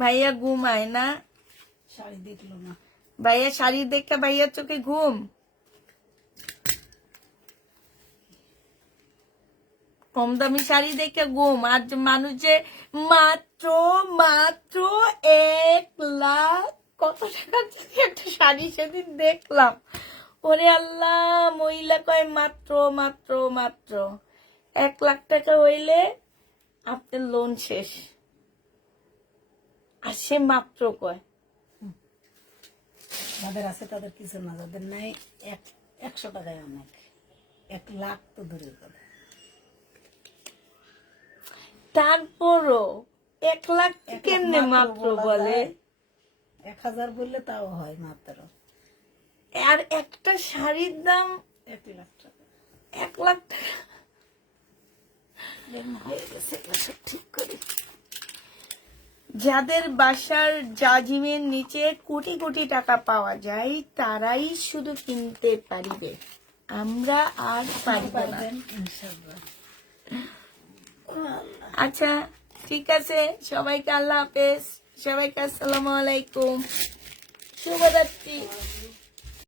ভাইয়া ঘুমায় না, শাড়ি দেখলো না ভাইয়া শাড়ি দেখে ভাইয়ার চোখে ঘুম। কম দামি শাড়ি দেখে ঘুম। আর মানুষ যে মাত্র মাত্র 1 লাখ কত টাকার একটা শাড়ি সেদিন দেখলাম, ওরে আল্লাহ, মহিলা কয় মাত্র মাত্র মাত্র 1 লাখ টাকা হইলে আপনার লোন শেষ। আর সে মাত্র কয়। যাদের আছে তাদের কিছু না, যাদের নাই 100 টাকায় অনেক, 1 লাখ তো দূরের কথা। তারপরও 1 লাখ কেমনে মাত্র বলে? 1000 বললে তাও হয় মাত্র। আর একটা শাড়ির দাম 1 লাখ টাকা। 1 লাখ টাকা হয়ে গেছে, সব ঠিক করে। যাদের বাসার জাজিমের নিচে কোটি কোটি টাকা পাওয়া যায় তারাই শুধু কিনতে পারিবে, আমরা আর পারব না। ইনশাআল্লাহ। আচ্ছা ঠিক আছে, সবাইকে আল্লাহ হাফেজ, সবাইকে আসসালামু আলাইকুম, শুভরাত্রি।